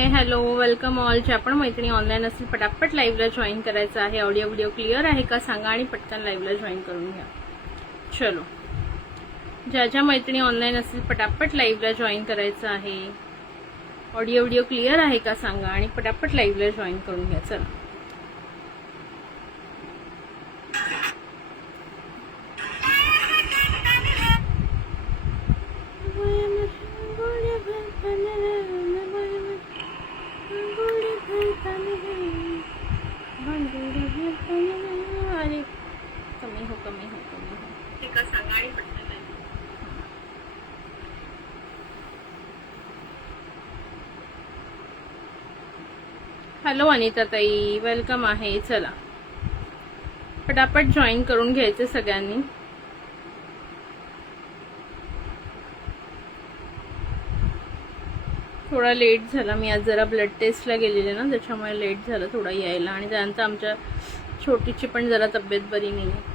Hi hello welcome all. जे आपण मैत्रिणी ऑनलाईन असेल पटापट लाईव्हला जॉईन करायचं आहे. ऑडिओ व्हिडिओ क्लिअर आहे का सांगा आणि पटकन लाईव्हला जॉईन करून घ्या. चलो, ज्या मैत्रिणी ऑनलाईन असेल पटापट लाईव्हला जॉईन करायचं आहे. ऑडिओ व्हिडिओ क्लिअर आहे का सांगा आणि पटापट लाईव्हला जॉईन करून घ्या. चला, कमी हो ठीक आहे सांगा आणि पटकन. हॅलो अनिता ताई, वेलकम आहे. चला पटापट जॉईन करून घ्यायचं सगळ्यांनी. थोडा लेट झाला, मी आज जरा ब्लड टेस्टला गेलेले ना, त्याच्यामुळे लेट झालं थोडा यायला. आणि त्यानंतर आमच्या छोटीची पण जरा तब्येत बरी नाही आहे,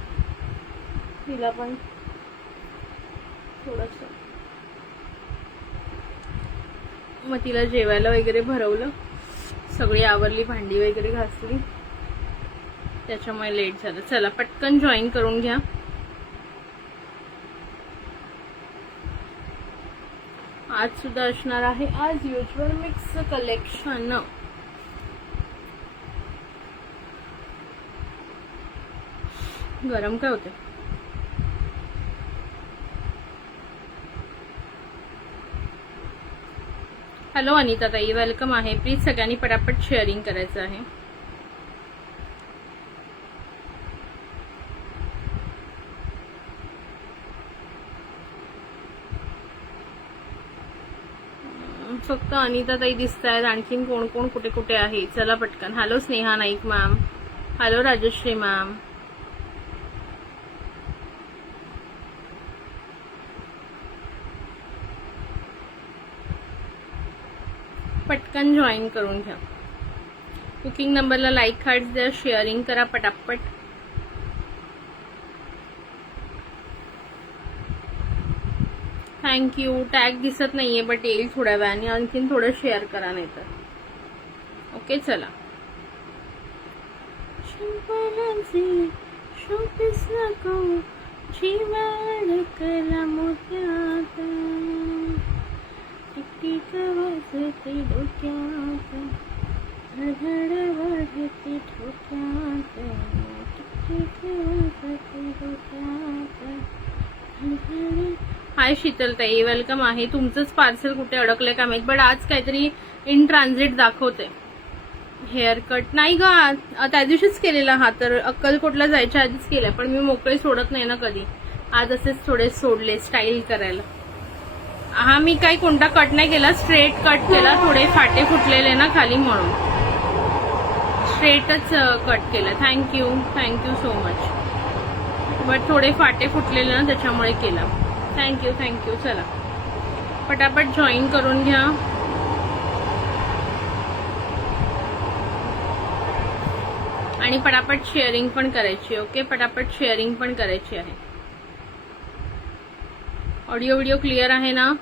तिला पण थोडस, मग तिला जेवायला वगैरे भरवलं, सगळी आवरली, भांडी वगैरे घासली, त्याच्यामुळे लेट झालं. चला पटकन जॉईन करून घ्या. आज सुद्धा असणार आहे आज युज्युअल मिक्स कलेक्शन. गरम काय होते. हॅलो अनिता ताई, वेलकम आहे. प्लीज सगळ्यांनी पटापट शेअरिंग करायचं आहे. फक्त अनिता ताई दिसत आहेत, आणखीन कोण कोण कुठे कुठे आहे. चला पटकन. Hello Sneha Naik ma'am, hello Rajshree ma'am, पटकन जॉईन करून घ्या. कुकिंग नंबरला लाईक हार्ट द्या, शेअरिंग करा पटापट. थँक्यू. टॅग दिसत नाहीये बट येईल थोड्या वेळाने. आणखीन थोडं शेअर करा नाही तर. ओके चला. हाय शीतलताई, वेलकम आहे. तुमचंच पार्सल कुठे अडकलंय का माहित, बट आज काहीतरी इन ट्रान्झिट दाखवते. हेअर कट नाही ग, त्या दिवशीच केलेला हा, तर अक्कलकोटला जायच्या आधीच केलाय, पण मी मोकळे सोडत नाही ना कधी. आज असेच थोडे सोडले स्टाईल करायला. हा मी काही कोणता कट नाही केला, स्ट्रेट कट केला. थोडे फाटे फुटलेले ना खाली म्हणून स्ट्रेटच कट केलं. Thank you so much. बट थोडे फाटे फुटलेले ना त्याच्यामुळे केला. थँक्यू. चला पटापट जॉईन करून घ्या. आणि पटापट शेअरिंग पण करायची. ओके, पटापट शेअरिंग पण करायची आहे. ऑडिओ व्हिडिओ क्लिअर आहे ना.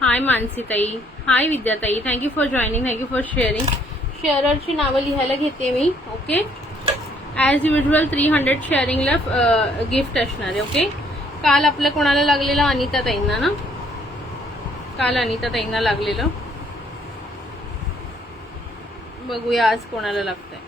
हाय मानसीताई, हाय विद्याताई, thank you for joining, thank you for sharing. शेअररची नावं लिहायला घेते मी. ओके, ॲज युज्युअल 300 शेअरिंगला गिफ्ट असणार आहे. ओके, काल आपलं कोणाला लागलेलं, अनिता ताईंना ना, काल अनिता ताईंना लागलेलं. बघूया आज कोणाला लागतंय.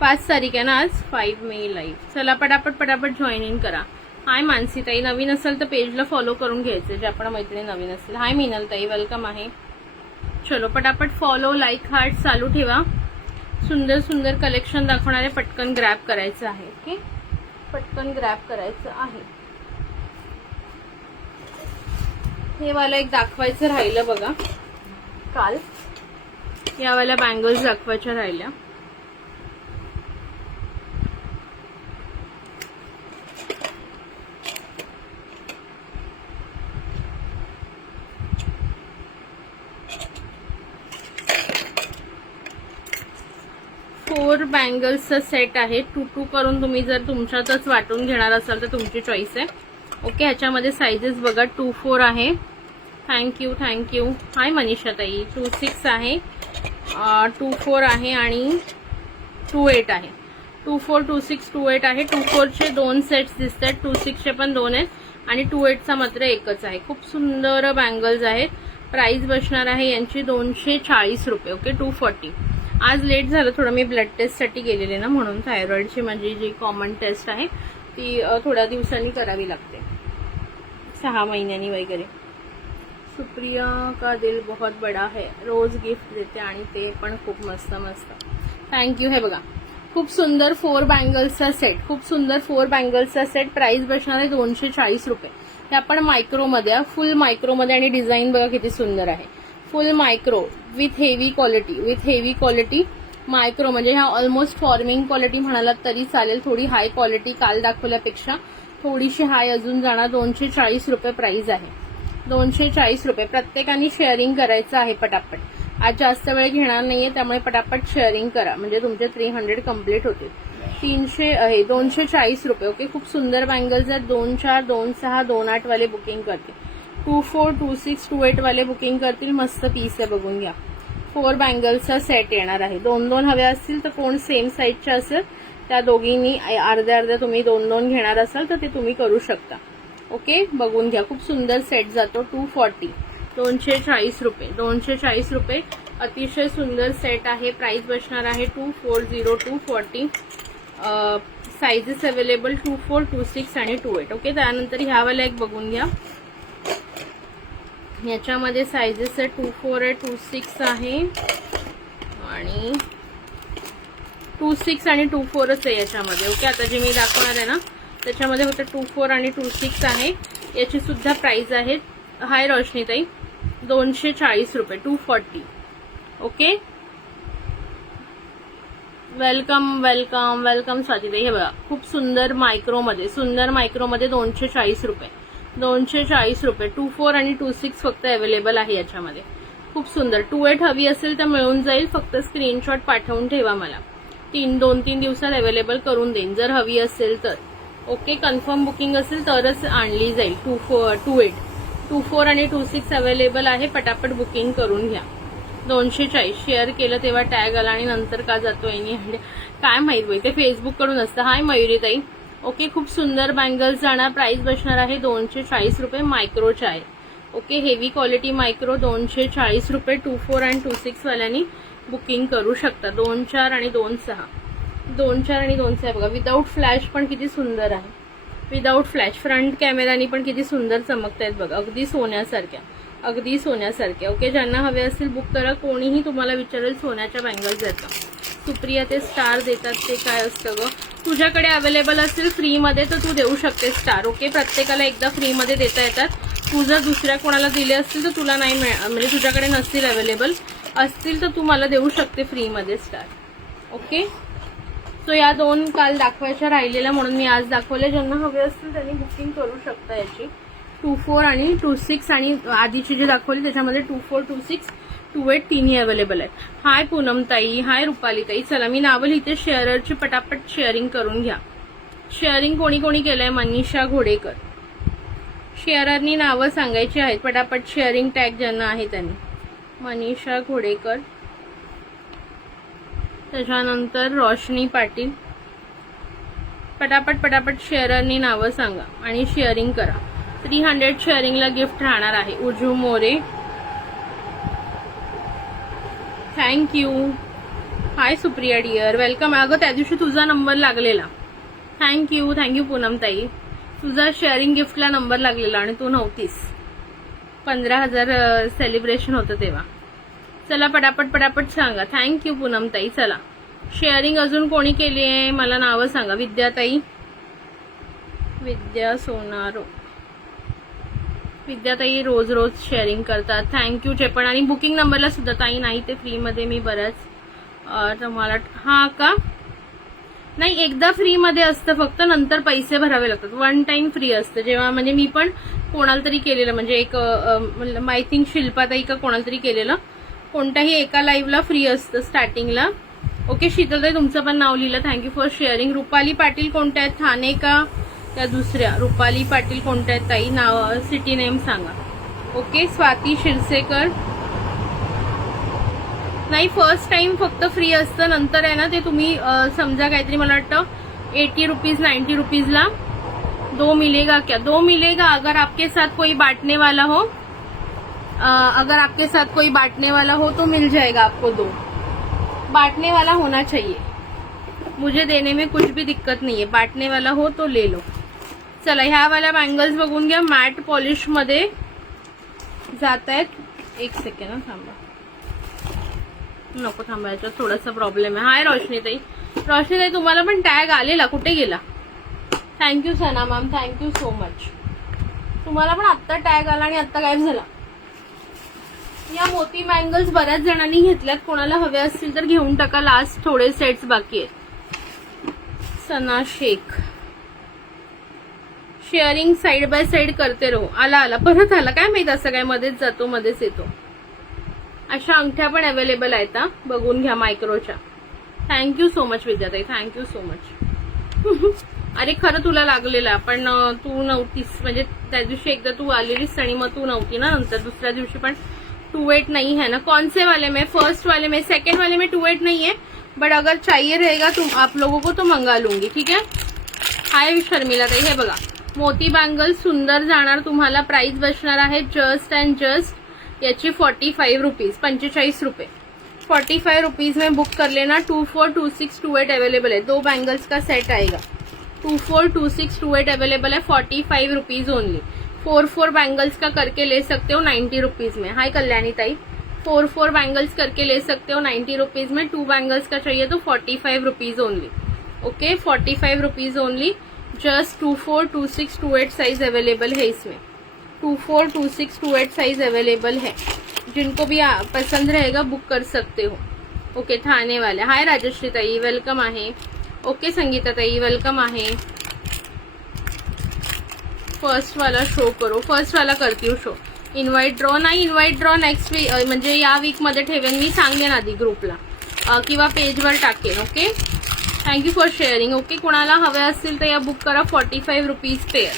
5 तारीख आहे ना आज, 5 मे लाईव्ह. चला पटापट जॉईन इन करा. हाय मानसीताई, नवीन असेल तर पेजला फॉलो करून घ्यायचं जे आपण मैत्रिणी नवीन असेल. हाय मीनलताई, वेलकम आहे. चलो पटापट फॉलो, लाईक, हार्ट चालू ठेवा. सुंदर सुंदर कलेक्शन दाखवणारे पटकन ग्रॅब करायचं आहे. ओके, पटकन ग्रॅब करायचं आहे. हे वाला एक दाखवायचं राहिलं बघा, काल यावाल्या बँगल्स दाखवायच्या राहिल्या. बँगल्सचा सेट आहे. 2 करून तुम्ही जर तुमच्यातच वाटून घेणार असाल तर तुमची चॉईस आहे. ओके, ह्याच्यामध्ये साईजेस बघा 2-4 आहे. Thank you thank you. हाय मनीषा ताई. 2-6 आहे, 2-4 आहे आणि 2-8 आहे. 2-4, 2-6, 2-8 आहे. 2-4चे 2 सेट्स दिसत आहेत, 2-6चे पण 2 आहेत आणि 2-8चा मात्र एकच आहे. खूप सुंदर बँगल्स आहेत. प्राइस बसणार आहे यांची 240 रुपये. ओके, 240. आज लेट झालं थोडं, मी ब्लड टेस्टसाठी गेलेले ना, म्हणून थायरॉइडची माझी जी कॉमन टेस्ट आहे ती थोड्या दिवसांनी करावी लागते, 6 महिन्यांनी वगैरे. सुप्रिया का दिल बहुत बड़ा है, रोज गिफ्ट देते आणि ते पण खूप मस्त मस्त. थँक्यू. हे बघा खूप सुंदर 4 बँगल्सचा सेट, खूप सुंदर 4 बँगल्सचा सेट. प्राइस बसणार आहे 240 रुपये. हे आपण मायक्रोमध्ये, फुल मायक्रोमध्ये आणि डिझाईन बघा किती सुंदर आहे. फुल micro with heavy quality, with heavy quality micro म्हणजे ह्या ऑलमोस्ट फॉर्मिंग क्वालिटी म्हणालात तरी चालेल. थोडी हाय क्वालिटी काल दाखवल्यापेक्षा थोडीशी हाय अजून जाणार. 240 रुपये प्राइस आहे. 240 रुपये. प्रत्येकाने शेअरिंग करायचं आहे पटापट. आज जास्त वेळ घेणार नाहीये त्यामुळे पटापट शेअरिंग करा म्हणजे तुमचे 300 कम्प्लीट होतील. 240 रुपये. ओके, खूप सुंदर बँगल्स आहेत. 2-4, 2-6, 2-8 वाले बुकिंग करतील. 2-4, 2-6, 2-8 वाले बुकिंग करतील. मस्त पीस आहे, बघून घ्या. 4 बँगल्सचा सेट येणार आहे. 2-2 हवे असतील तर कोण सेम साईजच्या असेल त्या दोघींनी अर्ध्या अर्ध्या तुम्ही 2-2 घेणार असाल तर ते तुम्ही करू शकता. ओके, बघून घ्या. खूप सुंदर सेट जातो. 240, 240 रुपये. 240 रुपये. अतिशय सुंदर सेट आहे. प्राइस बसणार आहे 240, 240. साइजेस अवेलेबल 2-4, 2-6 आणि 2-8. ओके, त्यानंतर ह्यावाला एक बघून घ्या. याच्यामध्ये साइजेस आहे 2-4 आहे, 2-6 आहे आणि 2-6 आणि 2-4च आहे याच्यामध्ये. ओके, आता जे मी दाखवणार आहे ना त्याच्यामध्ये फक्त 2-4 आणि 2-6 आहे. याची सुद्धा प्राइस आहे. हाय रोशनीताई. 240 रुपये. 240. ओके, वेलकम वेलकम वेलकम स्वातीताई. हे बघा खूप सुंदर मायक्रोमध्ये, सुंदर मायक्रोमध्ये 240 रुपये. 240 रुपये. 2-4 आणि 2-6 फक्त अवेलेबल आहे याच्यामध्ये. खूप सुंदर. 2-8 हवी असेल तर मिळून जाईल. फक्त स्क्रीनशॉट पाठवून ठेवा मला. 2-3 दिवसात अवेलेबल करून देईन जर हवी असेल तर. ओके, कन्फर्म बुकिंग असेल तरच आणली जाईल. 2-8, 2-4 आणि 2-6 अवेलेबल आहे. पटापट बुकिंग करून घ्या. 240 शेअर केलं तेव्हा टॅग आला आणि नंतर का जातोय काय माहित बाई, ते फेसबुक कडून असतं. हाय मयुरीताई. ओके, खूप सुंदर बँगल्स जाणार. प्राइस बसणार आहे 240 रुपये. मायक्रोच्या आहे. Okay, heavy quality micro. 240 रुपये. 2-4 आणि 2-6 वाल्यांनी बुकिंग करू शकता. 2-4 आणि 2-6. 2-4 आणि 2-6 बघा. विदाऊट फ्लॅश पण किती सुंदर आहे. Without flash. फ्रंट कॅमेरानी पण किती सुंदर चमकत आहेत बघा. अगदी सोन्यासारख्या, अगदी सोन्यासारख्या. ओके, ज्यांना हवे असतील बुक करा. कोणीही तुम्हाला विचारेल सोन्याच्या बँगल्स आहेत का. सुप्रिया ते स्टार देतात ते काय असतं ग. तुझ्याकडे अवेलेबल असेल फ्रीमध्ये तर तू देऊ शकते स्टार. ओके, प्रत्येकाला एकदा फ्रीमध्ये देता येतात. तू जर दुसऱ्या कोणाला दिले असतील तर तुला नाही म्हणजे तुझ्याकडे नसतील अवेलेबल असतील तर तू मला देऊ शकते फ्रीमध्ये स्टार. ओके, सो या 2 काल दाखवायच्या राहिलेल्या म्हणून मी आज दाखवले. ज्यांना हवे असतील त्यांनी बुकिंग करू शकता याची. 2-4 आणि 2-6 आणि आधीची जी दाखवली त्याच्यामध्ये 2-4, 2-6, 2-8 तिन्ही अवेलेबल आहेत. हाय पूनम ताई. हाय रुपाली ताई. चला मी नावं लिहिते. शेअररची पटापट शेअरिंग करून घ्या. शेअरिंग कोणी कोणी केलंय. मनीषा घोडेकर. शेअररनी नावं सांगायची आहेत पटापट. शेअरिंग टॅग ज्यांना आहे त्यांनी. मनीषा घोडेकर, त्याच्यानंतर रोशनी पाटील. पटापट पटापट शेअररनी नावं सांगा आणि शेअरिंग करा. 300 शेअरिंगला गिफ्ट राहणार आहे. उजू मोरे. थँक्यू. हाय सुप्रिया डिअर. वेलकम. अगं त्या दिवशी तुझा नंबर लागलेला. थँक्यू थँक्यू पूनम ताई. तुझा शेअरिंग गिफ्टला नंबर लागलेला आणि तू नव्हतीस. 15,000 सेलिब्रेशन होतं तेव्हा. चला पटापट पटापट सांगा. थँक्यू पूनम ताई. चला शेअरिंग अजून कोणी केली आहे मला नावं सांगा. विद्याताई, विद्या सोनारो. विद्याताई रोज रोज शेअरिंग करतात. थँक्यू. जे पण आणि बुकिंग नंबरला सुद्धा ताई नाही ते फ्रीमध्ये मी बऱ्याच तुम्हाला. हा का नाही, एकदा फ्रीमध्ये असतं फक्त, नंतर पैसे भरावे लागतात. 1 टाइम फ्री असतं. जेव्हा म्हणजे मी पण कोणाला तरी केलेलं म्हणजे एक आय थिंक शिल्पाताई का कोणाला तरी केलेलं. कोणत्याही एका लाईव्हला फ्री असतं स्टार्टिंगला ओके शीतलताई तुमचं पण नाव लिहिलं, thank you for sharing. Rupali Patil कोणत्या आहेत, ठाणे का त्या दुसऱ्या? रुपाली पाटील कोणत्या आहेत ताई, नाव सिटी नेम सांगा. ओके स्वाती शिरसेकर. नाही फर्स्ट टाइम फक्त फ्री असतं, नंतर आहे ना ते तुम्ही समजा काहीतरी मला वाटतं 80 रुपीज 90 रुपीजला 2 मिलेगा क्या, 2 मिलेगा अगर आपके साथ कोई बांटने वाला हो. अगर आपके साथ कोई बांटने वाला हो तो मिल जाएगा आपको 2. बांटने वाला होना चाहिए, मुझे देने में कुछ भी दिक्कत नहीं है, बांटने वाला हो तो ले लो. चला ह्या वाल्या बँगल्स बघून घ्या, मॅट पॉलिश मध्ये जात आहेत. एक सेकंड थांबा, नको थांबा, याच्यात थोडासा प्रॉब्लेम आहे. हाय रोशनीताई. रोशनीताई तुम्हाला पण टॅग आलेला, कुठे गेला? थँक्यू सना मॅम, थँक्यू सो मच. तुम्हाला पण आत्ता टॅग आला आणि आत्ता गायब झाला. या मोती बँगल्स बऱ्याच जणांनी घेतल्यात, कोणाला हवे असतील तर घेऊन टाका, लास्ट थोडे सेट्स बाकी आहेत. Sana Shaikh. Sharing side by side करते रहो. आला परत आला, काय माहित असं काय मध्येच जातो मध्येच येतो. अशा अंगठ्या पण अवेलेबल आहेत, बघून घ्या मायक्रोच्या. थँक्यू सो मच विद्याताई, थँक्यू सो मच. अरे खरं तुला लागलेला, पण तू नव्हतीस, म्हणजे त्या दिवशी एकदा तू आलेलीस आणि मग तू नव्हती ना, नंतर दुसऱ्या दिवशी. पण 28 नहीं है ना, कौन से वाले में, फर्स्ट वाले में, सेकंड वाले में 28 नहीं है, बट अगर चाहिए रहेगा तुम आप लोगों को तो मंगा लूंगी, ठीक है. हाय शर्मिला ताई. हे बघा मोती बँगल सुंदर जाणार तुम्हाला. प्राइस बसणार आहे जस्ट अँड जस्ट याची 45 रुपीज, 45 रुपये. 45 रुपीज में बुक कर लेना. 242628 अवेलेबल है, 2 बैंगल्स का सेट आएगा. 242628 अवेलेबल है, 45 रुपीज ओनली. 4 बैंगल्स का करके ले सकते हो 90 रुपीज में. हाय कल्याणी ताई. 4 बैंगल्स करके ले सकते हो 90 रुपीज में. 2 बैंगल्स का चाहिए तो 45 rupees only. Okay 45 rupees only. Just 242628 size available है इसमें. 242628 साइज अवेलेबल है, जिनको भी पसंद रहेगा बुक कर सकते हो. ओके थाने वाले. हाय राजश्री ताई, वेलकम आहे. ओके संगीता ताई, वेलकम आहे. फर्स्ट वाला शो करो, फर्स्ट वाला करती हूँ शो. इन्व्हाइट ड्रॉ नाही, इन्व्हाइट ड्रॉ नेक्स्ट वीक, म्हणजे या वीक मध्ये ठेवेन मी, सांगेन आधी ग्रुपला किंवा पेजवर टाकेन. Okay thank you for sharing. Okay कुणाला हवे असतील तर या बुक करा. 45 rupees per,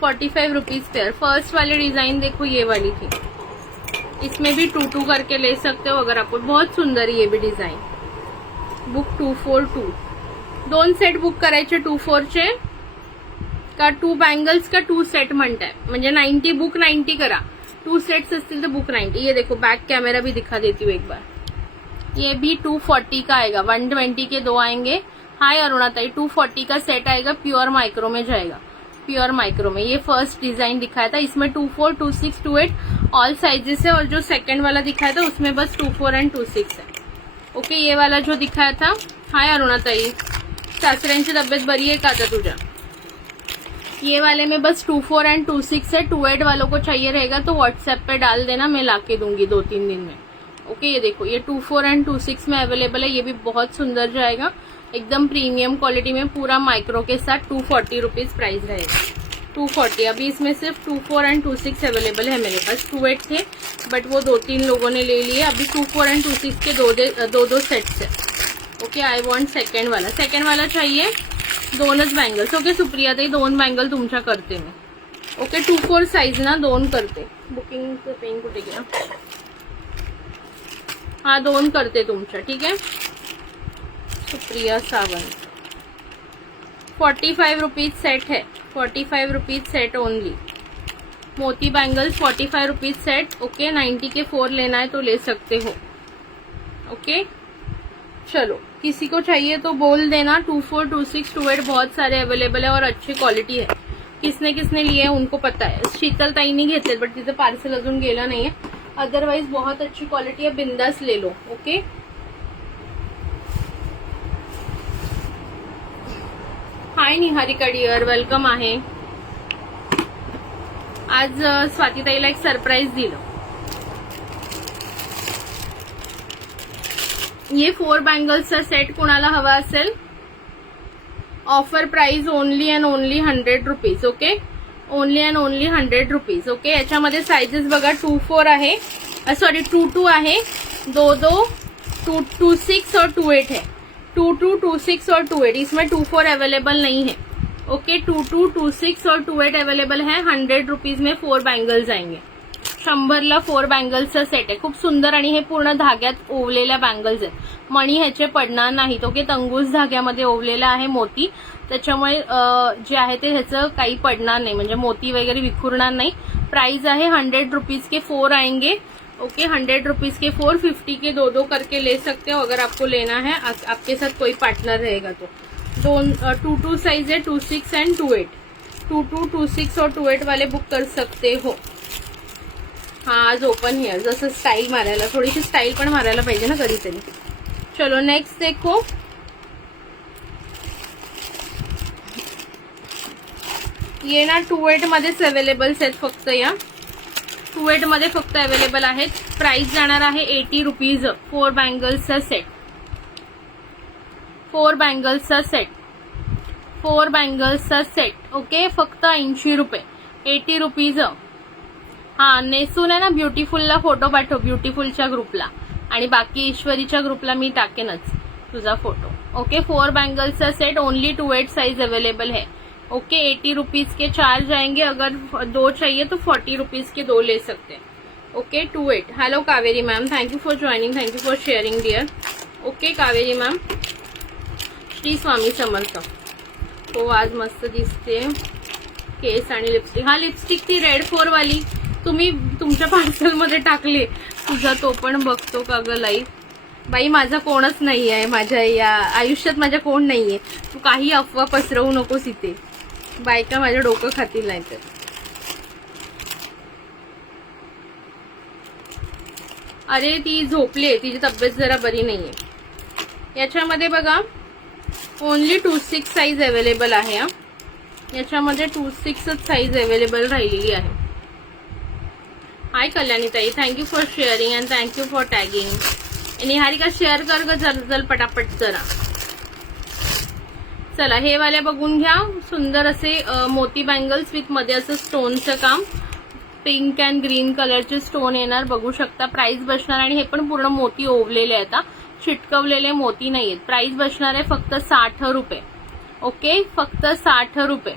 45 rupees per. First वाली डिजाइन देखो, ये वाली थी, इसमें भी 2 करके ले सकते हो अगर आपको. बहुत सुंदर ये भी डिजाइन. बुक 242, 2 सेट बुक करायचे 24चे का 2 बँगल्स का 2 सेट म्हणताय, म्हणजे 90 बुक 90 करा. 2 सेट्स असतील तर बुक 90. ये देखो बैक कैमरा भी दिखा देती हूँ एक बार. ये भी 240 का आएगा, 120 के 2 आएंगे. हाय अरुणा ताई. 240 का सेट आएगा, प्योर माइक्रो में जाएगा, प्योर माइक्रो में. ये फर्स्ट डिजाइन दिखाया था, इसमें 24, 26, 28 ऑल साइजेस है, और जो सेकंड वाला दिखाया था उसमें बस 24 एंड 26 है. ओके ये वाला जो दिखाया था. हाय अरुणा ताई. सासऱ्यांची तब्येत बरी आहे का आता तुझ्या? ये वाले में बस 24 एंड 26 है. 28 वालों को चाहिए रहेगा तो व्हाट्सएप पे डाल देना, मैं लाके दूंगी 2-3 दिन में. ओके ये देखो, ये 24 एंड 26 में अवेलेबल है. ये भी बहुत सुंदर जाएगा, एकदम प्रीमियम क्वालिटी में, पूरा माइक्रो के साथ. 240 रुपीज प्राइस रहेगा. 240. अभी इसमें सिर्फ 24 एंड 26 अवेलेबल है मेरे पास. 28 थे बट वो 2-3 लोगों ने ले लिए. अभी 24 एंड 26 के 2 सेट्स है. ओके आई वॉन्ट सेकंड वाला. सेकंड वाला चाहिए 2च बँगल्स. ओके सुप्रिया ताई 2 बँगल तुमच्या करते मी. ओके 24 साइज ना 2 करते. बुकिंगचं पेन कुठे गया? हाँ 2 करते तुमच्या, ठीक है. सुप्रिया सावंत. 45 रुपीज सेट है, 45 रुपीज सेट ओनली. मोती बैंगल्स 45 रुपीज सेट. ओके 90 के 4 लेना है तो ले सकते हो. ओके चलो किसी को चाहिए तो बोल देना. 24, 26, 28 बहुत सारे अवेलेबल है और अच्छी क्वालिटी है. किसने किसने लिए है उनको पता है. शीतल ताईंनी घेतले बट तिचं पार्सल अजून गेलं नाहीये. अदरवाइज बहुत अच्छी क्वालिटी है, बिंदास ले लो. Okay hi Niharika dear, welcome आहे. आज स्वातीताईला एक सरप्राईज दिलं. ये 4 बँगल्सचा सेट कुणाला हवा असेल, offer price only and only 100 rupees. Okay only and only 100 rupees. Okay याच्यामध्ये साइजेस बघा 24 आहे, सॉरी 22 आहे, 22, 26 और 28 है. 2226 और 28, इसमें 24 अवेलेबल नहीं है। ओके 2226 और 28 अवेलेबल है। 100 रुपीज में 4 बँगल्स आएंगे। 100ला 4 बँगल्सचा सेट आहे। खूप सुंदर आणि हे पूर्ण धाग्यात ओवलेल्या बँगल्स आहेत। मणी ह्याचे पडणार नाहीत। ओके तंगूस धाग्यामध्ये ओवलेला आहे मोती, त्याच्यामुळे जे आहे ते ह्याचं काही पडणार नाही, म्हणजे मोती वगैरे विखुरणार नाही। प्राइस आहे 100 रुपीज के 4 आएंगे। ओके 100 रुपीज के 4, 50 के 2 करके ले सकते हो अगर आपको लेना है। आपके साथ कोई पार्टनर रहेगा तो। 22 साइज है, 26 एंड 28। 22, 26 और 28 वाले बुक कर सकते हो। हाँ आज ओपन है, जसं स्टाईल मारायला, थोडीशी स्टाईल पण मारायला पाहिजे ना कधीतरी। चलो नेक्स्ट देखो, ये ना 28 मध्येच अवेलेबल आहेत फक्त। या 28 मध्ये फक्त अवेलेबल आहेत। प्राइस जाणार आहे 80 रुपीज। 4 बँगल्सचा सेट, 4 बँगल्सचा सेट, 4 बँगल्सचा सेट। ओके फक्त 80 रुपये, 80 रुपीज। हा नेसून आहे ना ब्युटिफुलला फोटो पाठव, ब्युटिफुलच्या ग्रुपला, आणि बाकी ईश्वरीच्या ग्रुपला मी टाकेनच तुझा फोटो। ओके 4 बँगल्सचा सेट, ओनली 28 साइज अवेलेबल है। ओके 80 रुपीज के 4 जाएंगे, अगर 2 चाहिए तो 40 रुपीज के 2 ले सकते हैं। Okay 28। Hello Kaveri ma'am, thank you for joining, thank you for sharing dear. Okay Kaveri ma'am, Shri Swami Samarth. हो आज मस्त दिसते केस आणि लिपस्टिक। हा लिपस्टिक ती रेड 4 वाली तुम्ही तुमच्या पार्सल मध्ये टाकली, तुझा तो पण बघतो का ग लाईव्ह। बाई माझा कोणच नाही आहे, माझ्या या आयुष्यात माझ्या कोण नाहीये। तू काही अफवा पसरवू नकोस इथे, बायका माझ्या डोकं खातील नाही तर। अरे ती झोपली, तिची तब्येत जरा बरी नाहीये। याच्यामध्ये बघा ओनली 26 साइज अवेलेबल आहे। याच्यामध्ये 26च साइज अवेलेबल राहिलेली आहे। हाय कल्याणी ताई, thank you for sharing and thank you for tagging. Niharika share कर ग जल पटापट जरा। चला हे वाले बघून घ्या, सुंदर असे मोती बँगल्स विथ मध्ये असं स्टोनचं काम, पिंक अँड ग्रीन कलरचे स्टोन येणार, बघू शकता। प्राइस बसणार, आणि हे पण पूर्ण मोती ओवलेले आहेत, चिटकवलेले मोती नाहीयेत। प्राइस बसणार आहे फक्त 60 रुपये। ओके फक्त 60 रुपये,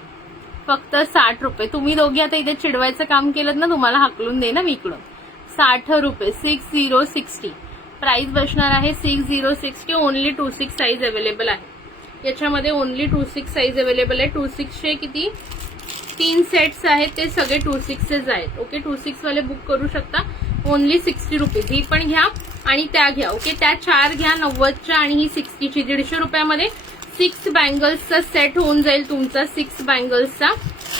फक्त 60 रुपये। तुम्ही दोघी आता इथे चिडवायचं काम केलं ना, तुम्हाला हाकलून दे ना मी इकडून। 60 रुपये, 6060। प्राइस बसणार आहे 6060। ओनली 26 साइज अवेलेबल आहे याच्यामध्ये, ओनली 26 साइज अवेलेबल आहे। 26चे किती 3 सेट्स आहेत, ते सगळे 26च आहेत। ओके 26 वाले बुक करू शकता, ओनली 60 रुपीज। ही पण घ्या आणि त्या घ्या। ओके त्या 4 घ्या 90च्या, आणि ही 60ची 150 रुपयामध्ये 6 बँगल्सचा सेट होऊन जाईल तुमचा, 6 बँगल्सचा।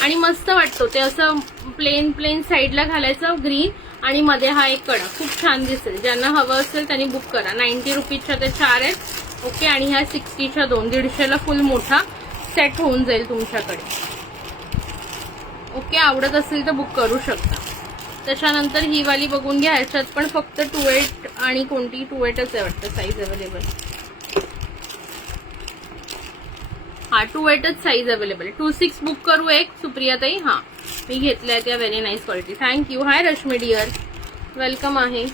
आणि मस्त वाटतो ते, असं प्लेन साईडला घालायचं ग्रीन, आणि मध्ये हा एक कडा, खूप छान दिसेल। ज्यांना हवं असेल त्यांनी बुक करा। 90 रुपीजच्या ते 4 आहेत। ओके आणि ह्या 60च्या 2, 150ला फुल मोठा सेट होऊन जाईल तुमच्याकडे। ओके आवडत असेल तर बुक करू शकता। त्याच्यानंतर ही वाली बघून घ्या, ह्याच्यात पण फक्त 28 आणि कोणती 28च आहे वाटतं साईज अवेलेबल। हा 28च साईज अवेलेबल आहे। 26 बुक करू एक सुप्रिया ताई। हा मी घेतल्या त्या, व्हेरी नाईस क्वालिटी, थँक्यू। हाय रश्मी डियर, वेलकम आहे।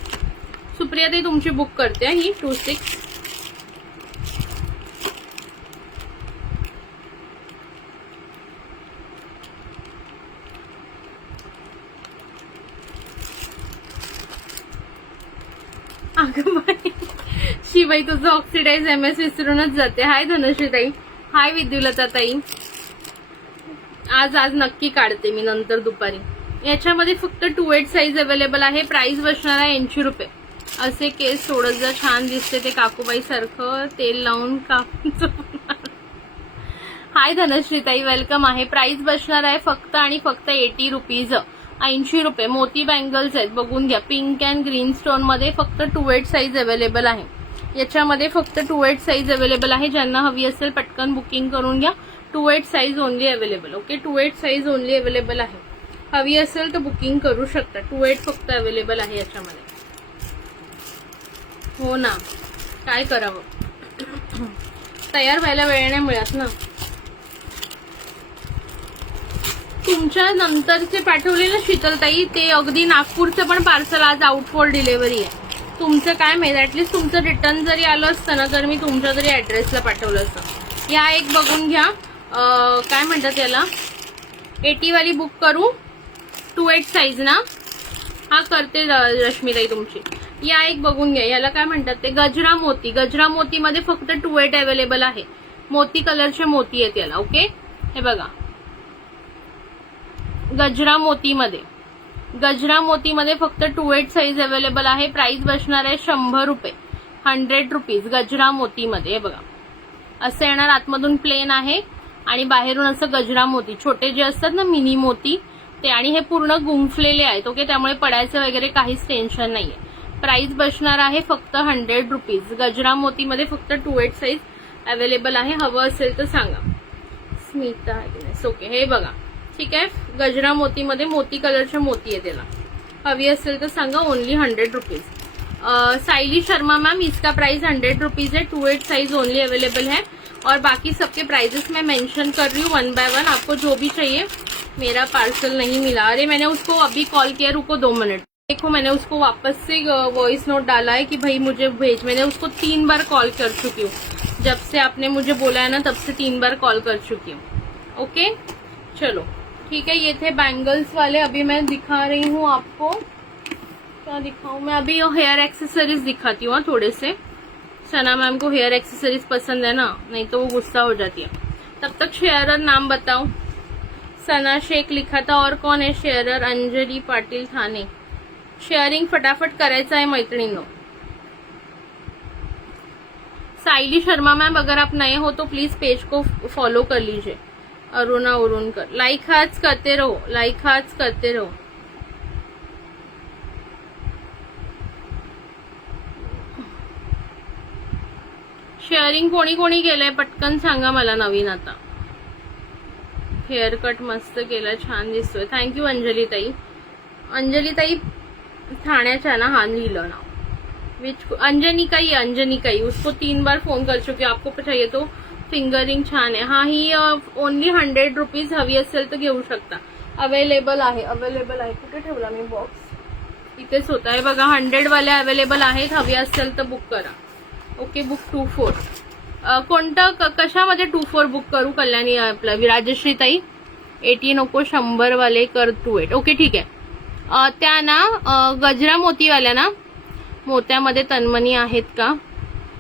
सुप्रिया ताई तुमची बुक करते ही 26। अगं बाई शिवाई तुझं ऑक्सिडाइज MS विसरूनच जाते। हाय धनश्री ताई, हाय विद्युलता ताई। आज नक्की काढते मी नंतर दुपारी। याच्यामध्ये फक्त 28 साइज अवेलेबल आहे। प्राइस बसणार आहे 80 रुपये। असे केस सोडत जा, छान दिसते ते काकूबाई सारखं तेल लावून हाय धनश्री ताई, वेलकम आहे। प्राइस बसणार आहे फक्त आणि फक्त 80 रुपीज, 80 रुपये। मोती बँगल्स आहेत, बघून घ्या, पिंक अँड ग्रीन स्टोन मध्ये। फक्त 28 साइज अवेलेबल आहे याच्यामध्ये, फक्त 28 साइज अवेलेबल आहे। ज्यांना हवी असेल पटकन बुकिंग करून घ्या। 28 size only available. Okay 28 size only available आहे, हवी असेल तर बुकिंग करू शकता। 28 फक्त अवेलेबल आहे याच्यामध्ये। हो ना, काय करावं, तयार व्हायला वेळ नाही मिळत ना। तुमच्या नंतरचे पाठवले ना शीतलताई, ते अगदी नागपूरचं पण पार्सल आज आउट फॉर डिलिव्हरी आहे। तुमचं काय माहिती, ऍटलीस्ट तुमचं रिटर्न जरी आलं असतं ना तर मी तुमच्या तरी ऍड्रेसला पाठवलं असतं. या एक बघून घ्या, काय म्हणतात याला, 80 वाली बुक करू, 2/8 साईज ना. हा करते रश्मीताई तुमची. या एक बघून घ्या, याला काय म्हणतात ते, गजरा मोती. गजरा मोती मध्ये फक्त 2/8 अवेलेबल आहे. मोती कलरचे मोती आहेत याला. ओके, हे बघा, गजरा मोतीमध्ये, गजरा मोतीमध्ये फक्त 2/8 साईज अवेलेबल आहे. प्राइस बसणार आहे 100 रुपये, 100 रुपीज. गजरा मोतीमध्ये हे बघा, असं येणार. आतमधून प्लेन आहे आणि बाहेरून असं गजरा मोती, छोटे जे असतात ना मिनी मोती ते, आणि हे पूर्ण गुंफलेले आहेत. ओके, त्यामुळे पडायचं वगैरे काहीच टेन्शन नाहीये. प्राइस बसणार आहे फक्त 100 रुपीज. गजरा मोतीमध्ये फक्त 2/8 साईज अवेलेबल आहे. हवं असेल तर सांगा. स्मिता, ओके, हे बघा, ठीक आहे. गजरा मोतीमध्ये मोती कलरचे मोती आहे त्याला. हवी असेल तर सांगा. Only 100 rupees. Saili Sharma ma'am, इसका प्राइस 100 रुपीज है. 2/8 साइज ओनली अवेलेबल है और बाकी सबके प्राइजेस मैं मेंशन कर रही हूँ 1 बाय 1. आपको जो भी चाहिए. मेरा पार्सल नहीं मिला. अरे मैंने उसको अभी कॉल किया, रुको 2 मिनट. देखो मैंने उसको वापस से वॉइस नोट डाला है कि भाई मुझे भेज. मैंने उसको 3 बार कॉल कर चुकी हूँ. जब से आपने मुझे बोला है ना तब से 3 बार कॉल कर चुकी हूँ. ओके, चलो ठीक है. ये थे बैंगल्स वाले. अभी मैं दिखा रही हूँ आपको, क्या दिखाऊं मैं अभी. हेयर एक्सेसरीज दिखाती हूँ थोड़े से. सना मैम को हेयर एक्सेसरीज पसंद है ना, नहीं तो वो गुस्सा हो जाती है. तब तक शेयरर नाम बताओ. सना शेख लिखा था. और कौन है शेयरर? अंजलि पाटिल थाने. शेयरिंग फटाफट करायचं आहे मैत्रिणींनो. साइली शर्मा मैम, अगर आप नए हो तो प्लीज पेज को फॉलो कर लीजिए. अरुणा उरुणकर, लाइक हार्ट्स करते रहो, लाइक हार्ट्स करते रहो. शेअरिंग कोणी कोणी केलंय पटकन सांगा मला. नवीन आता हेअर कट मस्त केलं, छान दिसतोय. थँक्यू अंजली ताई. अंजली ताई ठाण्याच्या ना, हा लिहिलं ना. विच अंजनी काई, अंजनी काई. उसको 3 बार फोन कर चुकी. आपको चाहिए तो फिंगरिंग छान आहे. हा, ही ओनली 100 रुपीज. हवी असेल तर घेऊ शकता. अवेलेबल आहे, अवेलेबल आहे. कुठे ठेवला मी बॉक्स? इथेच होता आहे बघा. 100 वाले अवेलेबल आहेत. हवी असेल तर बुक करा. Okay, book 24. कोणतं कशामध्ये 24 बुक करू? कल्याणी आपला राजश्री ताई. 80 नको, 100 वाले कर 28. ओके, ठीक आहे. त्या ना गजरा मोतीवाल्या ना, मोत्यामध्ये तन्मणी आहेत का?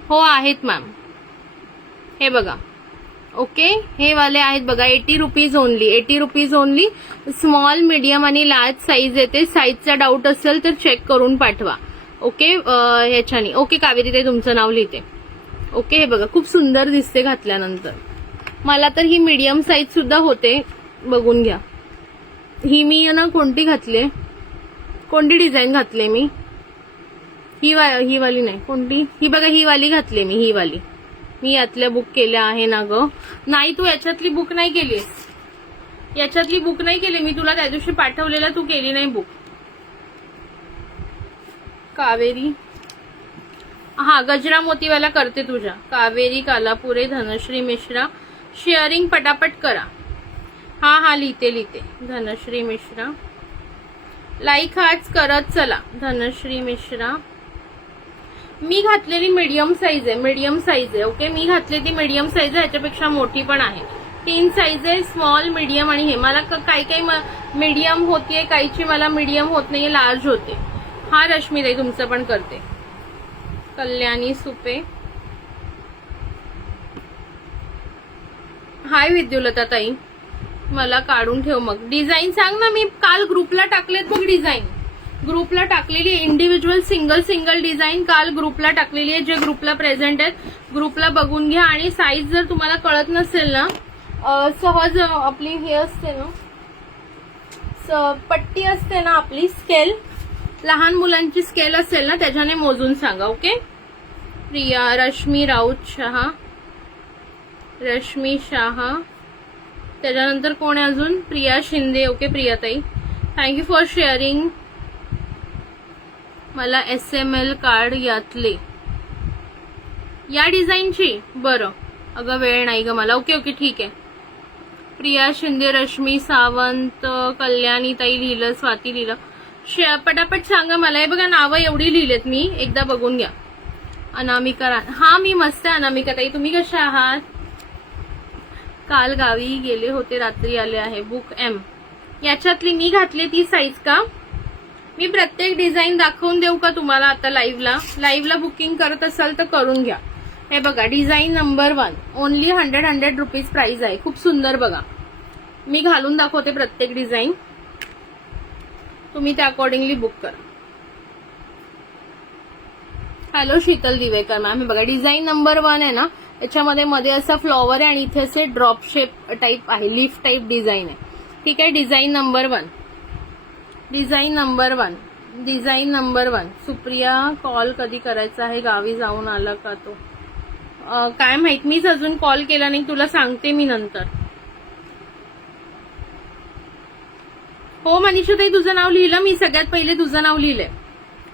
हो आहेत मॅम. हे बघा. ओके, हे वाले आहेत बघा. 80 rupees only, 80 rupees only. Small, medium आणि लार्ज साईज येते. साईजचा डाऊट असेल तर चेक करून पाठवा. ओके, ह्याच्यानी. ओके, कावेरी ताई तुमचं नाव लिहिते. ओके, हे बघा, खूप सुंदर दिसते घातल्यानंतर. मला तर ही मीडियम साईज सुद्धा होते, बघून घ्या. ही मी ना कोणती घातली, कोणती डिझाईन घातली मी? ही वाली नाही, कोणती? ही बघा, ही वाली घातली मी. ही वाली मी यातल्या बुक केल्या आहे ना ग. नाही, तू याच्यातली बुक नाही केलीस. याच्यातली बुक नाही केली मी. तुला त्या दिवशी पाठवलेला, तू केली नाही बुक. कावेरी, हा गजरा मोतीवाला करते तुझ्या. कावेरी कालापुरे, धनश्री मिश्रा. शेअरिंग पटापट करा. हा लिहिते. धनश्री मिश्रा, लाईक हार्ट्स करत चला. धनश्री मिश्रा. मी घातलेली मीडियम साईज आहे, मीडियम साईज आहे. ओके, मी घातली ती मीडियम साईज आहे. ह्याच्यापेक्षा मोठी पण आहे. 3 साईज आहे, स्मॉल, मीडियम आणि हे. मला काही मीडियम होतीये, काहीची मला मीडियम होत नाहीये, लार्ज होते. हा रश्मी ताई तुमचं पण करते. कल्याणी सुपे. हाय विद्युलता ताई. मला काढून ठेव मग. डिझाईन सांग ना. मी काल ग्रुपला टाकलेत बघ डिझाईन. ग्रुपला टाकलेली इंडिव्हिज्युअल सिंगल डिझाईन काल ग्रुपला टाकलेली आहे. जे ग्रुपला प्रेझेंट आहेत ग्रुपला बघून घ्या. आणि साईज जर तुम्हाला कळत नसेल ना, सहज आपली हे असते ना, पट्टी असते ना आपली, स्केल, लहान मुलांची स्केल असेल ना, त्याच्याने मोजून सांगा. ओके. प्रिया, रश्मी राऊत शहा, रश्मी शहा. त्याच्यानंतर कोण आहे अजून? प्रिया शिंदे. ओके प्रियाताई, थँक्यू फॉर शेअरिंग. मला SML कार्ड यातले या डिझाईनची. बरं अगं वेळ नाही ग मला. ओके ठीक आहे. प्रिया शिंदे, रश्मी सावंत, कल्याणी ताई लिहिलं, स्वाती लिहिलं, पटापट सांगा मला. हे बघा नावं एवढी लिहिलेत मी, एकदा बघून घ्या. अनामिका हा मी मस्त आहे अनामिका ताई, तुम्ही कशा आहात? काल गावी गेले होते, रात्री आले आहे. बुक एम याच्यातली मी घातली ती साईज का? मी प्रत्येक डिझाईन दाखवून देऊ का तुम्हाला आता लाईव्हला बुकिंग करत असाल तर करून घ्या. हे बघा design number 1 only 100 rupees price आहे. खूप सुंदर बघा, मी घालून दाखवते प्रत्येक डिझाईन, तुम्ही त्या अकॉर्डिंगली बुक करा. Hello Sheetal Divekar ma'am. हे बघा डिझाईन नंबर 1 आहे ना, याच्यामध्ये मध्ये असा फ्लॉवर आहे आणि इथे असे ड्रॉप शेप टाईप आहे, लीफ टाईप डिझाईन आहे. ठीक आहे, design number 1, design number 1, design number 1. Supriya call कधी करायचा आहे? गावी जाऊन आला का तो? काय माहित, मीच अजून कॉल केला नाही, तुला सांगते मी नंतर. हो मनीषा ताई, तुझं नाव लिहिलं मी, सगळ्यात पहिले तुझं नाव लिहिलंय.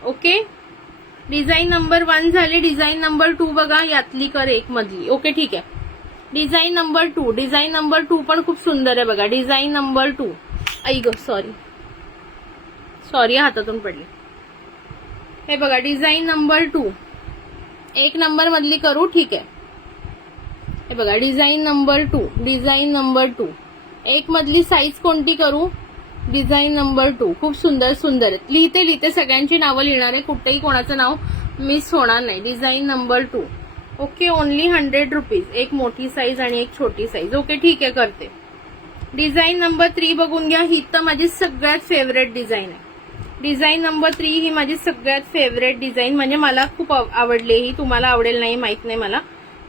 ओके, डिझाईन नंबर 1 झाले. डिझाईन नंबर 2 बघा, यातली कर एक मधली. ओके ठीक आहे. डिझाईन नंबर 2, डिझाईन नंबर 2 पण खूप सुंदर आहे बघा. डिझाईन नंबर 2, ऐक सॉरी हातातून पडली. हे बघा डिझाईन नंबर 2, एक नंबर मधली करू. ठीक आहे, हे बघा डिझाईन नंबर 2, डिझाईन नंबर 2, एक मधली साईज कोणती करू? Design number 2. खूप सुंदर सुंदर आहेत. लिहिते सगळ्यांची नावं लिहिणार आहे, कुठेही कोणाचं नाव मिस होणार नाही. Design number 2. Okay, only 100 rupees. एक मोठी साईज आणि एक छोटी साईज. ओके ठीक आहे, करते. डिझाईन नंबर 3 बघून घ्या. ही तर माझी सगळ्यात फेवरेट डिझाईन आहे. डिझाईन नंबर 3 ही माझी सगळ्यात फेवरेट डिझाईन, म्हणजे मला खूप आवडली ही. तुम्हाला आवडेल नाही माहित नाही मला.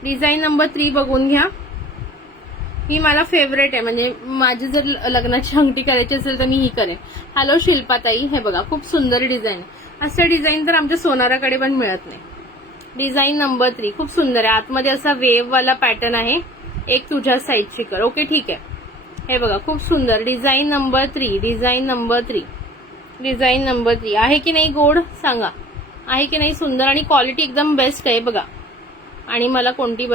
डिझाईन नंबर 3 बघून घ्या. ही मला फेवरेट आहे, म्हणजे माझी जर लग्नाची अंगठी करायची असेल तर मी ही करेन. हॅलो शिल्पाताई. हे बघा खूप सुंदर डिझाईन. असं डिझाईन तर आमच्या सोनाराकडे पण मिळत नाही. डिझाईन नंबर 3 खूप सुंदर आहे. आतमध्ये असा वेव्ह वाला पॅटर्न आहे. एक तुझ्या साईजची कर. ओके ठीक आहे. हे बघा खूप सुंदर. Design number 3, design number 3, design number 3. आहे की नाही गोड सांगा, आहे की नाही सुंदर, आणि क्वालिटी एकदम बेस्ट आहे बघा. आणि मला कोणती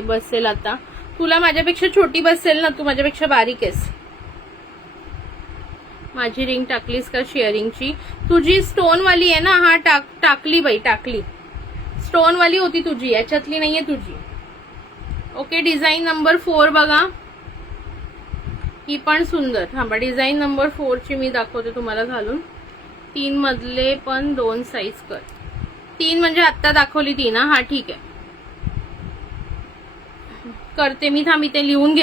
बसेल आता? तुला माझ्यापेक्षा छोटी बसेल ना, तू माझ्यापेक्षा बारीक आहेस. माझी रिंग टाकलीस का शेअरिंगची? तुझी स्टोन वाली आहे ना? हा टाकली बाई, टाकली. स्टोन वाली होती तुझी, याच्यातली नाहीये तुझी. ओके, डिझाईन नंबर 4 बघा, ही पण सुंदर. थांबा, डिझाईन नंबर 4 ची मी दाखवते तुम्हाला घालून. 3 मधले पण 2 साईज कर. 3 म्हणजे आत्ता दाखवली 3. हा ठीक आहे, करते मी. थांब, इथे लिहून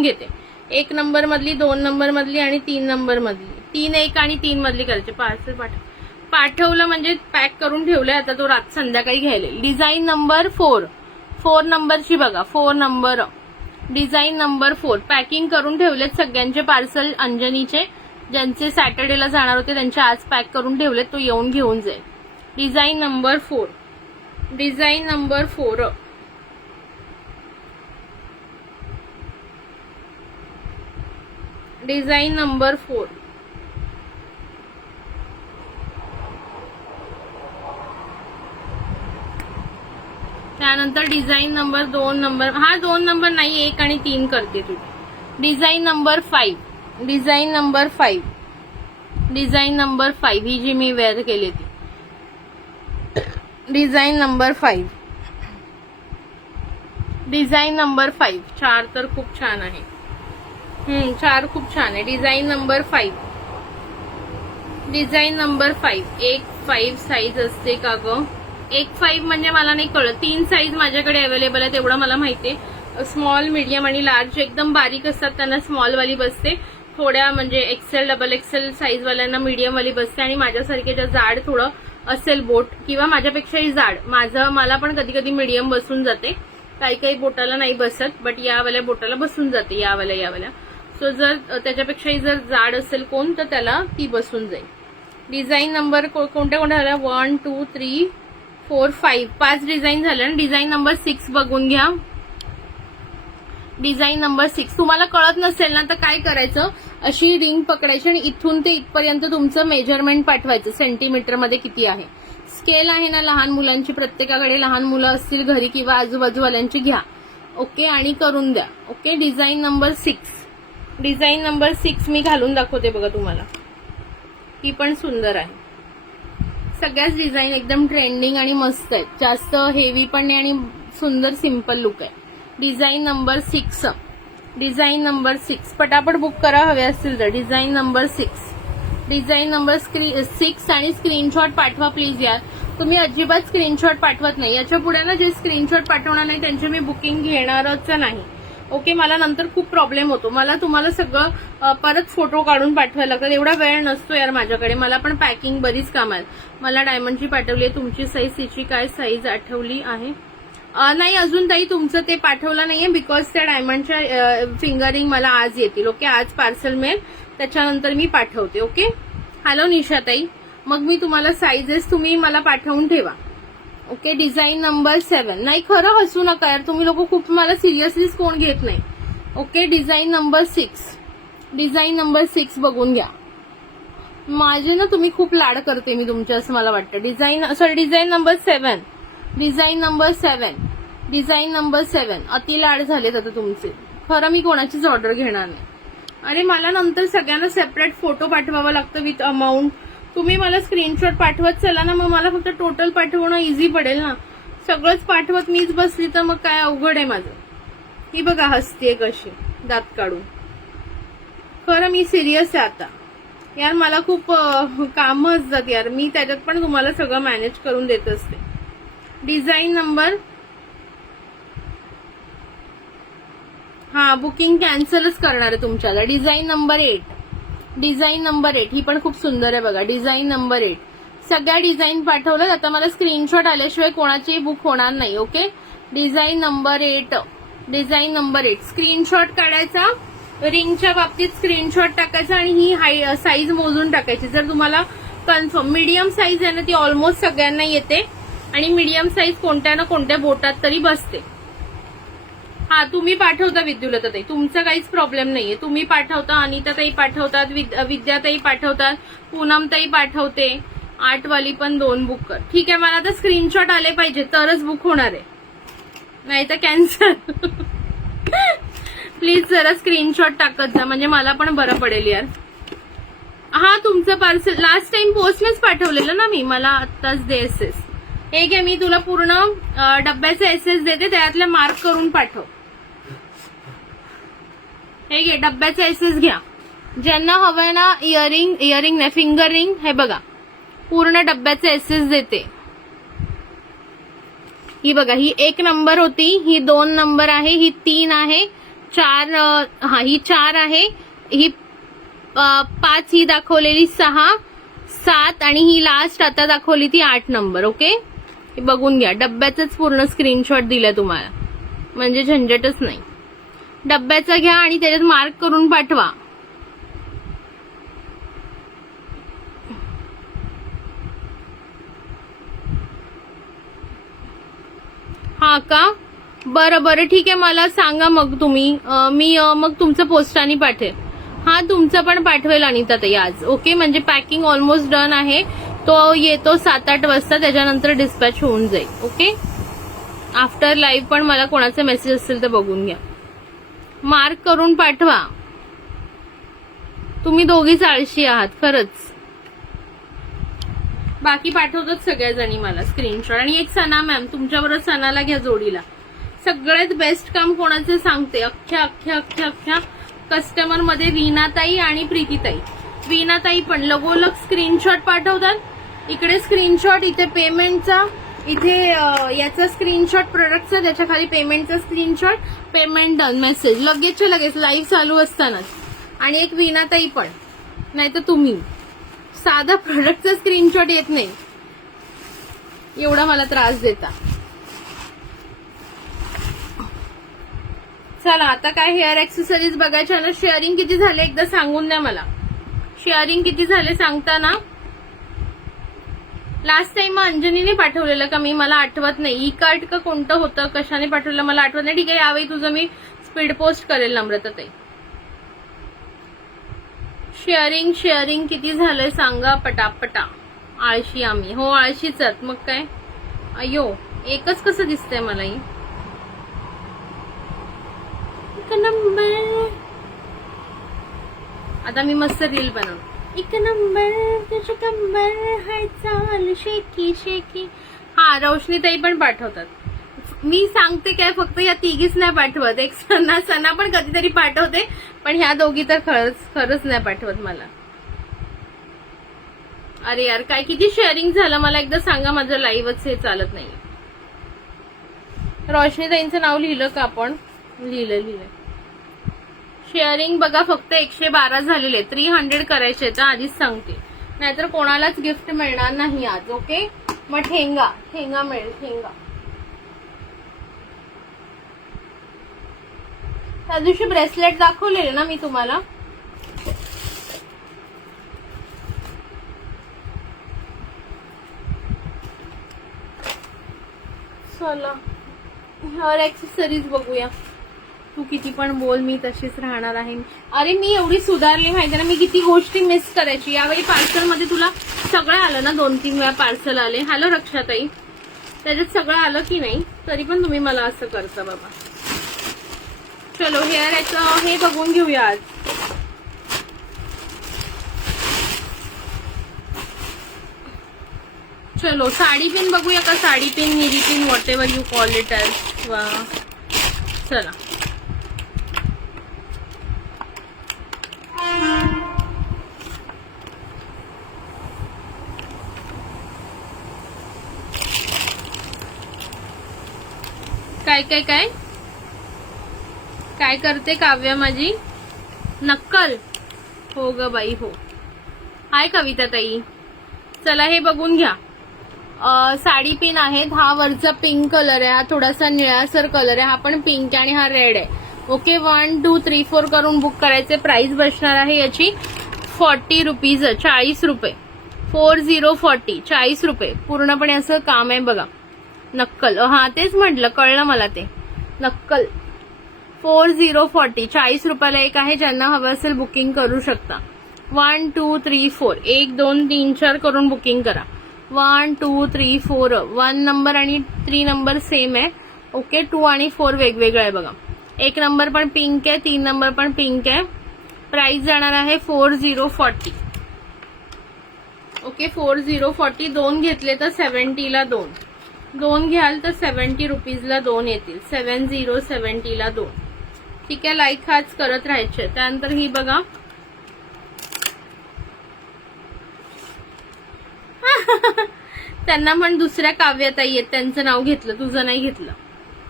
घेते. 1 नंबर मधली, 2 नंबर मधली आणि 3 नंबर मधली. 3, 1 आणि 3 मधली करायचे. पार्सल पाठवलं म्हणजे पॅक करून ठेवलंय, आता तो रात संध्याकाळी घ्यायला. डिझाईन नंबर 4 नंबरची बघा, 4 नंबर. डिझाईन नंबर 4 पॅकिंग करून ठेवलेत सगळ्यांचे पार्सल. अंजनीचे ज्यांचे सॅटर्डेला जाणार होते त्यांचे आज पॅक करून ठेवलेत, तो येऊन घेऊन जाईल. Design number 4, design number 4, design number 4. त्यानंतर डिझाईन नंबर 2 नंबर. हा 2 नंबर नाही, 1 आणि 3 करते तुझी. Design number 5, design number 5, design number 5 ही जी मी वेअर केली ती. Design number 5, design number 5. 4 तर खूप छान आहे. 4 खूप छान आहे. Design number 5, design number 5. 1-5 size असते का ग? 1-5 म्हणजे मला नाही कळत. 3 साईज माझ्याकडे अवेलेबल आहे, तेवढं मला माहितीये. स्मॉल, मीडियम आणि लार्ज. एकदम बारीक असतात त्यांना स्मॉल वाली बसते. थोड्या म्हणजे एक्सेल, डबल एक्सेल साईज वाल्यांना मीडियम वाली बसते. आणि माझ्यासारखे जे जाड थोडं असेल बोट, किंवा माझ्यापेक्षाही जाड, मला पण कधी कधी मीडियम बसून जाते. काही बोटाला नाही बसत, बट यावाल्या बोटाला बसून जाते. यावाल्या सो जर त्याच्यापेक्षाही जर जाड असेल कोण, तर त्याला ती बसून जाईल. डिझाईन नंबर कोणत्या झाल्या? 1, 2, 3, 4, 5. 5 डिझाईन झाल्या ना. डिझाईन नंबर 6 बघून घ्या. Design number 6. तुम्हाला कळत नसेल ना तर काय करायचं, अशी रिंग पकडायची आणि इथून ते इथपर्यंत तुमचं मेजरमेंट पाठवायचं, सेंटीमीटर मध्ये किती आहे. स्केल आहे ना लहान मुलांची, प्रत्येकाकडे लहान मुलं असतील घरी किंवा आजूबाजूवाल्यांची घ्या. ओके, आणि करून द्या. Okay, design number 6, design number 6 मी घालून दाखवते बघा तुम्हाला. ही पण सुंदर आहे. सगळ्याच डिझाईन एकदम ट्रेंडिंग आणि मस्त आहेत. जास्त हेवी पण नाही आणि सुंदर सिंपल लुक आहे. Design number 6. डिझाईन नंबर 6 पटापट बुक करा हवे असतील तर. Design number 6. डिझाईन नंबर 6 आणि स्क्रीनशॉट पाठवा प्लीज यार. तुम्ही अजिबात स्क्रीनशॉट पाठवत नाही. याच्या पुढे ना जे स्क्रीनशॉट पाठवणार नाही त्यांची मी बुकिंग घेणारच नाही. ओके, मला नंतर खूप प्रॉब्लेम होतो. मला तुम्हाला सगळं परत फोटो काढून पाठवायला लागतात. एवढा वेळ नसतो यार माझ्याकडे. मला पण पॅकिंग बरीच काम आहेत. मला डायमंडची पाठवली आहे. तुमची साईज, तिची काय साईज आठवली आहे? नाही अजून ताई तुमचं ते पाठवलं नाहीये बिकॉज त्या डायमंडच्या फिंगरिंग मला आज येतील. ओके, आज पार्सल मिळेल त्याच्यानंतर मी पाठवते. ओके, हॅलो निशा ताई. मग मी तुम्हाला साईजेस तुम्ही मला पाठवून ठेवा. Okay, design number 7. नाही खरं हसू नका यार, तुम्ही लोक खूप मला सिरियसलीच कोण घेत नाही. Okay, design number 6. Design number 6 बघून घ्या. माझे ना तुम्ही खूप लाड करते मी तुमचे असं मला वाटतं. Design number 7. Design number 7. Design number 7. अति लाड झालेत आता तुमचे. खरं मी कोणाचीच ऑर्डर घेणार नाही. अरे मला नंतर सगळ्यांना सेपरेट फोटो पाठवावा लागतं विथ अमाऊंट. तुम्ही मला स्क्रीनशॉट पाठवत चला ना, मग मला फक्त टोटल पाठवणं इझी पडेल ना. सगळंच पाठवत मीच बसली तर मग काय अवघड आहे माझं. ही बघा हसतेय कशी दात काढून. खरं मी सिरियस आहे आता यार. मला खूप कामं असतात यार. मी त्याच्यात पण तुम्हाला सगळं मॅनेज करून देत असते. डिझाईन नंबर, हा बुकिंग कॅन्सलच करणार आहे तुमच्याला. Design number 8. डिझाईन नंबर 8 ही पण खूप सुंदर आहे बघा. Design number 8. सगळ्या डिझाईन पाठवलं. आता मला स्क्रीनशॉट आल्याशिवाय कोणाचीही बुक होणार नाही. Okay, design number 8. Design number 8 screenshot काढायचा. रिंगच्या बाबतीत स्क्रीनशॉट टाकायचा आणि ही साईज मोजून टाकायची. जर तुम्हाला कन्फर्म मीडियम साईज आहे ना ती ऑलमोस्ट सगळ्यांना येते आणि मीडियम साईज कोणत्या ना कोणत्या बोटात तरी बसते. हा तुम्ही पाठवता विद्युलताताई, तुमचा काहीच प्रॉब्लेम नाहीये. तुम्ही पाठवता, अनिताताई पाठवतात, विद्याताई पाठवतात, पूनमताई पाठवते. 8 वाली पण 2 बुक कर. ठीक आहे, मला आता स्क्रीनशॉट आले पाहिजे तरच बुक होणार आहे, नाही तर कॅन्सल. प्लीज जरा स्क्रीनशॉट टाकत जा म्हणजे मला पण बरं पडेल यार. हा तुमचं पार्सल लास्ट टाइम पोस्टनेच पाठवलेलं ना मी. मला आत्ताच दे एसएस. हे घे, मी तुला पूर्ण डब्याचे एसएस देते, त्यातले मार्क करून पाठव. हे घे डब्याचे एसएस घ्या. ज्यांना हवंय ना इयरिंग नाही फिंगर रिंग, हे बघा पूर्ण डब्याचे एसएस देते. ही बघा, ही 1 नंबर होती, ही 2 नंबर आहे, ही 3 आहे, 4 हा ही 4 आहे, ही 5 ही दाखवलेली 6, 7 आणि ही लास्ट आता दाखवली ती 8 नंबर. ओके, बघून घ्या. डब्याचाच पूर्ण स्क्रीनशॉट दिला तुम्हाला म्हणजे झंझटच नाही. डब्याचा घ्या आणि त्याच्यात मार्क करून पाठवा. हा का, बरं बरं ठीक आहे, मला सांगा मग तुम्ही. मी मग तुमचं पोस्टाने पाठवेल. हा तुमचं पण पाठवेल अनिताताई आज. ओके, म्हणजे पॅकिंग ऑलमोस्ट डन आहे. तो येतो 7-8 वाजता, त्याच्यानंतर डिस्पॅच होऊन जाईल. ओके, आफ्टर लाईव्ह पण मला कोणाचा मेसेज असेल तर बघून घ्या. मार्क करून पाठवा. तुम्ही दोघीच आळशी आहात खरंच. बाकी पाठवतात सगळ्या जणी मला स्क्रीनशॉट. आणि एक सना मॅम, तुमच्याबरोबर सनाला घ्या जोडीला. सगळ्यात बेस्ट काम कोणाचं सांगते, अख्ख्या कस्टमर मध्ये वीणाताई आणि प्रीतीताई. वीणाताई पण लगोलग स्क्रीनशॉट पाठवतात. इकडे स्क्रीनशॉट, इथे पेमेंटचा, इथे याचा स्क्रीनशॉट प्रोडक्टचा, त्याच्या खाली पेमेंटचा स्क्रीनशॉट, पेमेंट डन मेसेज लगेचच्या लगेच लाईव्ह चालू असतानाच. आणि एक वीणाताई पण, नाही तर तुम्ही. साधा प्रोडक्टचा स्क्रीनशॉट येत नाही, एवढा मला त्रास देता. चला आता काय हेअर एक्सेसरीज बघायच्या ना. शेअरिंग किती झाले एकदा सांगून द्या मला. शेअरिंग किती झाले सांगता ना. लास्ट टाइम अंजनीने पाठवलेलं का मी, मला आठवत नाही. ई कार्ड का कोणतं होतं, कशाने पाठवलं मला आठवत नाही. ठीक आहे, यावेळी तुझं मी स्पीड पोस्ट करेल नम्रताताई. शेअरिंग किती झालंय सांगा पटापटा. आळशी आम्ही, हो आळशीच आहात मग काय. अयो एकच कसं दिसतंय मला. ही नंबर आता मी मस्त रील बनवू. एक नंबर तुझी कंबर हाय चाल शेकी शेकी. हा रोशनीताई पण पाठवतात. मी सांगते काय फक्त या तिघीच नाही पाठवत, एक सना पण कधीतरी पाठवते, पण ह्या दोघी तर खरंच नाही पाठवत मला. अरे यार काय किती शेअरिंग झालं मला एकदा सांगा, माझं लाईव्हच हे चालत नाही. रोशनीताईंचं नाव लिहिलं का आपण? लिहिलं. शेअरिंग बघा फक्त 112 झालेले, 300 करायचे तर आधीच सांगते, नाहीतर कोणालाच गिफ्ट मिळणार नाही आज. ओके मग ठेंगा मिळेल ठेंगा. त्या दिवशी ब्रेसलेट दाखवलेले ना मी तुम्हाला. चला हेअर ऍक्सेसरीज बघूया. तू किती पण बोल मी तशीच राहणार आहे. अरे मी एवढी सुधारली माहिती ना, मी किती गोष्टी मिस करायची. यावेळी पार्सल मध्ये तुला सगळं आलं ना, 2-3 वेळा पार्सल आले. हॅलो रक्षाताई, त्याच्यात सगळं आलं की नाही? तरी पण तुम्ही मला असं करता बाबा. चलो हेअर हे बघून घेऊया आज. चलो साडी पिन बघूया का? साडी पिन, निरी pin, whatever you call it as. वा चला काय करते काव्या माझी? नक्कल हो ग बाई हो. हाय कविता ताई. चला हे बघून घ्या. साडी पिन आहे. हा वरचा पिंक कलर आहे, हा थोडासा निळासर कलर आहे, हा पण पिंक आहे आणि हा रेड आहे. ओके 1 2 3 4 करून बुक करायचे. प्राइस बसणार आहे याची 40 रुपीज, 40 रुपये. 4040 40 रुपये. पूर्णपणे असं काम आहे बघा. नक्कल, हा तेच म्हटलं, कळलं मला ते. नक्कल 4040 40 रुपयाला एक आहे. ज्यांना हवं असेल बुकिंग करू शकता. 1 2 3 4 1 2 3 4 करून बुकिंग करा. 1 2 3 4 1 नंबर आणि 3 नंबर सेम आहे. ओके 2 आणि 4 वेगवेगळं आहे बघा. 1 नंबर पण पिंक आहे, 3 नंबर पण पिंक आहे. प्राइस जाणार आहे 4040. ओके 4040. 2 घेतले तर 70 ला 2 घ्याल तर 70 रुपीजला 2 येतील. 7070 ला 2. ठीक आहे, लाईक हाच करत राहायचे. त्यानंतर ही बघा त्यांना पण दुसऱ्या काव्यताई आहेत, त्यांचं नाव घेतलं, तुझं नाही घेतलं.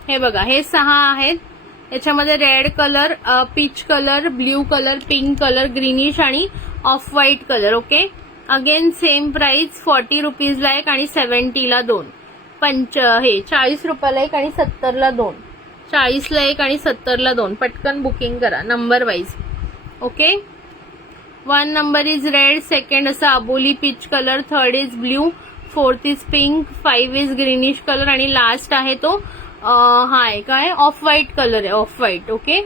हे बघा हे 6 आहेत. याच्यामध्ये red colour, peach colour, blue colour, pink colour, greenish आणि off white colour. Okay again same price 40 रुपीजला एक आणि 70 ला 2. 40 रुपयाला एक आणि 70 ला 2. 40 ला एक आणि 70 ला 2. पटकन बुकिंग करा number wise. Okay 1 number is red, second असा अबोली peach colour, third is blue, fourth is pink, 5 is greenish colour आणि लास्ट आहे तो हाय काय ऑफ व्हाईट कलर आहे. Off white. Okay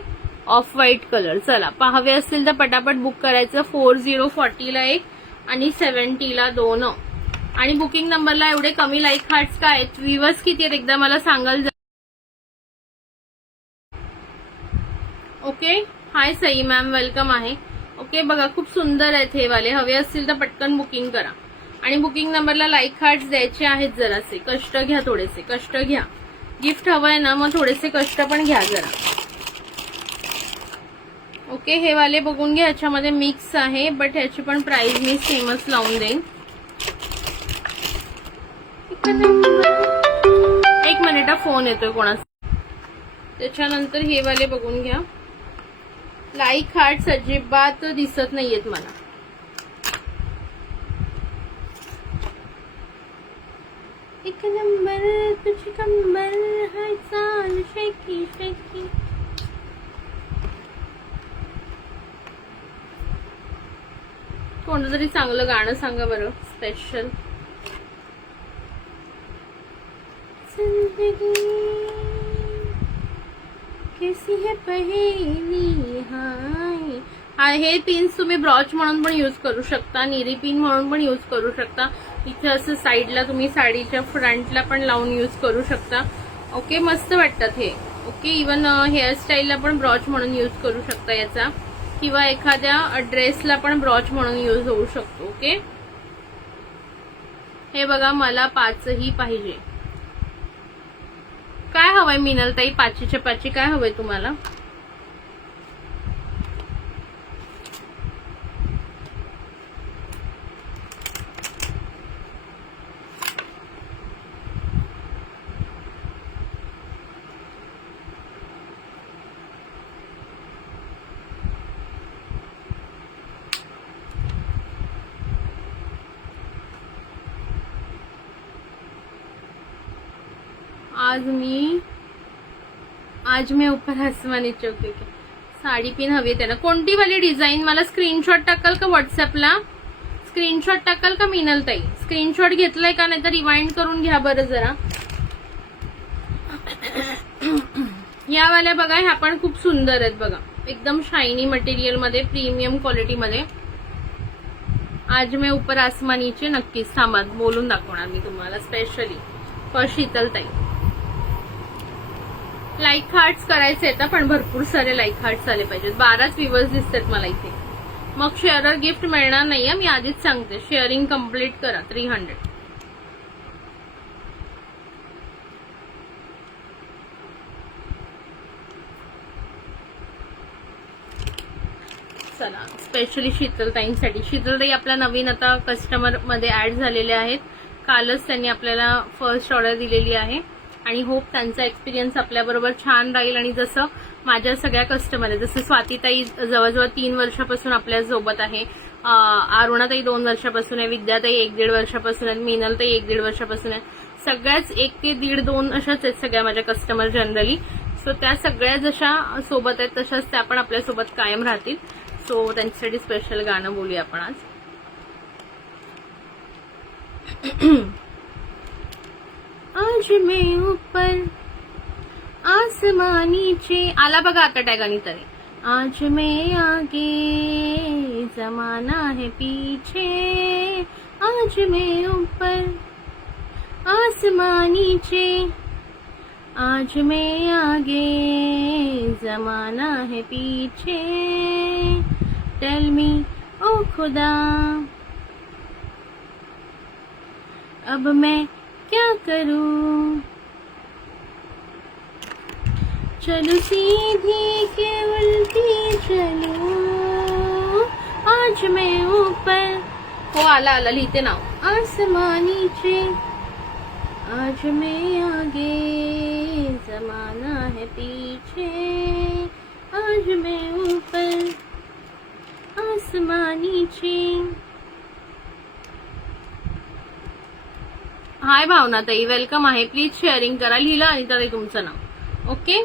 off white colour. चला पाहावे असतील तर पटापट बुक करायचं. 4040 ला एक आणि 70 ला 2. आणि बुकिंग नंबरला एवढे कमी लाईक हार्ट्स काय आहेत? व्ह्यूअर्स किती आहेत एकदा मला सांगाल. Okay hi Sai ma'am, welcome आहे. ओके बघा खूप सुंदर आहेत हे वाले. हवे असतील तर पटकन बुकिंग करा. आणि बुकिंग नंबरला लाईक हार्ट्स द्यायचे आहेत. जरासे कष्ट घ्या, थोडेसे कष्ट घ्या. गिफ्ट हवंय ना, मग थोडेसे कष्ट पण घ्या जरा. ओके हे वाले बघून घ्या. याच्यामध्ये मिक्स आहे, बट ह्याची पण प्राइस मी सेमच लावून देईन. एक मिनिट, फोन येतोय कोणाचा. त्याच्यानंतर हे वाले बघून घ्या. लाईक हार्ट्स अजिबात दिसत नाहीयेत मला. एक नंबर तुझी कंबर हाय चाल शेकी शेकी. कोणतं तरी चांगलं गाणं सांगा बरं स्पेशल. जिंदगी कैसी है पहेली. हाय हे पिन्स तुम्ही ब्रॉच म्हणून पण यूज करू शकता, निरी पिन म्हणून पण यूज करू शकता. इथे असं साईडला तुम्ही साडीच्या फ्रंटला पण लावून यूज करू शकता. ओके मस्त वाटतात हे. ओके इवन हेअरस्टाईलला पण ब्रॉच म्हणून यूज करू शकता याचा. किंवा एखाद्या ड्रेसला पण ब्रॉच म्हणून यूज होऊ शकतो. ओके, हे बघा मला 5ही पाहिजे. काय हवंय मिनलताई? 5च्या 5 काय हवंय तुम्हाला? आज मैं ऊपर आसमानी चौके के साडी पिन हवी आहे त्यांना. कोणती वाली डिझाईन? मला स्क्रीनशॉट टाकाल का व्हॉट्सअपला? स्क्रीनशॉट टाकाल का मिनलताई? स्क्रीनशॉट घेतलाय का? नाही तर रिवाइंड करून घ्या बरं जरा. या वाल्या बघा, ह्या पण खूप सुंदर आहेत बघा, एकदम शायनी मटेरियल मध्ये, प्रीमियम क्वालिटी मध्ये. आज मैं ऊपर आसमानीचे नक्कीच थांबा बोलून दाखवणार मी तुम्हाला specially for Sheetaltai. Like hearts करायचे आहेत पण भरपूर सारे लाईक हार्ट्स आले पाहिजेत. 12च व्ह्यूअर्स दिसतात मला इथे. मग शेअरर गिफ्ट मिळणार नाहीये, मी आधीच सांगते. शेअरिंग कम्प्लीट करा. 300. चला, स्पेशली शीतलताईंसाठी. शीतलताई आपल्या नवीन आता कस्टमर मध्ये ऍड झालेले आहेत. कालच त्यांनी आपल्याला फर्स्ट ऑर्डर दिलेली आहे आणि होप त्यांचा एक्सपिरियन्स आपल्याबरोबर छान राहील. आणि जसं माझ्या सगळ्या कस्टमर आहे, जसं स्वातीताई जवळजवळ 3 वर्षापासून आपल्या सोबत आहे, अरुणाताई 2 वर्षापासून आहे, विद्याताई 1-1.5 वर्षापासून आहे, मिनलताई 1-1.5 वर्षापासून आहे. सगळ्याच 1 ते 1.5-2 अशाच आहेत सगळ्या माझ्या कस्टमर जनरली. सो त्या सगळ्या जशा सोबत आहेत तशाच त्या पण आपल्यासोबत कायम राहतील. सो त्यांच्यासाठी स्पेशल गाणं बोलूया आपण आज. आज मैं ऊपर आसमां नीचे. आला बघा आता टॅग आणि तरी. आज मैं आगे जमाना है पीछे, आज मैं ऊपर आसमां नीचे, आज मैं आगे जमाना है पीछे. टेल मी ओ खुदा अब मैं क्या करूं, चलू सीधी के उल्टी चलूं, आज मैं ऊपर. हो आला लिहिते नाव. आसमां नीचे, आज मैं आगे जमाना है पीछे, आज मैं ऊपर आसमां नीचे. हाय भावना ताई, वेलकम आहे. प्लीज शेअरिंग करा. लिहिलं अनिता ताई तुमचं नाव. ओके,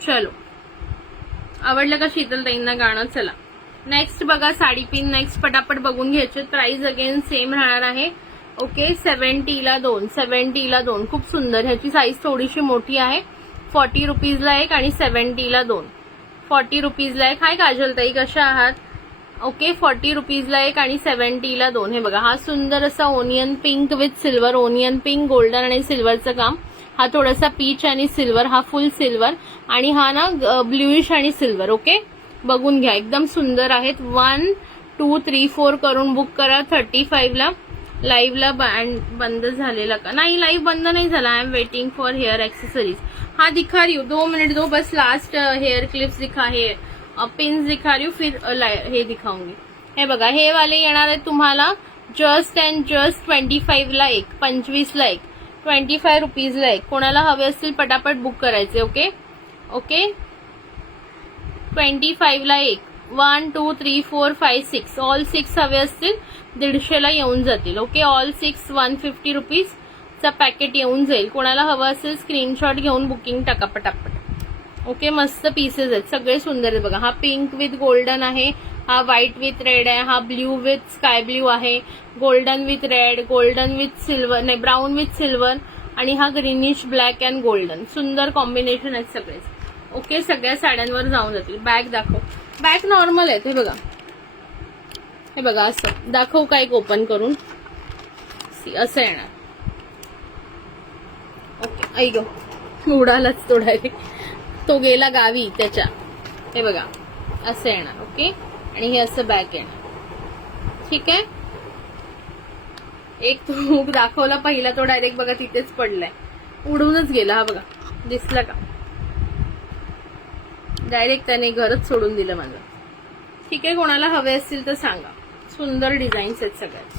चलो. आवडलं का शीतलताईंना गाणं? चला नेक्स्ट बघा साडी पिन. नेक्स्ट पटापट बघून घ्यायचे. प्राइस अगेन सेम राहणार आहे. ओके, 70ला 2. 70ला 2 खूप सुंदर. ह्याची साईज थोडीशी मोठी आहे. 40 रुपीजला एक आणि 70ला 2. 40 रुपीजला एक. हाय काजलताई, कशा आहात? ओके, 40 रुपीजला एक आणि 70ला 2. हे बघा, हा सुंदर असा onion pink with silver. Onion pink, golden आणि सिल्वरचं काम. हा थोडासा पीच आणि सिल्वर, हा फुल सिल्वर आणि हा ना ब्ल्यूइश आणि सिल्वर. ओके, बघून घ्या, एकदम सुंदर आहेत. 1 2 3 4 करून बुक करा. 35ला. लाईव्हला बंद झालेला का? नाही, लाईव्ह बंद नाही झाला. I am waiting for hair accessories. हाँ दिखा रही हूँ, 2 मिनट दो बस. लास्ट हेयर क्लिप्स दिखा, हे पिन्स दिखा रही हूँ, फिर हे दिखाऊंगी. हे बघा, हे वाले येणार आहेत तुम्हाला जस्ट अँड जस्ट 25ला एक, 25ला एक, 25 रुपीजला एक. कोणाला हवे असतील पटापट बुक करायचे. ओके ओके, 25ला एक. 1 2 3 4 5 6 ऑल 6 हवे असतील 150ला येऊन जातील. ओके, ऑल 6 150 रुपीजचा पॅकेट येऊन जाईल. कोणाला हवं असेल स्क्रीनशॉट घेऊन बुकिंग टाका पटापट. ओके, मस्त पीसेस आहेत, सगळे सुंदर आहेत बघा. हा पिंक विथ गोल्डन आहे, हा व्हाईट विथ रेड आहे, हा ब्ल्यू विथ स्काय ब्ल्यू आहे, golden with red, golden with silver, नाही ब्राऊन विथ सिल्वर आणि हा ग्रीनिश ब्लॅक अँड गोल्डन. सुंदर कॉम्बिनेशन आहेत सगळेच. ओके, सगळ्या साड्यांवर जाऊन जातील. बॅग दाखव. बॅग नॉर्मल आहेत. हे बघा, हे बघा असं दाखव का एक ओपन करून. असं येणार. ओके, ऐक उडालाच तो डायरेक्ट, तो गेला गावी त्याच्या. हे बघा असं येणार. ओके, आणि हे असं बॅक येणार. ठीक आहे. एक तो दाखवला पहिला, तो डायरेक्ट बघा तिथेच पडलाय, उडूनच गेला. हा बघा, दिसला का? डायरेक्ट त्याने घरच सोडून दिलं माझं. ठीक आहे, कोणाला हवे असतील तर सांगा. सुंदर डिझाईन्स आहेत सगळ्यात.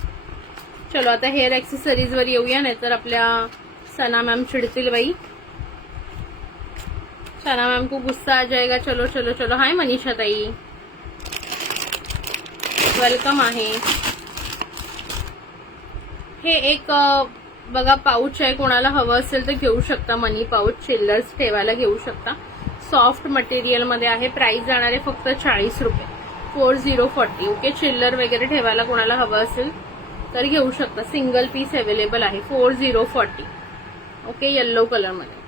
चलो आता हेअर ऍक्सेसरीज वर येऊया, नाहीतर आपल्या सना मॅम चिडतील बाई. सना मैम को गुस्सा आ जाएगा. चलो चलो चलो. हाय मनीषा ताई, वेलकम आहे. हे एक बघा पाऊच आहे, कोणाला हवं असेल तर घेऊ शकता. मनी पाऊच चिल्लर्स ठेवायला घेऊ शकता. सॉफ्ट मटेरियल मध्ये आहे. प्राइस जाणार आहे फक्त 40 रुपये, 4040. ओके, चिल्लर वगैरे ठेवायला कोणाला हवं असेल तर घेऊ शकता. सिंगल पीस अवेलेबल आहे 4040. ओके, येल्लो कलर मध्ये.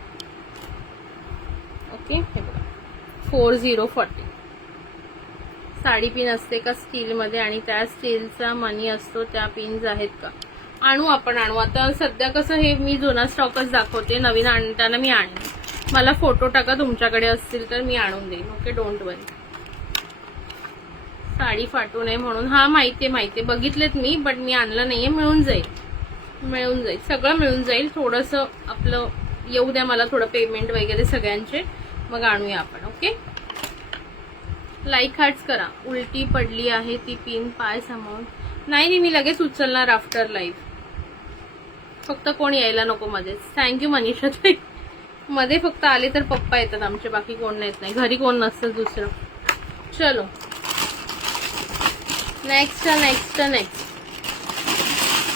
ओके, हे बघा 4040. साडी पिन असते का स्टील मध्ये, आणि त्या स्टीलचा मनी असतो, त्या पिन्स आहेत का? आणू आपण, आणू. आता सध्या कसं हे मी जुना स्टॉकच दाखवते, नवीन आणताना मी आणेन. मला फोटो टाका तुमच्याकडे असतील तर मी आणून देईन. ओके, डोंट वरी. साडी फाटू नये म्हणून. हा माहितीये बघितलेत मी, बट मी आणलं नाहीये. मिळून जाईल सगळं मिळून जाईल. थोडंसं आपलं येऊ द्या मला, थोडं पेमेंट वगैरे सगळ्यांचे, मग आणूया आपण. ओके, लाईक हार्ट्स करा. उलटी पडली आहे ती पिन पाय समोर. नाही, मी लगेच उचलणार आफ्टर लाईव्ह. फक्त कोण यायला नको मध्येच. थँक्यू मनीषा ताई. मध्ये फक्त आले तर पप्पा येतात आमचे, बाकी कोण येत नाही. घरी कोण नसतं दुसरं. चलो नेक्स्ट.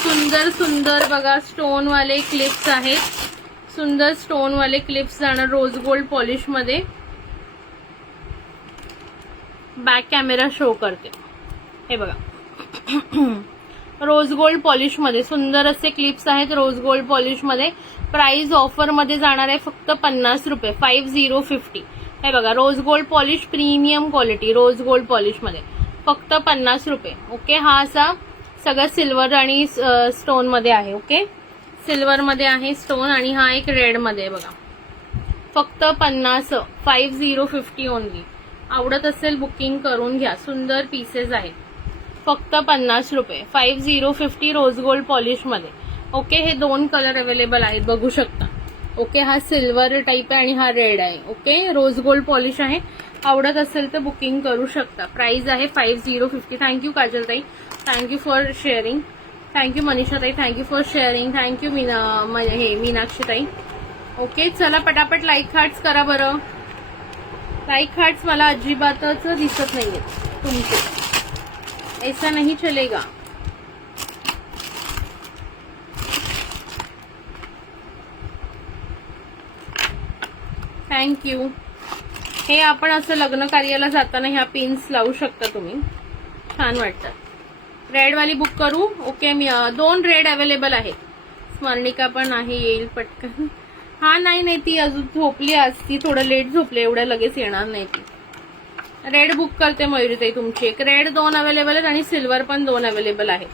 सुंदर सुंदर बघा स्टोन वाले क्लिप्स आहेत. सुंदर स्टोन वाले क्लिप्स जाणार रोज गोल्ड पॉलिश मध्ये. बॅक कॅमेरा शो करते. हे बघा रोज गोल्ड पॉलिश मध्ये सुंदर असे क्लिप्स आहेत. रोज गोल्ड पॉलिश मध्ये प्राइस ऑफर मध्ये जाणार आहे फक्त 50 रुपये, 5050. हे बघा rose gold polish premium quality, rose gold polish मध्ये फक्त 50 रुपये. ओके, हा असा सगळं सिल्वर आणि स्टोन मध्ये आहे. ओके, सिल्वर मध्ये आहे स्टोन, आणि हा एक रेड मध्ये आहे बघा. फक्त 50, 5050 ओनली. आवडत असेल बुकिंग करून घ्या. सुंदर पीसेस आहेत. फक्त 50 रुपये, 5050 रोज गोल्ड पॉलिश मध्ये. ओके, हे 2 कलर अवेलेबल आहेत, बघू शकता. ओके, हा सिल्वर टाइप आहे आणि हा रेड आहे. ओके, रोज गोल्ड पॉलिश आहे. आवडत असेल तर बुकिंग करू शकता. प्राइस आहे 5050. Thank you Kajal tai, thank you for sharing. Thank you Manisha tai, thank you for sharing. Thank you Meenakshi tai. Okay, चला पटापट लाईक हार्ट्स करा बरं. लाईक हार्ट्स मला अजिबातच दिसत नाहीये तुमचे. ऐसा नहीं चलेगा. थँक्यू. हे आपण असं लग्न कार्याला जाताना ह्या पिन्स लावू शकता तुम्ही, छान वाटतात. रेड वाली बुक करू. ओके, मी 2 रेड अवेलेबल आहेत. स्मरणिका पण आहे, येईल पटकन. हा नाही ती अजून झोपली आज. ती थोडं लेट झोपले, एवढ्या लगेच येणार नाही ती. रेड बुक करते मयुरीताई तुमची. एक रेड 2 अवेलेबल आहेत आणि सिल्वर पण 2 अवेलेबल आहे.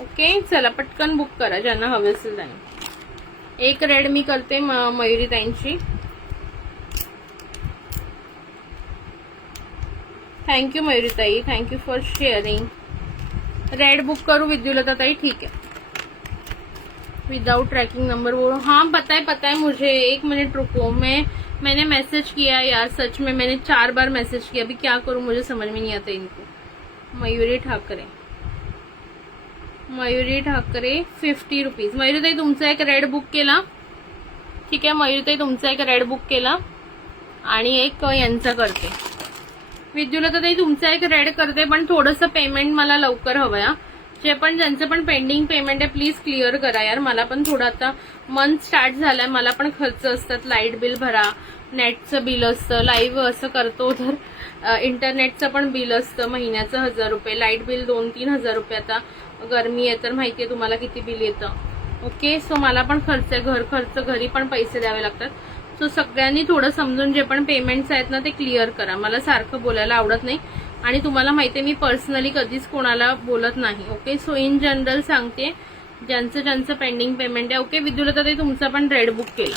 ओके, चला पटकन बुक करा ज्यांना हवे असेल त्यांनी. एक रेड मी करते मयुरीताईंची. थँक्यू मयुरीताई, thank you for sharing. Red book करू विद्युलता ताई. ठीक है, विदाउट ट्रैकिंग नंबर वो. हाँ पता है मुझे. 1 मिनट रुको, मैंने मैसेज किया यार, सच में मैंने 4 बार मैसेज किया. अभी क्या करूं मुझे समझ में नहीं आता इनको. मयुरी ठाकरे 50 रुपीज. मयुरीताई तुमचा एक रेड बुक केला. ठीक आहे मयुरीताई, तुमचा एक रेड बुक केला आणि एक यांचा करते. विद्युलताताई तुमचा एक रेड करते, पण थोडंसं पेमेंट मला लवकर हवंय. ज्यांचं पण पेंडिंग पेमेंट आहे प्लीज क्लिअर करा यार. मला पण थोडं आता मंथ स्टार्ट झालाय, मला पण खर्च असतात. लाईट बिल भरा, नेटचं बिल असतं, लाईव्ह असं करतो तर इंटरनेटचं पण बिल असतं महिन्याचं 1000 रुपये, लाईट बिल 2-3 हजार रुपये. आता गरमी आहे तर माहितीये तुम्हाला किती बिल येतं. ओके, सो मला पण खर्च आहे, घर खर्च, घरी पण पैसे द्यावे लागतात. सो सगळ्यांनी थोडं समजून जे पण पेमेंट्स आहेत ना ते क्लिअर करा. मला सारखं बोलायला आवडत नाही आणि तुम्हाला माहितीये मी पर्सनली कधीच कोणाला बोलत नाही. ओके, सो इन जनरल सांगते ज्यांचं पेंडिंग पेमेंट आहे. ओके, विद्युलता ताई तुमचा पण रेड बुक केला.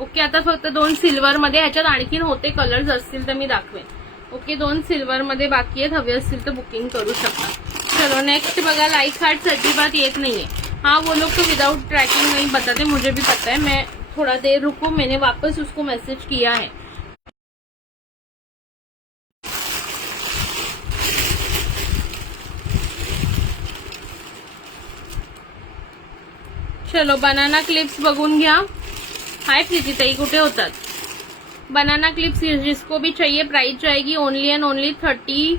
ओके, आता फक्त 2 सिल्वर मध्ये, ह्याच्यात आणखीन होते कलर्स असतील तर मी दाखवेन. ओके, 2 सिल्वर मध्ये बाकी आहेत, हवे असतील तर बुकिंग करू शकता. चलो नेक्स्ट बघा, लाइक हार्ट अजिबात येत नाहीये. हाँ वो लोग तो विदाउट ट्रैकिंग नहीं बताते, मुझे भी पता है. मैं थोड़ा देर रुको, मैंने वापस उसको मैसेज किया है. चलो बनाना क्लिप्स बघून घ्या. हाय प्रीतीताई, कुठे होतात? बनाना क्लिप्स जिसको भी चाहिए, प्राइस जाएगी ओनली एंड ओनली 30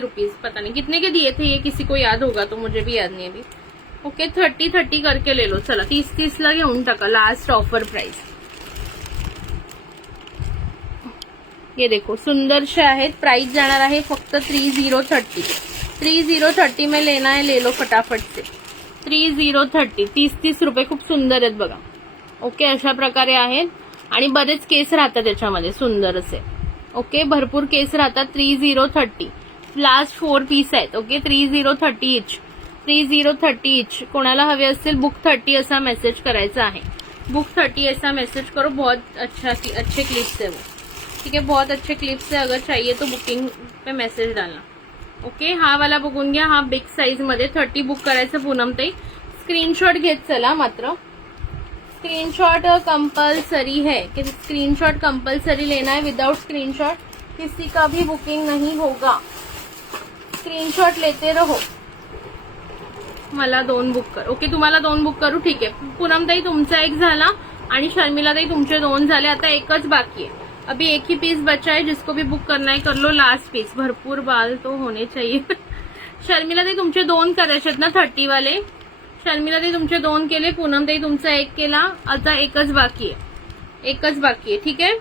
रुपीज. पता नहीं कितने के दिए थे ये, किसी को याद होगा तो, मुझे भी याद नहीं अभी. ओके 30 करके ले लो. चला 30 ला घेऊन टाका, लास्ट ऑफर प्राइस. ये देखो सुंदरसे आहेत. प्राइस जाणार आहे फक्त 30 में लेना है, ले लो फटाफट से. 30 30 रुपये. खूप सुंदर आहेत बघा. ओके, अशा प्रकारे आहेत आणि बरेच केस राहतात त्याच्यामध्ये सुंदर असे. ओके, भरपूर केस राहतात. 30 लास्ट 4 पीस आहेत. ओके 30 इच. कोणाला हवे असतील बुक 30 असा मेसेज करायचा आहे. बुक 30 ऐसा मैसेज करो. बहुत अच्छे क्लिप्स है वो. ठीक है, बहुत अच्छे क्लिप्स है. अगर चाहिए तो बुकिंग पे मैसेज डालना. ओके, हा वाला बघून घ्या. हा बिग साईज मध्ये 30 बुक करायचं पूनमताई. स्क्रीनशॉट घेत चला. मात्र स्क्रीनशॉट कंपलसरी है कि स्क्रीनशॉट कंपलसरी लेना है. विदाउट स्क्रीनशॉट किसी का भी बुकिंग नहीं होगा. स्क्रीनशॉट लेते रहो. मला 2 बुक कर. ओके, तुम्हाला 2 बुक करू. ठीक आहे, पूनमताई तुमचा 1 झाला आणि शर्मिलाताई तुमचे 2 झाले. आता एकच बाकी है. अभी एक ही पीस बचा है. जिसको भी बुक करना है कर लो. Last piece. भरपूर बाल तो होने चाहिए. शर्मिलाताई तुमचे 2 करायचे आहेत ना 30 वाले. शर्मिलाताई तुमचे 2 केले. पूनमताई तुमचा 1 केला. आता एकच बाकी आहे. ठीक आहे,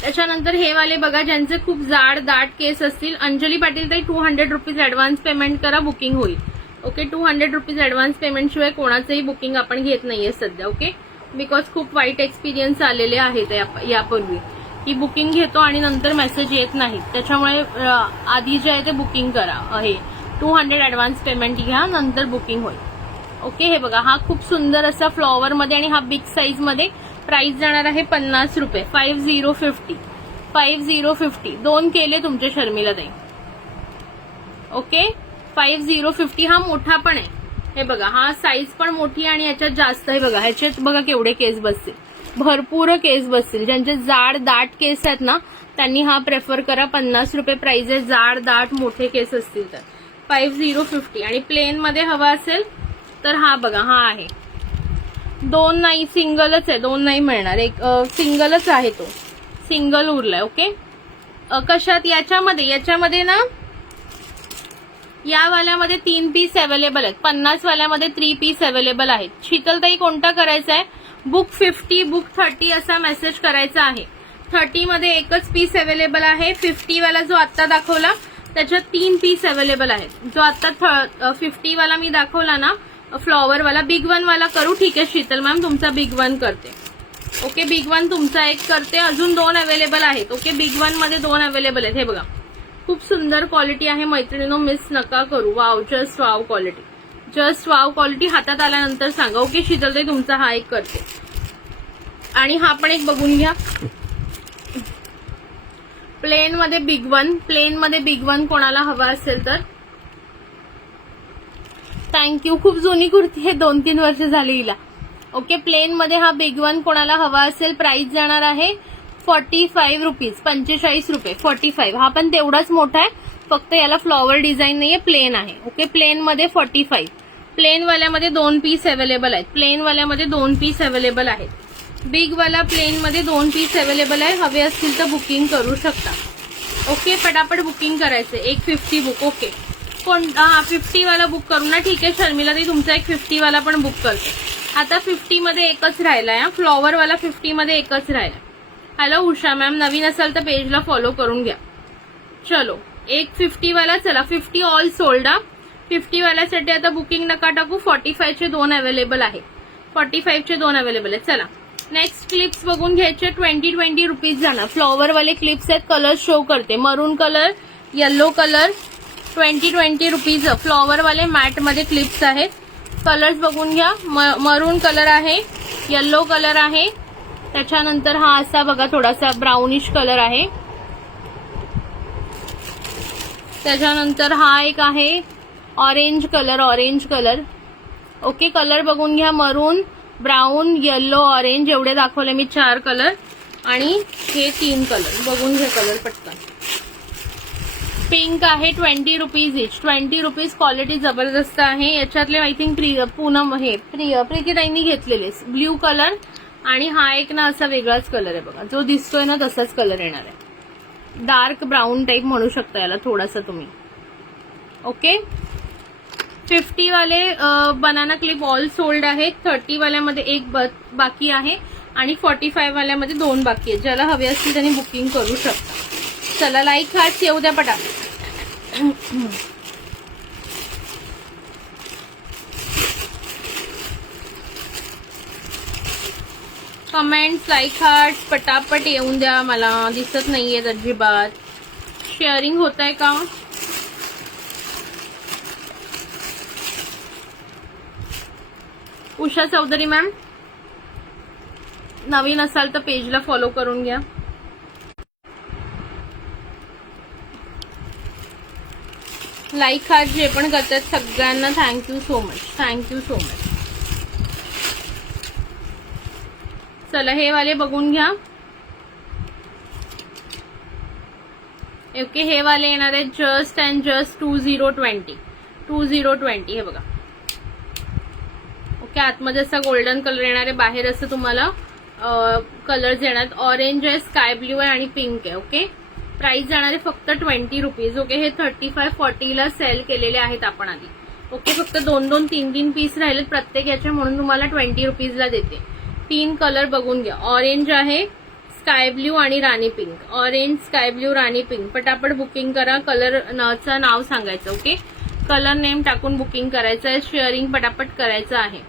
त्याच्यानंतर हे वाले बघा, ज्यांचे खूप जाड दाट केस असतील. अंजली पाटील ताई 200 रुपीज ऍडव्हान्स पेमेंट करा, बुकिंग होईल. ओके, 200 रुपीज ऍडव्हान्स पेमेंट शिवाय कोणाचंही बुकिंग आपण घेत नाहीये सध्या. ओके, बिकॉज खूप वाईट एक्सपिरियन्स आलेले आहेत यापूर्वी की बुकिंग घेतो आणि नंतर मेसेज येत नाहीत. त्याच्यामुळे आधी जे आहे ते बुकिंग करा. आहे 200 ऍडव्हान्स पेमेंट घ्या, नंतर बुकिंग होईल. ओके, हे बघा, हा खूप सुंदर असा फ्लॉवर मध्ये आणि हा बिग साईज मध्ये. प्राइस जाणार आहे 50 रुपये. 5050. 2 केले तुमचे शर्मिलाताई. ओके 5050. हा मोठा पण आहे. हे बघा, हा साईज पण मोठी आणि याच्यात जास्त आहे बघा. ह्याच्यात बघा केवढे केस बसतील. भरपूर केस बसतील. ज्यांचे जाड दाट केस आहेत ना त्यांनी हा प्रेफर करा. 50 रुपये प्राइस आहे. जाड दाट मोठे केस असतील तर 5050. आणि प्लेन मध्ये हवा असेल तर हा बघा, हा आहे. 2 नाही, सिंगलच आहे. 2 नाही मिळणार, एक सिंगलच आहे. तो सिंगल उरलाय. ओके, कशात? याच्यामध्ये ना, या वाल्यामध्ये 3 पीस अवेलेबल आहेत. 50 वाल्यामध्ये 3 पीस अवेलेबल आहेत. शीतलताई कोणता करायचा आहे? बुक 50 बुक 30 असा मेसेज करायचा आहे. 30 मध्ये एकच पीस अवेलेबल आहे. 50 वाला जो आता दाखवला त्याच्यात 3 पीस अवेलेबल आहेत. जो आता 50 वाला मी दाखवला ना फ्लॉवर वाला, बिग 1 वाला करू. ठीक आहे शीतल मॅम, तुमचा बिग 1 करते. ओके, बिग 1 तुमचा 1 करते. अजून 2 अवेलेबल आहेत. ओके, बिग 1 मध्ये 2 अवेलेबल आहेत. हे बघा, खूप सुंदर क्वालिटी आहे मैत्रिणींनो, मिस नका करू. Wow, just wow quality. Just wow quality. हातात आल्यानंतर सांगा. ओके शीतलताई, तुमचा हा 1 करते. आणि हा पण एक बघून घ्या. प्लेन मध्ये बिग 1 कोणाला हवा असेल तर. थँक्यू. खूप जुनी कुर्ती आहे, 2-3 वर्ष झाली हिला. ओके, प्लेन मध्ये हा बिग 1 कोणाला हवा असेल. प्राइस जाणार आहे 45 रुपीज. 45 रुपये. 45. हा पण तेवढाच मोठा आहे, फक्त याला फ्लॉवर डिझाईन नाहीये, प्लेन आहे. ओके, प्लेन मध्ये 45. प्लेन वाल्यामध्ये 2 पीस अवेलेबल आहेत. प्लेन वाल्यामध्ये 2 पीस अवेलेबल आहेत. बिग वाला प्लेन मध्ये 2 पीस अवेलेबल आहे. हवे असतील तर बुकिंग करू शकता. ओके, पटापट बुकिंग करायचे. एक 50 बुक. ओके, कोण 50 वाला बुक करू ना. ठीक आहे शर्मिला ताई, तुमचा एक 50 वाला पण बुक करते. आता 50 मध्ये एकच राहिलाय. फ्लॉवर वाला 50 मध्ये एकच राहिला. हॅलो उषा मॅम, नवीन असाल तर पेजला फॉलो करून घ्या. चलो, एक 50 वाला. चला 50 ऑल सोल्ड. 50 वाल्यासाठी आता बुकिंग नका टाकू. 45 चे 2 अवेलेबल आहे. 45 चे 2 अवेलेबल आहेत. चला नेक्स्ट क्लिप्स बघून घ्यायचे. 20 रुपीज जाणार. फ्लॉवर वाले क्लिप्स आहेत. कलर शो करते. मरून colour, yellow colour. 20 rupees flower वाले मॅट मध्ये क्लिप्स आहेत. कलर्स बघून घ्या. मरून कलर आहे, येलो कलर आहे, त्याच्यानंतर हा असा बघा थोडासा ब्राउनिश कलर आहे, त्याच्यानंतर हा एक आहे ऑरेंज कलर. ओके, कलर बघून घ्या. मरून, ब्राऊन, येलो, ऑरेंज एवढे दाखवले मी 4 कलर आणि हे 3 कलर बघून घ्या. कलर पटकन. पिंक आहे 20 रुपीज इच. 20 रुपीज. क्वालिटी जबरदस्त आहे. याच्यातले आय थिंक पूनम हे प्रीतीताईंनी घेतलेले ब्ल्यू कलर आणि हा एक ना असा वेगळाच कलर आहे बघा, जो दिसतोय ना तसाच कलर येणार आहे. डार्क ब्राऊन टाईप म्हणू शकता याला थोडासा तुम्ही. ओके, 50 वाले बनाना क्लिप ऑल सोल्ड आहेत. 30 वाल्यामध्ये एक बाकी आहे आणि 45 वाल्यामध्ये 2 बाकी आहेत. ज्याला हवे असतील त्यांनी बुकिंग करू शकता. चला लाईक हार्ट्स येऊ द्या पटा. कमेंट्स, लाईक हार्ट्स पटापट येऊन द्या. मला दिसत नाहीये अजिबात. शेअरिंग होत आहे का? उषा चौधरी मॅम, नवीन असाल तर पेजला फॉलो करून घ्या. लाईक हार्ट जे पण करतात सगळ्यांना थँक्यू सो मच. चला हे वाले बघून घ्या. ओके, हे वाले येणार आहेत जस्ट अँड जस्ट 2020 हे बघा. ओके, आतमध्ये असा गोल्डन कलर येणार आहे, बाहेर असं तुम्हाला कलर्स येणार. ऑरेंज आहे, स्काय ब्ल्यू आहे आणि पिंक आहे. ओके, प्राइस जाणार आहे फक्त 20 रुपीज. ओके, हे 35-40 ला सेल केलेले आहेत आपण आधी. ओके, फक्त 2-2, 3-3 पीस राहिलेत प्रत्येक याचे, म्हणून तुम्हाला 20 रुपीजला देते. 3 कलर बघून घ्या. ऑरेंज आहे, स्काय ब्ल्यू आणि राणी पिंक. ऑरेंज, स्काय ब्ल्यू, राणी पिंक. पटापट बुकिंग करा. कलरचं नाव सांगायचं. ओके, कलर नेम टाकून बुकिंग करायचं आहे. शेअरिंग पटापट करायचं आहे.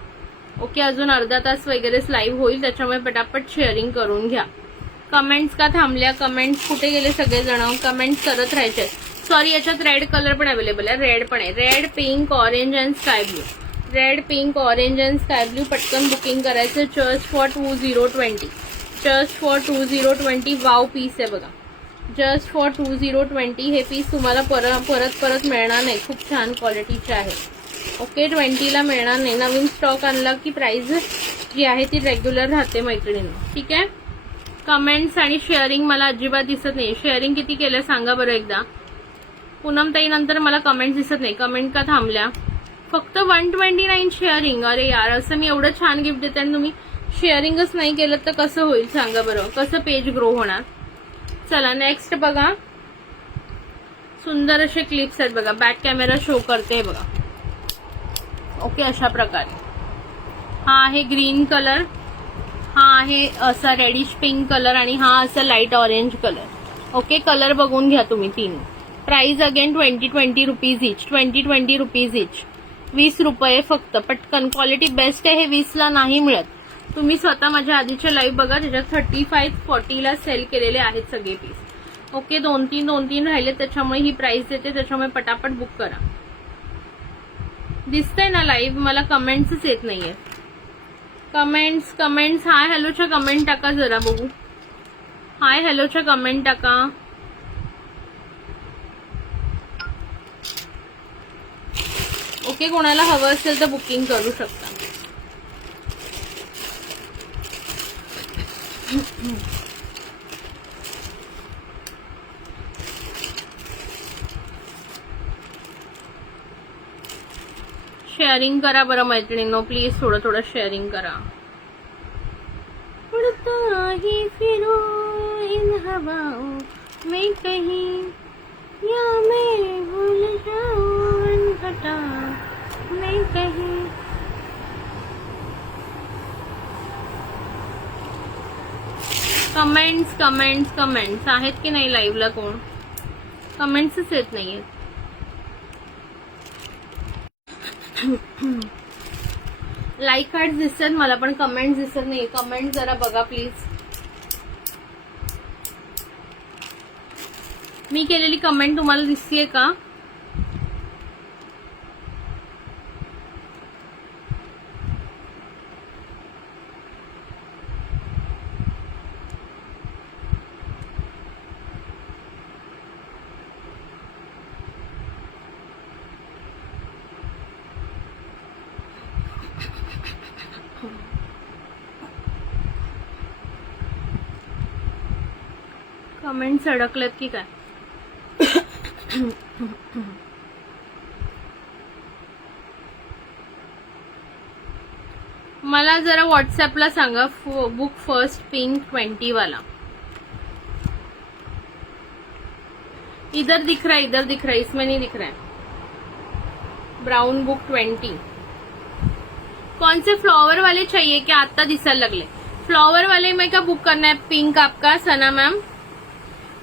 ओके, अजून अर्धा तास वगैरेच लाईव्ह होईल, त्याच्यामुळे पटापट शेअरिंग करून घ्या. कमेंट्स का थांबल्या? कमेंट्स कुठे गेले सगळेजण? कमेंट्स करत राहायचे. सॉरी, याच्यात रेड कलर पण अवेलेबल आहे. रेड पण आहे. Red, pink, orange and sky blue. Red, pink, orange and sky blue. पटकन बुकिंग करायचं. Just for 2020. वाव पीस आहे बघा. जस्ट फॉर 2020 हे पीस तुम्हाला परत मिळणार नाही. खूप छान क्वालिटीचे आहे. ओके, 20ला मिळणार नाही. नवीन स्टॉक आणला की प्राइस जी आहे ती रेग्युलर राहते मैत्रिणींनो. ठीक आहे. कमेंट्स आणि शेअरिंग मला अजिबात दिसत नाही. शेअरिंग किती केलं सांगा बरं एकदा. पूनम ताई नंतर मला कमेंट्स दिसत नाही. कमेंट का थांबल्या? फक्त 129 शेअरिंग. अरे यार, असं मी एवढं छान गिफ्ट देते आणि तुम्ही शेअरिंगच नाही केलं तर कसं होईल सांगा बरं? कसं पेज ग्रो होणार? चला नेक्स्ट बघा. सुंदर असे क्लिप्स आहेत बघा. बॅक कॅमेरा शो करते बघा. ओके, अशा प्रकारे. हा आहे ग्रीन कलर, हा आहे असा रेडिश पिंक कलर आणि हा असा light orange colour. Okay, colour बघून घ्या तुम्ही 3. Price again 20 rupees each. 20 rupees each. 20 रुपये फक्त. पटकन. क्वालिटी बेस्ट आहे. हे 20ला नाही मिळत. तुम्ही स्वतः माझ्या आधीचे लाईव्ह बघा, त्याच्यात 35-40 ला सेल केलेले आहेत सगळे पीस. ओके, 2-3 राहिले, त्याच्यामुळे ही प्राइस येते. त्याच्यामुळे पटापट बुक करा. दिसतंय ना लाईव्ह? मला कमेंट्सच येत नाहीये. कमेंट्स हाय हॅलोच्या कमेंट टाका जरा बघू. हाय हॅलोच्या कमेंट टाका. ओके, कोणाला हवं असेल तर बुकिंग करू शकता. शेअरिंग करा बरं मैत्रिणींनो, प्लीज थोडं शेअरिंग करा. उड़ता ही फिरो इन हवाओं में कहीं, या मैं भूल जाऊं अनहटा मैं कहीं. कमेंट्स आहेत की नाही लाईव्हला? कोण कमेंट्सच येत नाहीये. लाईक हार्ट दिसतात मला, पण कमेंट्स दिसत नाही. कमेंट जरा बघा प्लीज. मी केलेली कमेंट तुम्हाला दिसतीये का? कमेंट्स अडकलेत की काय? मला जरा व्हॉट्सअपला सांगा बुक फर्स्ट पिंक 20 वाला. इधर दिख रहा है, इसमें नहीं दिख रहा है. Brown book 20. कौन से फ्लावर वाले चाहिए क्या? आता दिसायला लागले. फ्लावर वाले में का बुक करना है? पिंक आपका सना मैम.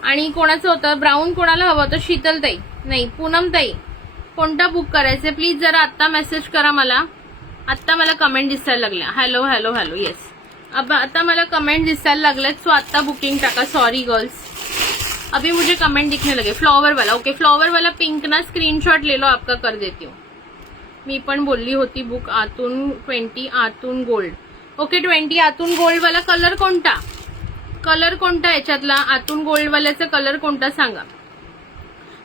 आणि कोणाचं होतं ब्राऊन? कोणाला हवं होतं? शीतल ताई नाही, पूनम ताई. कोणता बुक करायचंय प्लीज जरा आत्ता मेसेज करा मला. आत्ता मला कमेंट दिसायला लागल्या. Hello hello hello. येस, आता मला कमेंट दिसायला लागल्यात. सो आत्ता बुकिंग टाका. सॉरी गर्ल्स, अभी मुझे कमेंट दिखने लगे. फ्लावर वाला. ओके, फ्लावर वाला पिंक ना स्क्रीनशॉट ले लो, आपका कर देती हूँ. मी पण बोलली होती बुक आतून 20 आतून गोल्ड. ओके 20 आतून गोल्ड वाला. कलर कोणता? कलर कोणता याच्यातला? आतून गोल्ड वाल्याचा कलर कोणता सांगा.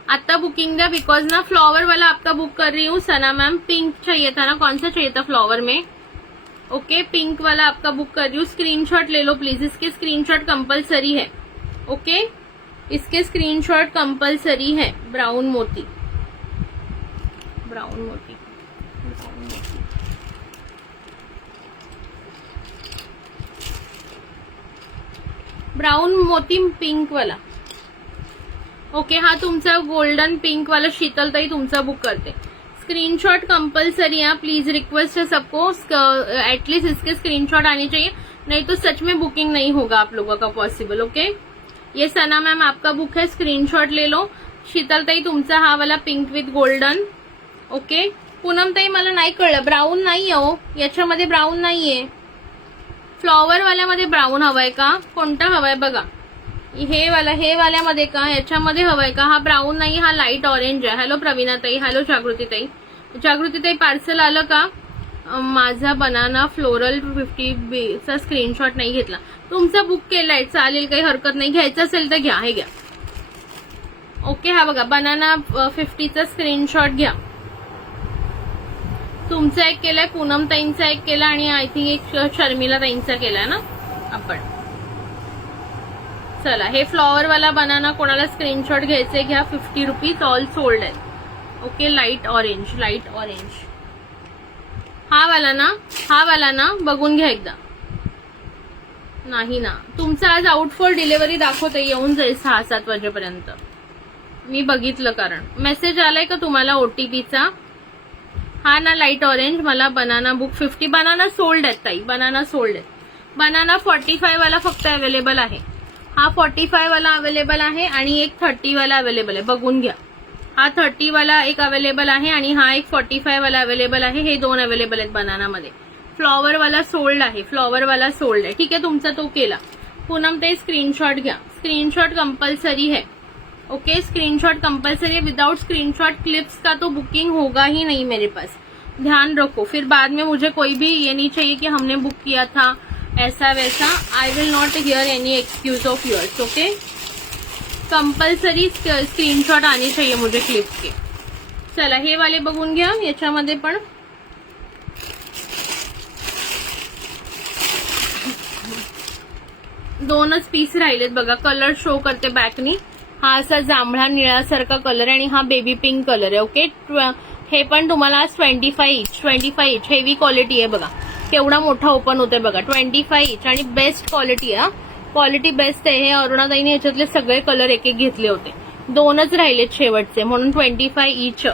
आता बुकिंग द्या बिकॉज ना फ्लावर वाला आपका बुक कर रही हूँ सना मैम. पिंक चाहिए था ना? कौन सा चाहिए था फ्लावर में? ओके पिंक वाला आपका बुक कर रही हूँ. स्क्रीनशॉट ले लो प्लीज. इसके स्क्रीनशॉट कंपलसरी है. ओके इसके स्क्रीनशॉट कंपलसरी है. ब्राउन मोती, ब्राउन मोती, ब्राउन मोती. ब्राउन मोती पिंक वाला. ओके हा तुमचा गोल्डन पिंक वाला. शीतलताई तुमचा बुक करते. स्क्रीनशॉट कंपलसरी है प्लीज. रिक्वेस्ट है सबको एटलीस्ट इसके स्क्रीनशॉट आने चाहिए, नहीं तो सच में बुकिंग नहीं होगा आप लोगों का पॉसिबल. ओके ये सना मैम आपका बुक है, स्क्रीनशॉट ले लो. शीतलताई तुमचा हा वाला पिंक विथ गोल्डन. ओके पूनमताई मला नाही कळलं, ब्राऊन नाहीये हो याच्यामध्ये, ब्राऊन नाहीये. फ्लॉवर वाल्यामध्ये ब्राऊन हवाय का? कोणता हवाय बघा. हे वाल्यामध्ये का? याच्यामध्ये हवाय का? हा ब्राऊन नाही, हा लाईट ऑरेंज आहे. हॅलो प्रवीणाताई. हॅलो जागृतीताई. जागृतीताई पार्सल आलं का? माझा बनाना फ्लोरल 50 चा स्क्रीनशॉट नाही घेतला. तुमचा बुक केलाय चालेल, काही हरकत नाही. घ्यायचं असेल तर घ्या. हे घ्या. ओके हा बघा बनाना 50 चा स्क्रीनशॉट घ्या. तुमचा एक केलाय, पूनम ताईंचा एक केला आणि आय थिंक एक शर्मिला ताईंचा केलाय ना आपण. चला हे फ्लॉवर वाला बनाना कोणाला स्क्रीनशॉट घ्यायचे घ्या. 50 रुपीज ऑल सोल्ड आहे. Okay light orange, light orange. हा वाला ना बघून घ्या एकदा. नाही ना तुमचं आज आउट फॉर डिलिव्हरी दाखवते, येऊन जाईल 6-7 वाजेपर्यंत. मी बघितलं कारण मेसेज आलाय का तुम्हाला ओटीपीचा. हा ना लाईट ऑरेंज. मला बनाना बुक 50 बनाना सोल्ड आहेत ताई, बनाना सोल्ड आहेत. बनाना 45 वाला फक्त अवेलेबल आहे. हा 45 वाला अवेलेबल आहे आणि एक 30 वाला अवेलेबल आहे. बघून घ्या. हा 30 वाला एक अवेलेबल आहे आणि हा एक 45 वाला अवेलेबल आहे. हे दोन अवेलेबल आहेत बनानामध्ये. फ्लॉवर वाला सोल्ड आहे, फ्लॉवर वाला सोल्ड आहे. ठीक आहे तुमचा तो केला. पूनम ते स्क्रीनशॉट घ्या. स्क्रीनशॉट कंपलसरी है. ओके स्क्रीनशॉट कंपलसरी है. विदाउट स्क्रीनशॉट क्लिप्स का तो बुकिंग होगा ही नहीं मेरे पास. ध्यान रखो, फिर बाद में मुझे कोई भी ये नहीं चाहिए कि हमने बुक किया था ऐसा वैसा. I will not here any excuse of yours. Okay compulsory screenshot आने चाहिए मुझे क्लिप्स के. चला हे वाले बघून घ्या. याच्यामध्ये पण दोनच पीस राहिलेत बघा. कलर शो करते बॅकनी. हा असा जांभळा निळासारखा कलर आहे आणि हा बेबी पिंक कलर आहे. ओके हे पण तुम्हाला 25 इंच हेवी क्वालिटी आहे बघा. केवढा मोठा ओपन होतोय बघा. 25 इंच आणि बेस्ट क्वालिटी आहे. क्वालिटी बेस्ट आहे. हे अरुणाताईने याच्यातले सगळे कलर एक एक घेतले होते. दोनच राहिलेत शेवटचे म्हणून 25 इंच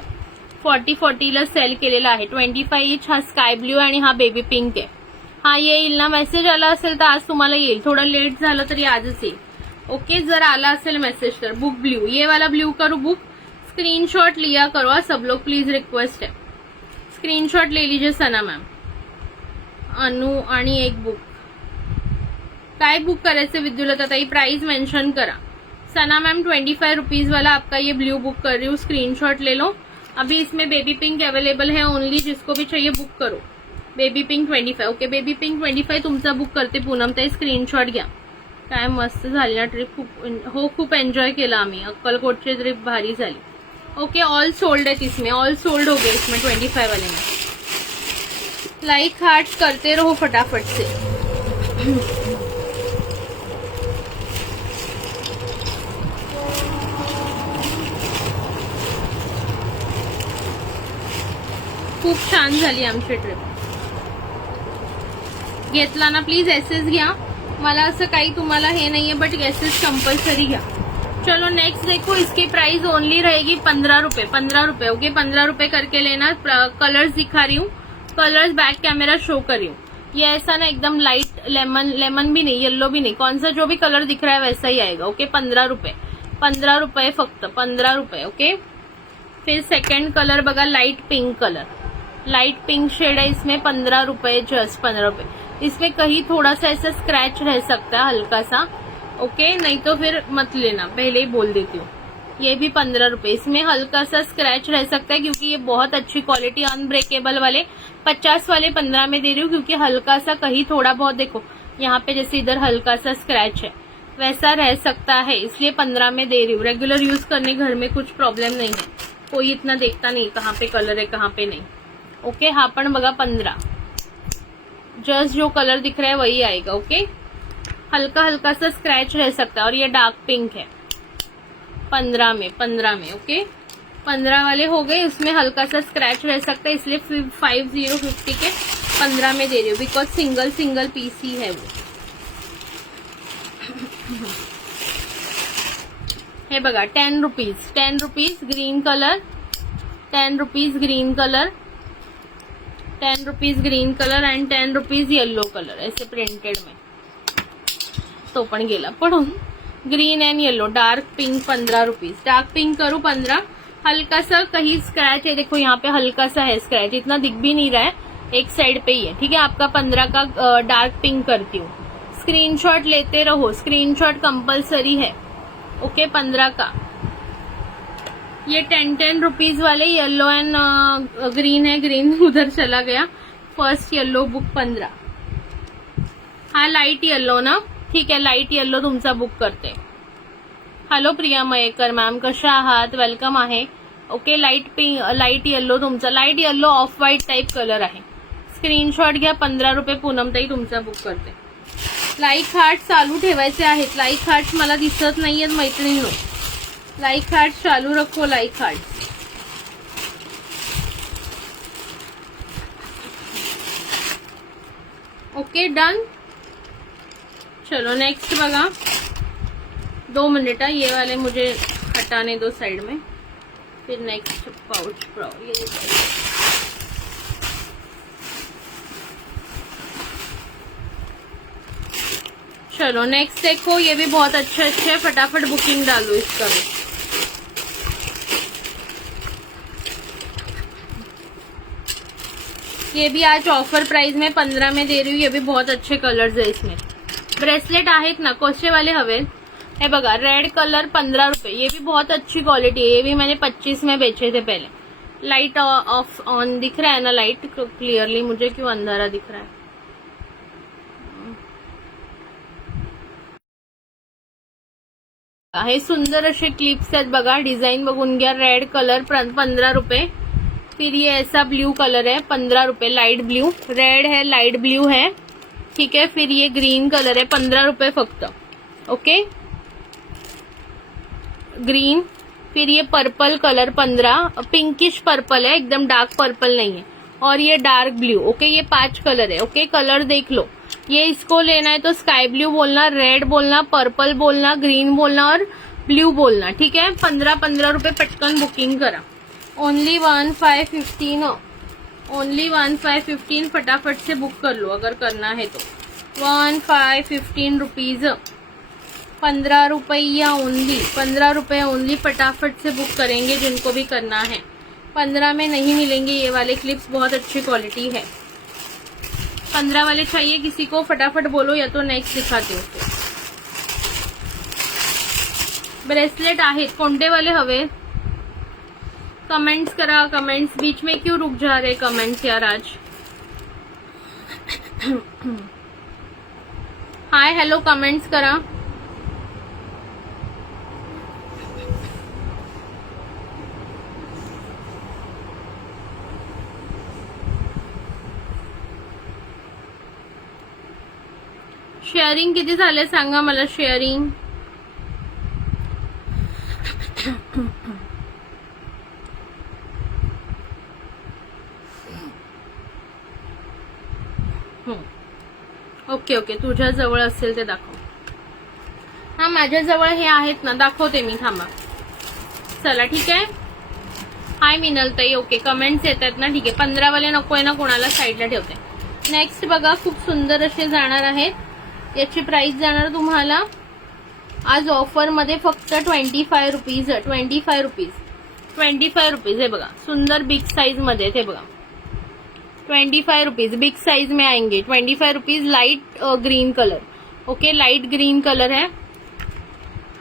40 ला सेल केलेला आहे. 25 इंच हा स्काय ब्ल्यू आणि हा बेबी पिंक आहे. हा येईल ना मेसेज आला असेल तर आज तुम्हाला येईल. थोडं लेट झालं तरी आजच येईल. ओके जर आला असेल मेसेज तर. बुक ब्लू, ये वाला ब्लू करू बुक. स्क्रीनशॉट लिया करो सब लोग प्लीज, रिक्वेस्ट है. स्क्रीनशॉट ले लीजिए सना मैम. अनु आणि एक बुक. काय बुक करायचं विद्युलता ताई? प्राइस मेंशन करा. सना मैम 25 रुपीज वाला आपका ये ब्लू बुक कर रही हूँ. स्क्रीनशॉट ले लो. अभी इसमें बेबी पिंक अवेलेबल है ओनली. जिसको भी चाहिए बुक करो. Baby pink 25. Okay baby pink 25 तुमचा बुक करते पूनम ताई. स्क्रीनशॉट घ्या. काय मस्त झाली ना ट्रिप. खूप एन्जॉय केला आम्ही. अक्कलकोटची ट्रिप भारी झाली. ओके ऑल सोल्ड है इसमें, ऑल सोल्ड हो गए इसमें 25 वाले में. लाइक हार्ट करते रहो फटाफट से. खूप छान झाली आमची ट्रिप. घेतला ना प्लीज एसेस घ्या. मला असं काही तुम्हाला हे नाहीये, बट एसेस कंपल्सरी घ्या. चलो नेक्स्ट देखो, इसकी प्राइस ओनली रहेगी 15 रुपए. 15 रुपए ओके, 15 रुपए करके लेना. कलर्स दिखा रही हूँ, कलर्स बैक कैमरा शो कर रही हूँ. ये ऐसा ना एकदम लाइट लेमन, लेमन भी नहीं, येलो भी नहीं, कौन सा जो भी कलर दिख रहा है वैसा ही आएगा. ओके 15 रुपए, 15 रुपए फक्त 15 रुपए. ओके फिर सेकंड कलर बघा, light pink colour, light pink shade है इसमें. 15 रुपए, जस्ट 15 रुपए. इसमें कहीं थोड़ा सा ऐसा स्क्रैच रह सकता है हल्का सा. ओके नहीं तो फिर मत लेना, पहले ही बोल देती हूँ. ये भी 15 रुपए, इसमें हल्का सा स्क्रैच रह सकता है क्योंकि ये बहुत अच्छी क्वालिटी अनब्रेकेबल वाले 50 वाले 15 में दे रही हूँ, क्योंकि हल्का सा कहीं थोड़ा बहुत देखो यहाँ पे जैसे इधर हल्का सा स्क्रैच है वैसा रह सकता है, इसलिए 15 में दे रही हूँ. रेगुलर यूज करने घर में कुछ प्रॉब्लम नहीं है, कोई इतना देखता नहीं कहाँ पे कलर है कहाँ पे नहीं. ओके हा पण बघा 15, जस्ट जो कलर दिख रहा है वही आएगा. ओके हल्का हल्का सा स्क्रैच रह सकता है. और ये डार्क पिंक है 15 में. ओके 15 वाले हो गए, उसमें हल्का सा स्क्रैच रह सकता है, इसलिए 50 के 15 में दे रही हूँ, बिकॉज सिंगल पीस ही है वो. हे बघा 10 rupees green colour, 10 rupees green colour, 10 rupees green colour and 10 rupees yellow colour, ऐसे प्रिंटेड में. तो पण गेला पडून. Green end yellow, dark pink 15 rupees. Dark pink करूँ 15. हल्का सा कहीं स्क्रैच है, देखो यहाँ पे हल्का सा है स्क्रैच, इतना दिख भी नहीं रहा है, एक साइड पे ही है. ठीक है आपका 15 का डार्क पिंक करती हूँ. स्क्रीनशॉट लेते रहो, स्क्रीनशॉट कंपलसरी है. ओके 15 का. ये 10 रुपीज वाले येलो एंड ग्रीन है, ग्रीन उधर चला गया. First yellow book 15. हा लाईट येलो ना, ठीक आहे लाईट येल्लो तुमचा बुक करते. हॅलो प्रिया मयेकर मॅम, कशा आहात? वेलकम आहे. Okay light pink, light yellow तुमचा, light yellow off white type colour आहे. स्क्रीनशॉट घ्या. 15 रुपये पूनमताई तुमचा बुक करते. लाईक हार्ट चालू ठेवायचे आहेत. लाईक हार्ट मला दिसत नाहीयेत मैत्रिणींनो. लाईक हार्ट चालू रखो. Like heart okay done. चलो नेक्स्ट बघा, 2 मिनट है, ये वाले मुझे हटाने दो साइड में. फिर नेक्स्ट पाउच ये चलो नेक्स्ट देखो, ये भी बहुत अच्छे है. फटाफट बुकिंग डालो इसका भी. ये भी आज ऑफर प्राइस में 15 में दे रही हूँ. ये भी बहुत अच्छे कलर्स है इसमें. ब्रेसलेट आहेत ना, कोसे वाले हवे. हे बघा रेड कलर 15 रुपए. ये भी बहुत अच्छी क्वालिटी है. ये भी मैंने 25 में बेचे थे पहले. लाइट ऑफ ऑन दिख रहा है ना, लाइट क्लियरली. मुझे क्यों अंधारा दिख रहा है? हे सुंदर असे क्लिप्स आहेत बघा. डिझाईन बघून घ्या. रेड कलर 15 रुपए. फिर ये ऐसा ब्लू कलर है 15 रुपए. लाइट ब्लू, रेड है, लाइट ब्लू है. ठीक है फिर ये ग्रीन कलर है 15 रुपए फक्त. Okay green. फिर ये पर्पल कलर 15, पिंकिश पर्पल है, एकदम डार्क पर्पल नहीं है. और ये डार्क ब्लू. ओके ये 5 कलर है. ओके कलर देख लो. ये इसको लेना है तो स्काई ब्लू बोलना, रेड बोलना, पर्पल बोलना, ग्रीन बोलना और ब्लू बोलना. ठीक है 15 रुपए पटकन बुकिंग करा. ओनली 1515. ओनली 1515 फटाफट से बुक कर लो अगर करना है तो. 1515 रुपीज. 15 रुपया ओनली. 15 रुपये ओनली. फटाफट से बुक करेंगे जिनको भी करना है. 15 में नहीं मिलेंगे ये वाले क्लिप्स. बहुत अच्छी क्वालिटी है. 15 वाले चाहिए किसी को फटाफट बोलो, या तो नेक्स्ट दिखाते हो. ब्रेसलेट आहेत. कोणते वाले हवे? कमेंट्स करा. कमेंट्स बीच में क्यों रुक जा रहे कमेंट्स यार आज? हाय हेलो कमेंट्स करा. शेअरिंग किती झाले सांगा मला. शेअरिंग ओके ओके, तुझ्या जवळ असेल ते दाखव. हा माझ्या जवळ हे आहेत ना, दाखवते मी, थांबा. चला ठीक आहे. हाय मिनल ताई. ओके, कमेंट्स येत आहेत ना, ठीक आहे. 15 वाले नकोय ना कोणाला, साईडला ठेवते. नेक्स्ट बघा, खूप सुंदर असे जाणार आहेत. याची प्राइस जाणार तुम्हाला आज ऑफर मध्ये फक्त 25 रुपीज. 25 rupees, 25 rupees. हे बघा, सुंदर बिग साइज मध्ये. हे बघा, 25 रुपीज बिग साइज में आएंगे. 25 rupees. Light green colour. Okay, light green colour है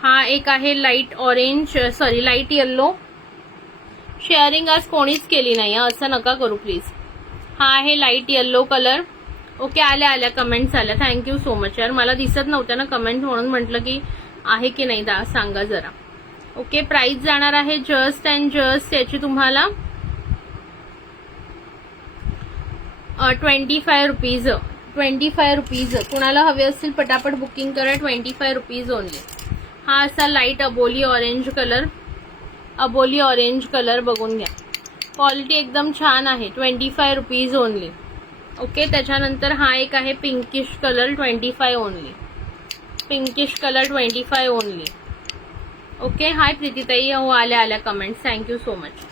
हा. एक आहे light orange, sorry light yellow. Sharing आज कोणीच केली नाही, असं नका करू प्लीज. हा आहे लाइट येल्लो कलर. ओके, आल्या कमेंट्स आल्या. थँक्यू सो मच यार, मला दिसत नव्हत्या ना कमेंट, म्हणून म्हटलं की आहे की नाही सांगा जरा. ओके, प्राइस जाणार आहे जस्ट अँड जस्ट याची तुम्हाला 25 रुपीज. 25 रुपीज. कुणाला हवे असतील पटापट बुकिंग करा. 25 रुपीज ओनली. हा असा लाईट अबोली ऑरेंज कलर. अबोली ऑरेंज कलर बघून घ्या, क्वालिटी एकदम छान आहे. 25 रुपीज ओनली. ओके, त्याच्यानंतर हा एक आहे pinkish colour. 25 only. Pinkish colour 25 only. Okay, hi प्रीतीताई. हो, आल्या comments. Thank you so much.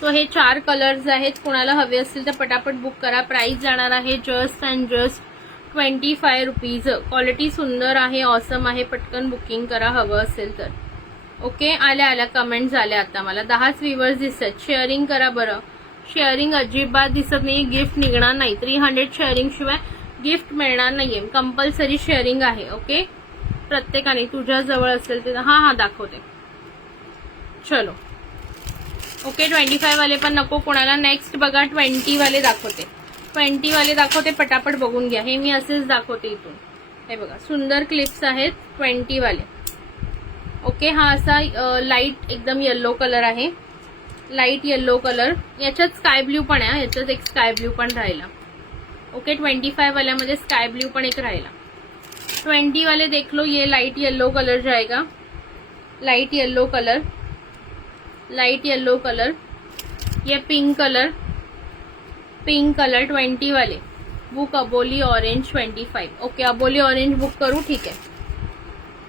So हे 4 कलर्स आहेत. कुणाला हवे असतील तर पटापट बुक करा. प्राइस जाणार आहे just and just 25 rupees. Quality सुंदर आहे, ऑसम आहे. पटकन बुकिंग करा हवं असेल तर. ओके, आल्या कमेंट्स आल्या. आता मला 10च व्ह्यूअर्स दिसतात. शेअरिंग करा बरं. शेअरिंग अजिबात दिसत नाही. गिफ्ट निघणार नाही. 300 शेअरिंग शिवाय गिफ्ट मिळणार नाहीये. कंपल्सरी शेअरिंग आहे. ओके, प्रत्येकाने तुझ्या जवळ असेल ते. हा दाखवते. चलो, ओके. 25 वाले पण नको कोणाला. नेक्स्ट बघा, 20 वाले दाखवते. 20 वाले दाखवते, पटापट बघून घ्या. हे मी असेच दाखवते इथून. हे बघा, सुंदर क्लिप्स आहेत 20 वाले. ओके, हा असा लाईट एकदम येल्लो कलर आहे. Light yellow colour. याच्यात स्काय ब्ल्यू पण आहे. याच्यात एक स्काय ब्ल्यू पण राहिला. ओके, 25 वाल्यामध्ये स्काय ब्ल्यू पण एक राहिला. 20 वाले देख लो, ये लाइट येल्लो कलर जाएगा. Light yellow colour, light yellow colour. ये पिंक कलर, पिंक कलर. 20 वाले बुक अबोली ऑरेंज 25. ओके, अबोली ऑरेंज बुक करू, ठीक आहे.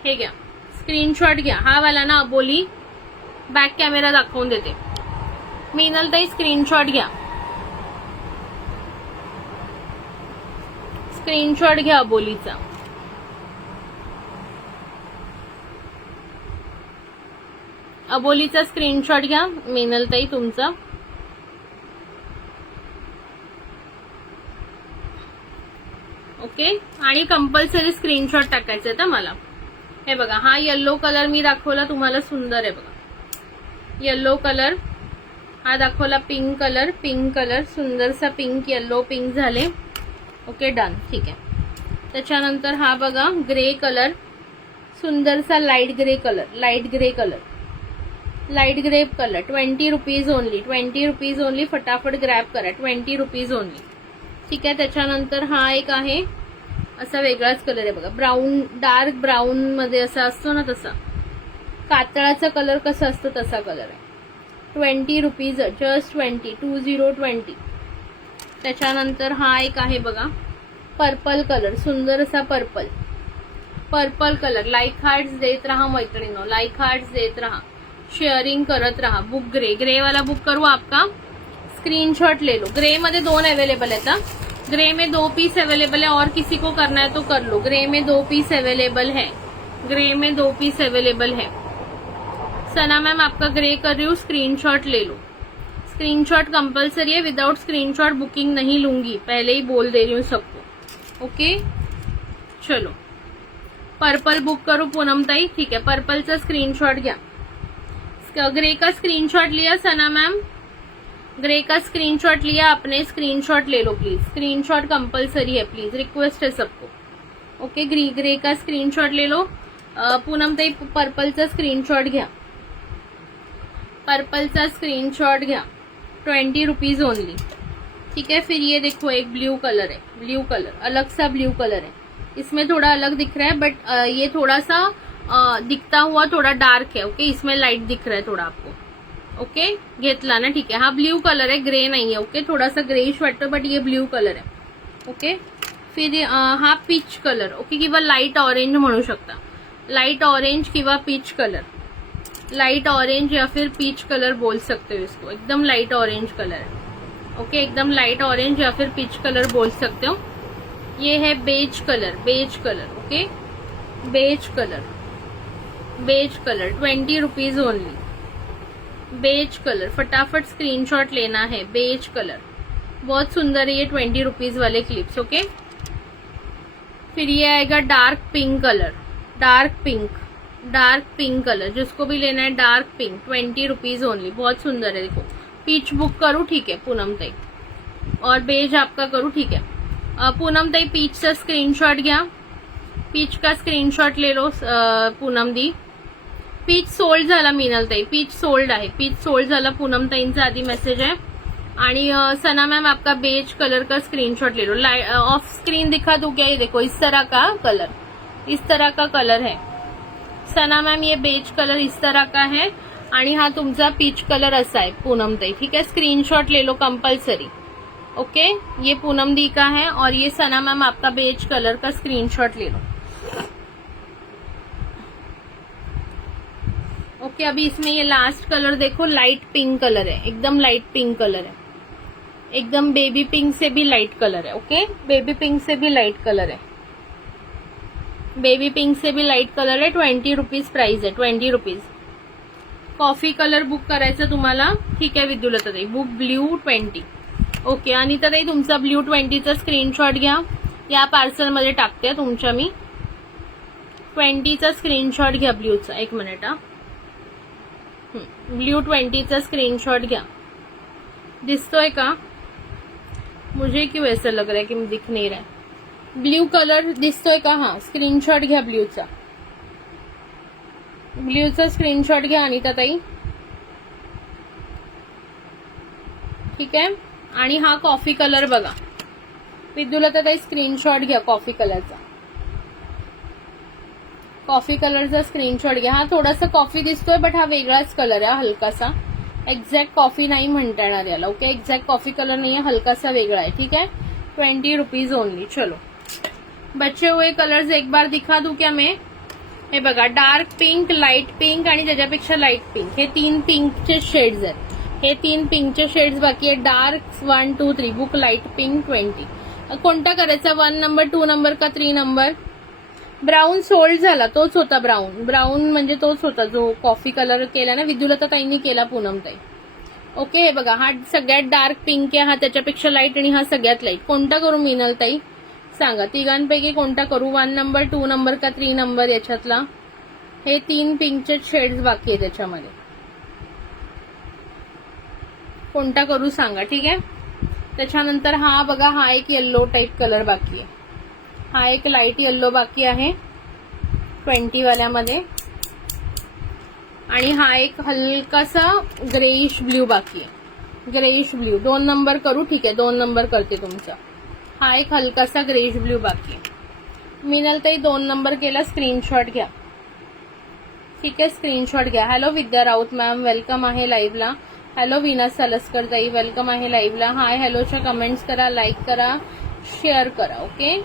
हे घ्या, स्क्रीनशॉट घ्या. हा वाला ना अबोली. बॅक कॅमेरा दाखवून देते. मिनल ताई, स्क्रीनशॉट घ्या. स्क्रीनशॉट घ्या अबोलीचा. अबोलीचा स्क्रीनशॉट घ्या मिनल ताई तुमचा. ओके, आणि कंपल्सरी स्क्रीनशॉट टाकायचा आहे मला. हे बघा, हा येल्लो कलर मी दाखवला तुम्हाला, सुंदर आहे बघा. Yellow colour. हा दाखवला पिंक कलर. पिंक कलर, सुंदरसा पिंक येल्लो पिंक झाले. ओके, डन, ठीक आहे. त्याच्यानंतर हा बघा ग्रे कलर. सुंदरसा light grey colour. Light grey colour, light grey colour. 20 rupees only. 20 rupees only. फटाफट ग्रॅब करा. 20 रुपीज ओनली. ठीक आहे. त्याच्यानंतर हा एक आहे असा वेगळाच कलर आहे बघा. ब्राऊन, डार्क ब्राऊन मध्ये असा असतो ना, तसा कातळाचा कलर कसा असतो तसा कलर आहे. 20 रुपीज, जस्ट 20. 20. त्याच्यानंतर हा एक आहे बघा पर्पल कलर. सुंदर असा purple. Purple colour. Like hearts देत राहा मैत्रिणींनो. लाईक हार्ट्स देत राहा. शेयरिंग करत रहा. Book grey. ग्रे वाला बुक करू आपका. स्क्रीनशॉट ले लो. ग्रे मध्ये 2 अवेलेबल है. ग्रे में 2 पीस अवेलेबल है. और किसी को करना है तो कर लो. ग्रे में 2 पीस अवेलेबल है. ग्रे में 2 पीस अवेलेबल है. सना मैम आपका ग्रे कर रही हूँ, स्क्रीनशॉट ले लो. स्क्रीनशॉट कंपलसरी है. विदाउट स्क्रीनशॉट बुकिंग नहीं लूंगी, पहले ही बोल दे रही हूँ सबको. ओके, चलो पर्पल बुक करो पूनम ताई. ठीक है, पर्पलचा स्क्रीनशॉट घ्या. ग्रे का स्क्रीनशॉट लिया सना मैम. ग्रे का स्क्रीनशॉट लिया आपने. स्क्रीनशॉट ले लो प्लीज. स्क्रीनशॉट कंपलसरी है, प्लीज रिक्वेस्ट है सबको. ओके, ग्रे का स्क्रीनशॉट ले लो. पूनम ताई पर्पलचा स्क्रीनशॉट घ्या. पर्पलचा स्क्रीनशॉट घ्या. 20 रुपीज ओनली. ठीक है. फिर ये देखो एक ब्लू कलर है. ब्लू कलर, अलग सा ब्लू कलर है. इसमें थोड़ा अलग दिख रहा है, बट ये थोड़ा सा दिखता हुआ थोड़ा डार्क है. ओके, इसमें लाइट दिख रहा है थोड़ा आपको. ओके, घेतला ना. ठीक है. हा ब्ल्यू कलर है, ग्रे नहीं है. ओके, थोड़ा सा ग्रेइश वाटतो, बट ये ब्ल्यू कलर है. ओके, फिर हा पीच कलर, ओके, किंवा लाईट ऑरेंज म्हणू शकता, लाइट ऑरेंज किंवा पीच कलर, लाइट ऑरेंज या फिर पीच कलर बोल सकते हो इसको, एकदम लाइट ऑरेंज कलर है, ओके, एकदम लाइट ऑरेंज या फिर पीच कलर बोल सकते हो। ये है beige colour, beige colour, okay, beige colour, beige colour 20 rupees only, beige colour, फटाफट स्क्रीनशॉट लेना है, बेज कलर बहुत सुंदर है ये 20 रुपीज वाले क्लिप्स, ओके। फिर ये आएगा dark pink colour, dark pink, dark pink colour, जिसको भी लेना है डार्क पिंक 20 रुपीज ओनली, बहुत सुंदर है। देखो पीच बुक करूँ, ठीक है पूनम ताई, और बेज आपका करूँ, ठीक है। पूनम ताई पीचचा स्क्रीनशॉट घ्या, पीच का स्क्रीनशॉट ले लो पूनम दी। पीच सोल्ड झाला मीनल ताई, पीच सोल्ड आहे, पीच सोल्ड झाला, पूनम ताईंचा आधी मेसेज है। आणि सना मैम आपका बेज कलर का स्क्रीनशॉट ले लो, ऑफ स्क्रीन दिखा दूं क्या? ये देखो इस तरह का कलर, इस तरह का कलर है सना मैम, ये बेज कलर इस तरह का है आणि हा तुमचा पीच कलर असा है पूनम ताई, ठीक है। स्क्रीनशॉट ले लो कंपल्सरी, ओके। ये पूनम दी का है और ये सना मैम आपका बेज कलर का स्क्रीनशॉट ले लो, ओके। अभी इसमें ये लास्ट कलर देखो, लाइट पिंक कलर है, एकदम लाइट पिंक कलर है, एकदम बेबी पिंक से भी लाइट कलर है, ओके, बेबी पिंक से भी लाइट कलर है, बेबी पिंक से भी लाइट कलर है। 20 रुपीज प्राइस है, 20 रुपीज। कॉफी कलर बुक करायचं तुम्हाला, ठीक आहे विद्युलता ताई, बुक ब्ल्यू 20, ओके। अनिता ताई तुमचा ब्ल्यू 20चा स्क्रीनशॉट घ्या, या पार्सल मध्ये टाकते तुमच्या मी, 20चा स्क्रीनशॉट घ्या ब्ल्यूचा, एक मिनिट हा, ब्ल्यू 20चा स्क्रीनशॉट घ्या, दिसतोय का? मुझे क्यों ऐसा लग रहा है कि दिख नहीं रहा है, ब्ल्यू कलर दिसतोय का? हाँ, स्क्रीनशॉट घ्या ब्ल्यूचा, ब्ल्यूचा स्क्रीनशॉट घ्या अनिता ताई, ठीक आहे। आणि हा कॉफी कलर बघा विद्युलता ताई, स्क्रीनशॉट घ्या कॉफी कलरचा, कॉफी कलरचा स्क्रीनशॉट घ्या। हा थोडासा कॉफी दिसतोय बट हा वेगळाच कलर आहे, हलकासा, एक्झॅक्ट कॉफी नाही म्हणता येणार याला, ओके, एक्झॅक्ट कॉफी कलर नहीं है, हलकासा वेगळा है, ठीक है। 20 रुपीज ओनली। चलो बचे हुए कलर्स एक बार दिखा दूं क्या मैं? हे बघा, डार्क पिंक, लाईट पिंक आणि त्याच्यापेक्षा लाईट पिंक, हे 3 पिंकचे शेड्स आहेत, हे 3 पिंकचे शेड्स बाकी आहे। डार्क 1 2 3 बुक लाईट पिंक 20, कोणता करायचा? 1 नंबर, 2 नंबर का 3 नंबर? ब्राऊन सोल्ड झाला, तोच होता ब्राऊन, ब्राऊन म्हणजे तोच होता जो कॉफी कलर केला ना विद्युलता ताईंनी केला, पूनम ताई, ओके। हे बघा, हा सगळ्यात डार्क पिंक आहे, हा त्याच्यापेक्षा लाईट आणि हा सगळ्यात लाईट, कोणता करू मीनल ताई सांगा? तिघांपैकी कोणता करू? 1 नंबर, 2 नंबर का 3 नंबर याच्यातला? हे 3 पिंकचे शेड्स बाकी आहे त्याच्यामध्ये, कोणता करू सांगा, ठीक आहे। त्याच्यानंतर हा बघा, हा एक येल्लो टाइप कलर बाकी आहे, हा एक लाईट येल्लो बाकी आहे 20 वाल्यामध्ये, आणि हा एक हलकासा ग्रेइश ब्ल्यू बाकी आहे, ग्रेइश ब्ल्यू 2 नंबर करू, ठीक आहे 2 नंबर करते तुमचा। हा एक हलकासा ग्रेइश ब्ल्यू बाकी आहे। मीनल ताई 2 नंबर केला, स्क्रीनशॉट घ्या, ठीक आहे, स्क्रीनशॉट घ्या। हॅलो विद्या राऊत मॅम, वेलकम आहे लाईव्हला। हॅलो वीना सलस्कर ताई, वेलकम आहे लाईव्हला। हाय हॅलोच्या कमेंट्स करा, लाईक करा, शेअर करा, ओके,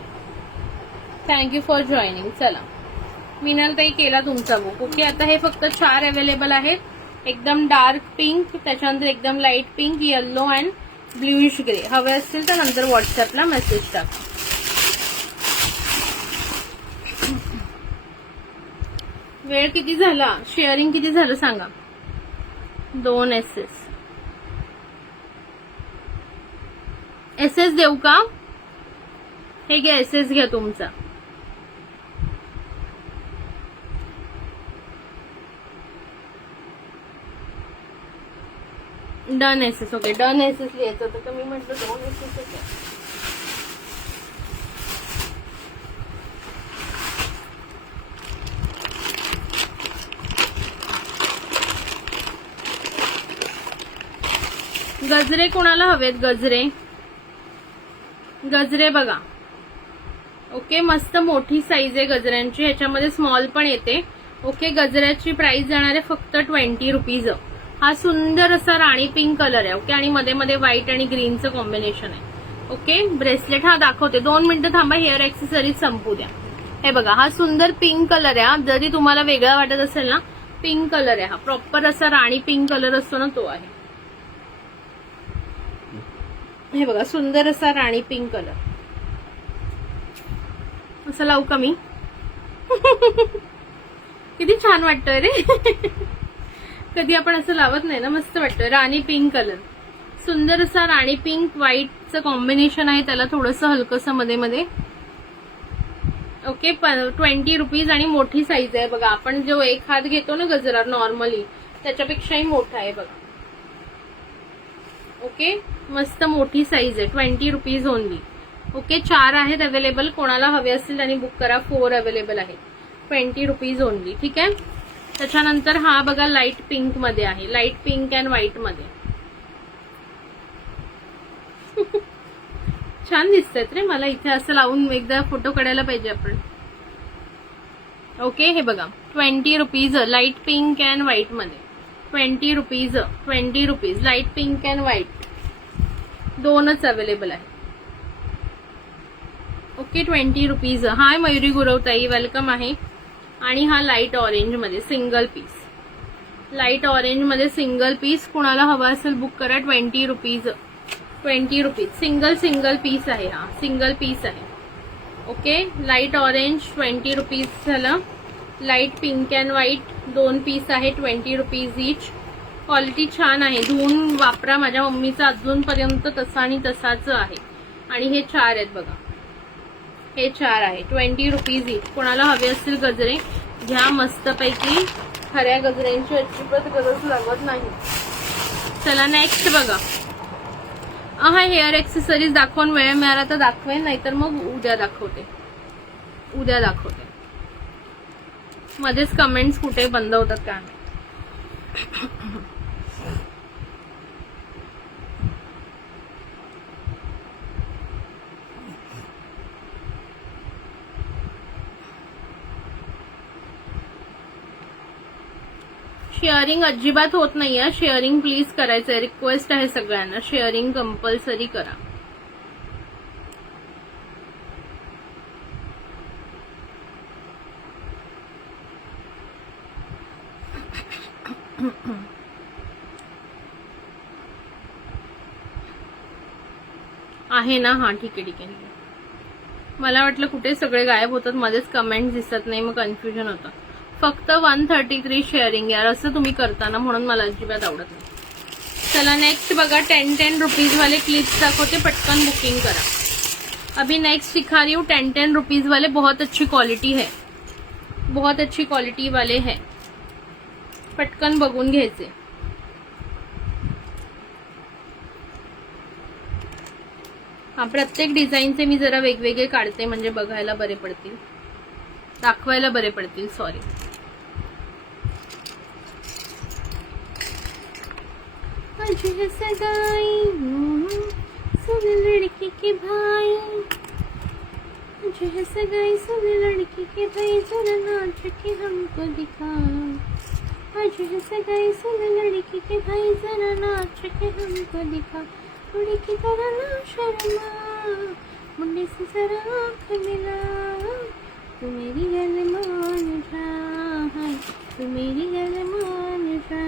थँक्यू फॉर जॉईनिंग। चला मीनल ताई केला तुमचा बुक, ओके। आता हे फक्त 4 अवेलेबल आहेत, एकदम डार्क पिंक, त्याच्यानंतर एकदम light pink, yellow and bluish grey. हवे असतील तर नंतर व्हॉट्सअपला मेसेज टाका। वेळ किती झाला, शेअरिंग किती झालं सांगा? 2 एसएस देऊ का? हे घ्या, एसएस घ्या तुमचा, done SS, okay, done SS लिहायचं होतं तर मी म्हटलं 2 एसएस आहे। गजरे कोणाला हवेत? गजरे, गजरे बघा, ओके, मस्त मोठी साईज आहे गजऱ्यांची, ह्याच्यामध्ये स्मॉल पण येते, ओके। गजऱ्याची प्राइस जाणार आहे फक्त 20 रुपीज। हा सुंदर असा राणी पिंक कलर आहे, ओके, आणि मध्ये मध्ये व्हाईट आणि ग्रीनचं कॉम्बिनेशन आहे, ओके ब्रेसलेट हा दाखवते, 2 मिनिटं थांबा, हेअर एक्सेसरीज संपू द्या. हे बघा हा सुंदर पिंक कलर आहे. जरी तुम्हाला वेगळा वाटत असेल ना, पिंक कलर आहे हा, प्रॉपर असा राणी पिंक कलर असतो ना तो आहे. हे बघा सुंदर असा राणी पिंक कलर. असं लावू का मी? किती छान वाटतंय रे. कधी आपण असं लावत नाही ना, मस्त वाटतंय. राणी पिंक कलर, सुंदर असा राणी पिंक व्हाईटचं कॉम्बिनेशन आहे, त्याला थोडंसं हलकंसं मध्ये मध्ये. ओके 20 रुपीज आणि मोठी साईज आहे बघा. आपण जो एक हात घेतो ना गजरा नॉर्मली, त्याच्यापेक्षाही मोठा आहे बघा. ओके मस्त मोठी साईज आहे, 20 रुपीज ओनली. ओके 4 आहेत अवेलेबल, कोणाला हवे असतील त्यांनी बुक करा. 4 अवेलेबल आहेत, 20 रुपीज ओनली. ठीक आहे. त्याच्यानंतर हा बघा लाईट पिंक मध्ये आहे, लाईट पिंक अँड व्हाईट मध्ये. छान दिसतात रे मला. इथे असं लावून एकदा फोटो काढायला पाहिजे आपण. ओके हे बघा 20 rupees light pink and white मध्ये. 20 rupees, 20 rupees light pink and white, 2च अवेलेबल आहे. Okay 20 rupees. हाय मयुरी गुरवताई, वेलकम आहे. आणि हा लाईट ऑरेंज मध्ये सिंगल पीस, लाईट ऑरेंज मध्ये सिंगल पीस, कुणाला हवा असेल बुक करा. 20 रुपीज, 20 रुपीज सिंगल पीस आहे हा, सिंगल पीस आहे. ओके लाईट ऑरेंज 20 रुपीज झालं. Light pink and white 2 piece आहे, 20 रुपीज इच. क्वालिटी छान आहे, धुवून वापरा. माझ्या मम्मीचा अजूनपर्यंत तसा आणि तसाच आहे. आणि हे 4 आहेत बघा, हे 4 आहे, 20 रुपीज इच. कोणाला हवे असतील गजरे घ्या मस्तपैकी. खऱ्या गजऱ्यांची अजिबात गरज लागत नाही. चला नेक्स्ट बघा. हा हेअर एक्सेसरीज दाखवून वेळ मिळाला तर दाखवेन, नाहीतर मग उद्या दाखवते. मध्येच कमेंट्स कुठे बंद होतात का? शेअरिंग अजिबात होत नाहीये. शेअरिंग प्लीज करायचंय, रिक्वेस्ट आहे सगळ्यांना, शेअरिंग कंपल्सरी करा. आहे ना? हा ठीक आहे. मला वाटलं कुठे सगळे गायब होतात, मध्येच कमेंट दिसत नाही, मग कन्फ्युजन होतं. फक्त 133 शेअरिंग यार, असं तुम्ही करताना, म्हणून मला अजिबात आवडत नाही. चला नेक्स्ट बघा, 10 रुपीज वाले क्लिप्स दाखवते, पटकन बुकिंग करा. अभी नेक्स्ट दिखा रही हूँ 10 रुपीज वाले, बहुत अच्छी क्वालिटी है, बहुत अच्छी क्वालिटी वाले है, पटकन बघून घ्यायचे. हा प्रत्येक डिझाईनचे मी जरा वेगवेगळे काढते, म्हणजे बघायला बरे पडतील, दाखवायला बरे पडतील. सॉरी. आज है सगाई सुन लड़की के भाई, आज है सगाई सुन लड़की के भाई, जरा नाच के हमको दिखा. आज है सगाई सुन लड़की के भाई, जरा नाच के हमको दिखा. थोड़ी की तरह ना शर्मा, मुंडे से जरा आँख मिला, तू मेरी गल मान जा, तू मेरी गल मान जा.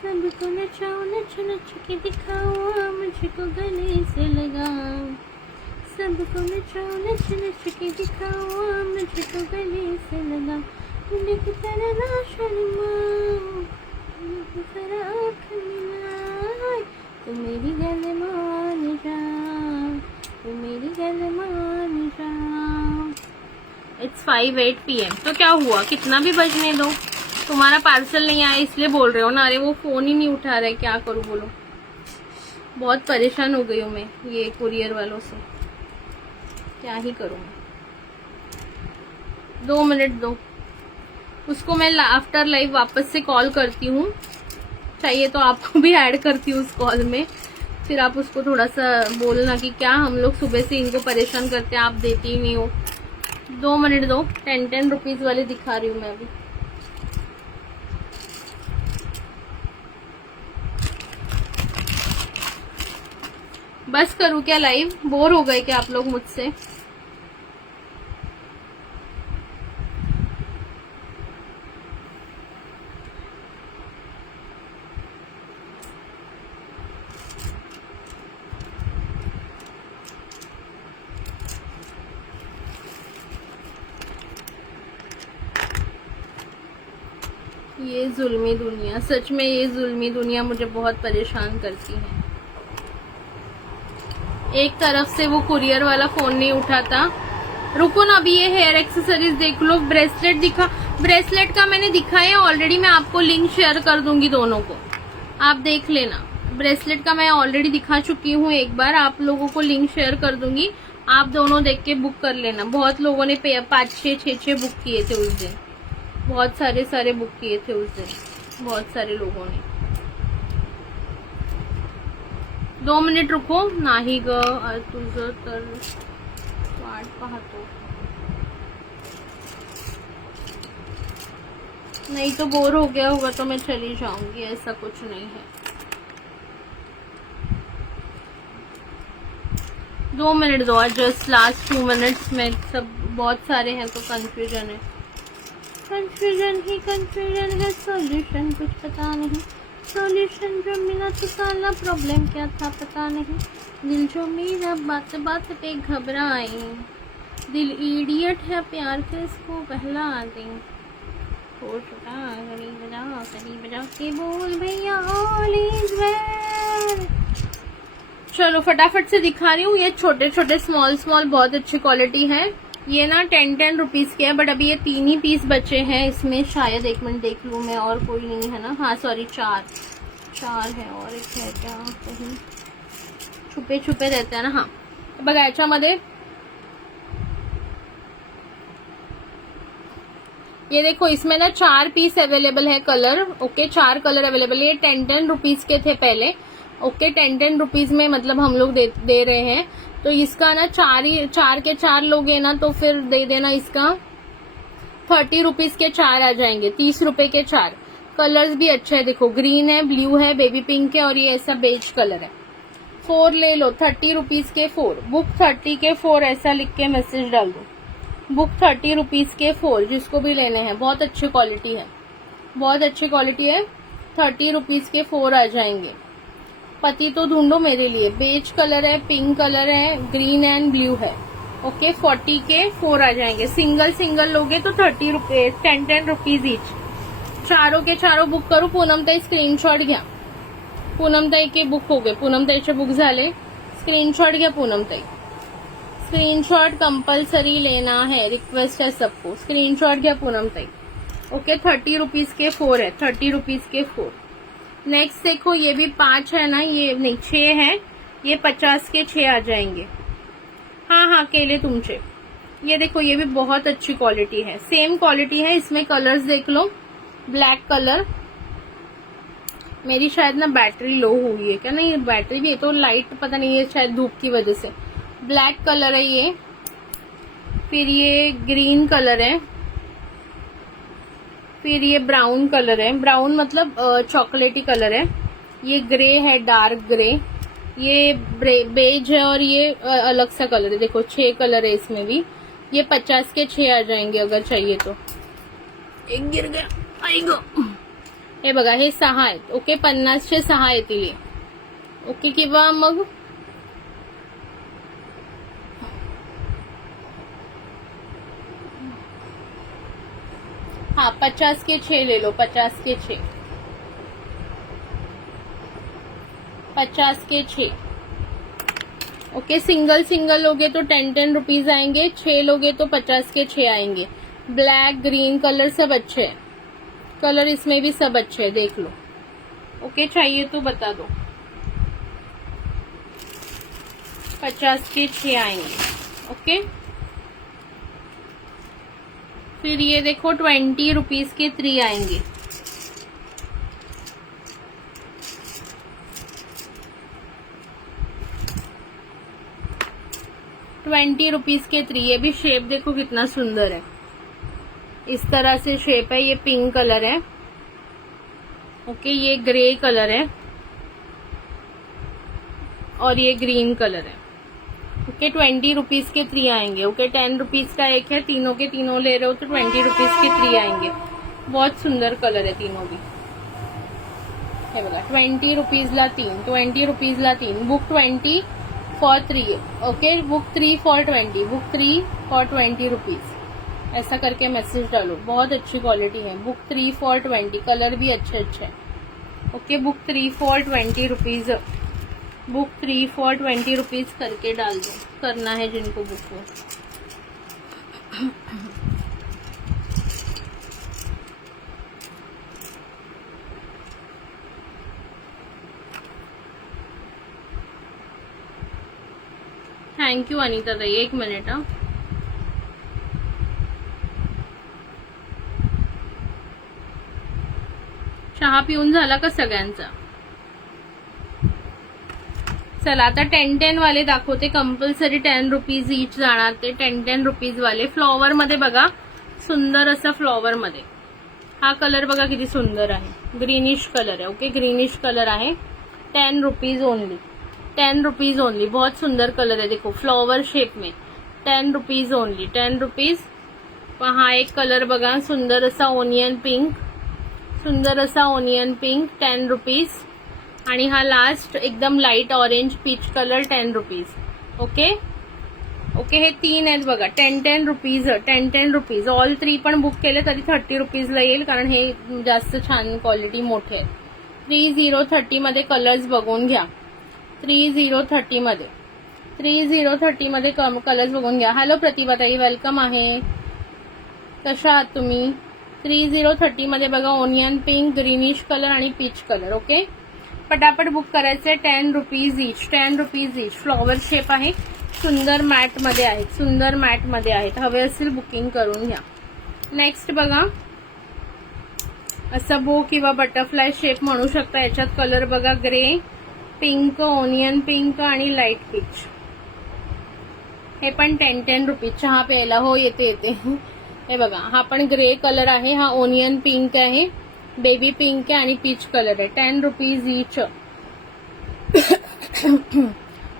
सबको नचाओ, नच नच के दिखाओ, मुझको गले से लगाओ. सबको नचाओ, नच नच के दिखाओ, मुझको गले से लगाओ. मुंडे की तरह ना शर्माओ, मुझे जरा आँख मिला, तू मेरी गल मान जा, तू मेरी गल मान जा. It's 5:08 PM. तो क्या हुआ, कितना भी बजने दो, तुम्हारा पार्सल नहीं आया इसलिए बोल रहे हो ना. अरे वो फोन ही नहीं उठा रहा है, क्या करूँ बोलो. बहुत परेशान हो गई हूँ मैं ये कुरियर वालों से, क्या ही करूँ. 2 मिनट दो, उसको मैं आफ्टर लाइव वापस से कॉल करती हूँ. चाहिए तो आपको भी ऐड करती हूँ उस कॉल में, फिर आप उसको थोड़ा सा बोलना कि क्या हम लोग सुबह से इनको परेशान करते हैं, आप देती ही नहीं हो. 2 मिनट दो. 10 रुपीज वाले दिखा रही हूँ मैं अभी. बस करूँ क्या लाइव? बोर हो गए क्या आप लोग मुझसे? ये जुल्मी दुनिया, सच में ये जुल्मी दुनिया मुझे बहुत परेशान करती है। एक तरफ से वो कुरियर वाला फोन नहीं उठाता। रुको ना, अभी ये हेयर एक्सेसरीज देख लो। ब्रेसलेट दिखा, ब्रेसलेट का मैंने दिखाया ऑलरेडी, मैं आपको लिंक शेयर कर दूंगी दोनों को, आप देख लेना। ब्रेसलेट का मैं ऑलरेडी दिखा चुकी हूँ एक बार, आप लोगों को लिंक शेयर कर दूंगी, आप दोनों देख के बुक कर लेना। बहुत लोगों ने 5-6 बुक किए थे उस दिन, बहुत सारे बुक किए थे उस दिन, बहुत सारे लोगों ने। 2 मिनिट रुको। नाही ग तुझं तर वाट पाहतो, नहीं तो बोर हो गया होगा तो मैं चली जाऊंगी, ऐसा कुछ नहीं है। 2 मिनट दो, जस्ट लास्ट 2 मिनट्स में। सब बहुत सारे हैं तो कंफ्यूजन है, कंफ्यूजन ही कंफ्यूजन है। सॉल्यूशन कुछ पता नहीं, सॉल्यूशन जो मिला तो साला प्रॉब्लम क्या था पता नहीं। दिल जो मेरा बात बात पे घबराए, दिल इडियट है प्यार के इसको बहला दे। बजा के बोल भैया ऑल इज वेल। चलो फटाफट से दिखा रही हूँ। ये छोटे छोटे स्मॉल बहुत अच्छी क्वालिटी है। ये ना 10 रुपीज के है, बट अभी ये 3 ही पीस बचे हैं इसमें शायद। एक मिनट देख लूँ मैं, और कोई नहीं है ना? हाँ सॉरी, 4 है, और एक है क्या? कहीं छुपे रहते हैं ना। हाँ बघा, याच्यामध्ये ये देखो, इसमें ना 4 पीस अवेलेबल है कलर। Okay, 4 colour available. ये 10 रुपीज के थे पहले। ओके, 10 रुपीज में मतलब हम लोग दे रहे हैं। तो इसका ना 4 के 4 लोगे ना तो फिर दे देना इसका 30 रुपीज के 4 आ जाएंगे, 30 रुपए के 4। कलर्स भी अच्छा है, देखो ग्रीन है, ब्लू है, बेबी पिंक है, और ये ऐसा बेज कलर है। 4 ले लो, 30 रुपीज के 4। बुक 30 के 4 ऐसा लिख के मैसेज डाल दो। बुक 30 रुपीज के 4, जिसको भी लेने हैं। बहुत अच्छी क्वालिटी है, बहुत अच्छी क्वालिटी है। 30 रुपीज के 4 आ जाएंगे। पति तो ढूंढो मेरे लिए। बेज कलर है, पिंक कलर है, ग्रीन एंड ब्लू है। ओके, 40 के 4 आ जाएंगे। सिंगल लोगे तो 30 रुपए, 10 रुपीज ईच। चारों के चारों बुक करू। पूनमताई स्क्रीनशॉट घ्या। पूनमताई के बुक हो गए, पूनमताईचे बुक झाले। स्क्रीनशॉट घ्या पूनमताई, स्क्रीनशॉट कंपल्सरी लेना है, रिक्वेस्ट है सबको। स्क्रीनशॉट घ्या पूनमताई। ओके, 30 रुपीज के 4 है, 30 रुपीज के 4। नेक्स्ट देखो, ये भी 5 है ना, ये नहीं 6 है, ये 50 के 6 आ जाएंगे। हाँ केले तुमचे। ये देखो, ये भी बहुत अच्छी क्वालिटी है, सेम क्वालिटी है। इसमें कलर्स देख लो। ब्लैक कलर, मेरी शायद ना बैटरी लो हुई है क्या? नहीं, बैटरी भी है तो लाइट पता नहीं है, शायद धूप की वजह से। ब्लैक कलर है ये, फिर ये ग्रीन कलर है, फिर ये ब्राउन कलर है। ब्राउन मतलब चॉकलेटी कलर है। ये ग्रे है, डार्क ग्रे। ये बेज है, और ये अलग सा कलर है। देखो 6 कलर है इसमें भी। ये 50 के 6 आ जाएंगे अगर चाहिए तो। एक गिर गया, आई गो। हे बघा, हे 6 आहेत। ओके, 50चे 6 येतील हे। ओके, किंवा मग हाँ 50 के 6 ले लो, 50 के 6, 50 के 6। ओके, सिंगल लोगे तो 10 रुपीज आएंगे, 6 लोगे तो 50 के 6 आएंगे। ब्लैक ग्रीन कलर सब अच्छे हैं, कलर इसमें भी सब अच्छे हैं, देख लो। ओके, चाहिए तो बता दो। 50 के 6 आएंगे। ओके, फिर ये देखो 20 रुपीज के 3 आएंगे। ₹20 के 3। ये भी शेप देखो कितना सुंदर है, इस तरह से शेप है। ये पिंक कलर है। ओके, ये ग्रे कलर है, और ये ग्रीन कलर है। ओके 20 रुपीज के 3 आएंगे। ओके 10 रुपीज का एक है, तीनों के तीनों ले रहे हो तो 20 रुपीज के 3 आएंगे। बहुत सुंदर कलर है तीनों भी। हे बघा 20 रुपीजला 3, 20 रुपीजला 3, book 20 for 3। Okay book 3 for 20, book 3 for 20 rupees, ऐसा करके मैसेज डालो। बहुत अच्छी क्वालिटी है। बुक 3 फॉर 20, कलर भी अच्छे अच्छे हैं। Okay book 3 for 20 rupees, book 3 for 20 rupees करके डाल दो, करना है जिनको बुक हो। थैंक यू अनिता ताई, 1 मिनिट। हा चहा पिऊन झाला का सगळ्यांचा? चला आता 10-10 वाले दाखवते। कंपल्सरी 10 रुपीज ईच जाणार ते 10-10 रुपीज वाले। फ्लॉवर मध्ये बघा, सुंदर असा फ्लॉवर मध्ये हा कलर बघा किती सुंदर आहे, ग्रीनिश कलर है। ओके ग्रीनिश कलर आहे, 10 रुपीज ओनली, 10 रुपीज ओनली। बहुत सुंदर कलर है, देखो फ्लावर शेप में, 10 रुपीज ओनली, 10 रुपीज। हा एक कलर बघा, सुंदर असा ओनियन पिंक, सुंदर असा ओनियन पिंक, 10 रुपीज। आणि हा लास्ट एकदम light orange peach colour, 10 rupees. Okay okay हे 3 आहेत बघा, 10-10 रुपीज, 10-10 रुपीज। ऑल 3 पण बुक केले तरी 30 रुपीजला येईल, कारण हे जास्त छान क्वालिटी मोठे आहेत। 3030 मध्ये कलर्स बघून घ्या, 3030 मध्ये, 3030 मध्ये कलर्स बघून घ्या। हॅलो प्रतिभाताई, वेलकम आहे, कशा आहात तुम्ही? 3030 मध्ये बघा, ओनियन पिंक, ग्रीनिश कलर आणि पीच कलर। ओके पटापट बुक करायचे, 10 rupees each, 10 rupees each. Flower shape आहे, सुंदर मॅट मध्ये आहेत, सुंदर मॅट मध्ये आहेत। हवे असेल बुकिंग करून घ्या। नेक्स्ट बघा, असा बो किंवा बटरफ्लाय शेप म्हणू शकता। याच्यात कलर बघा, ग्रे, पिंक, ओनियन पिंक आणि लाईट पीच। हे पण 10-10 रुपीज। चहा प्यायला हो, येते येते। हे बघा, हा पण ग्रे कलर आहे, हा ओनियन पिंक आहे, बेबी पिंक आहे आणि पीच कलर आहे, 10 रुपीज ईच,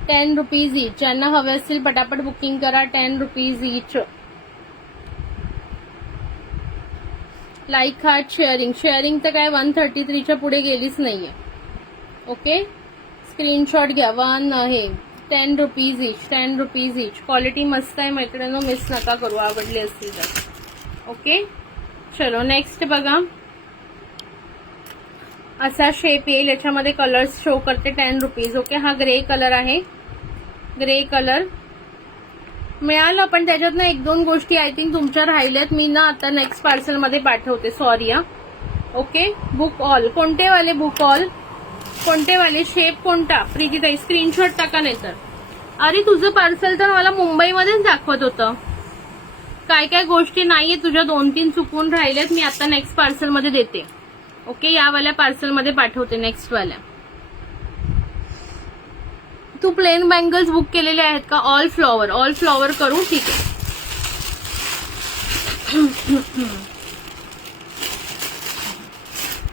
10 रुपीज ईच। ज्यांना हवे असतील पटापट बुकिंग करा, 10 rupees each. Like heart sharing, sharing तर काय 133च्या पुढे गेलीच नाहीये। ओके स्क्रीनशॉट घ्या, 1 आहे, 10 rupees each, 10 rupees each. Quality मस्त आहे मैत्रिणींनो, मिस नका करू आवडली असतील तर। ओके चलो नेक्स्ट बघा, असा शेप येईल, याच्यामध्ये कलर्स शो करते, 10 रुपीज। ओके हा ग्रे कलर आहे, ग्रे कलर मिळालं, पण त्याच्यातनं 1-2 गोष्टी आय थिंक तुमच्या राहिल्यात, मी ना आता नेक्स्ट पार्सल मध्ये पाठवते, सॉरी हा। ओके बुक ऑल, कोणते वाले बुक ऑल, कोणते वाले, शेप कोणता? प्रीतीताई स्क्रीनशॉट टाका, नाही तर अरे तुझं पार्सल तर मला मुंबईमध्येच दाखवत होतं, काय काय गोष्टी नाहीये तुझ्या, 2-3 चुकून राहिल्यात, मी आता नेक्स्ट पार्सल मध्ये देते। ओके या वाल्या पार्सल मध्ये पाठवते, नेक्स्ट वाल्या। तू प्लेन बँगल्स बुक केलेले आहेत का? ऑल फ्लॉवर, ऑल फ्लॉवर करू, ठीक आहे।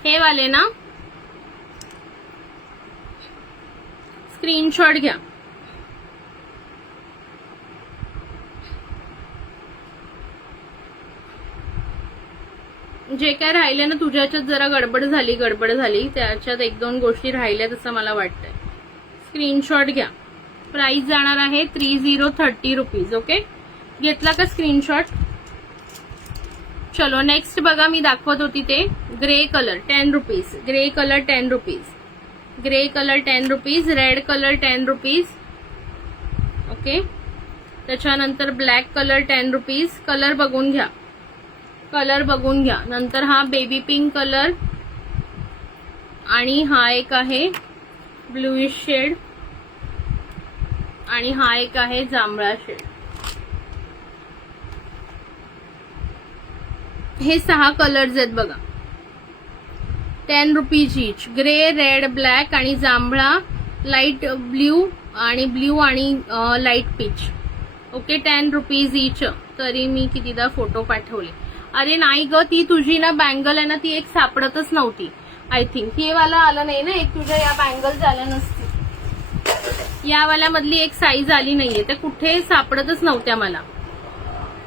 हे वाले ना, स्क्रीनशॉट घ्या। जे काय राहिले ना तुझ्या ह्याच्यात, जरा गडबड झाली, त्याच्यात 1-2 गोष्टी राहिल्यात असं मला वाटतंय। स्क्रीनशॉट घ्या, प्राइस जाणार आहे 3030 रुपीज। ओके घेतला का स्क्रीनशॉट? चलो नेक्स्ट बघा, मी दाखवत होती ते grey colour, 10 rupees, grey colour 10 rupees, grey colour 10 rupees, red colour 10 rupees. Okay त्याच्यानंतर ब्लॅक कलर 10 रुपीज। कलर बघून घ्या, कलर बघून घ्या। नंतर हा बेबी पिंक कलर आणि हा एक आहे ब्लूइश शेड आणि हा एक आहे जांभळा शेड। हे 6 कलर्स आहेत बघा, 10 rupees each. Grey, red, black आणि जांभळा, लाईट ब्ल्यू आणि light peach. Okay 10 rupees each. तरी मी कितीदा फोटो पाठवले। अरे नाही ग, ती तुझी ना बँगल आहे ना, ती एक सापडतच नव्हती, आय थिंक हे वाला आलं नाही ना, एक तुझ्या या बँगल झाल्या नसती। या वाल्यामधली एक साईज आली नाहीये, त्या कुठे सापडतच नव्हत्या मला.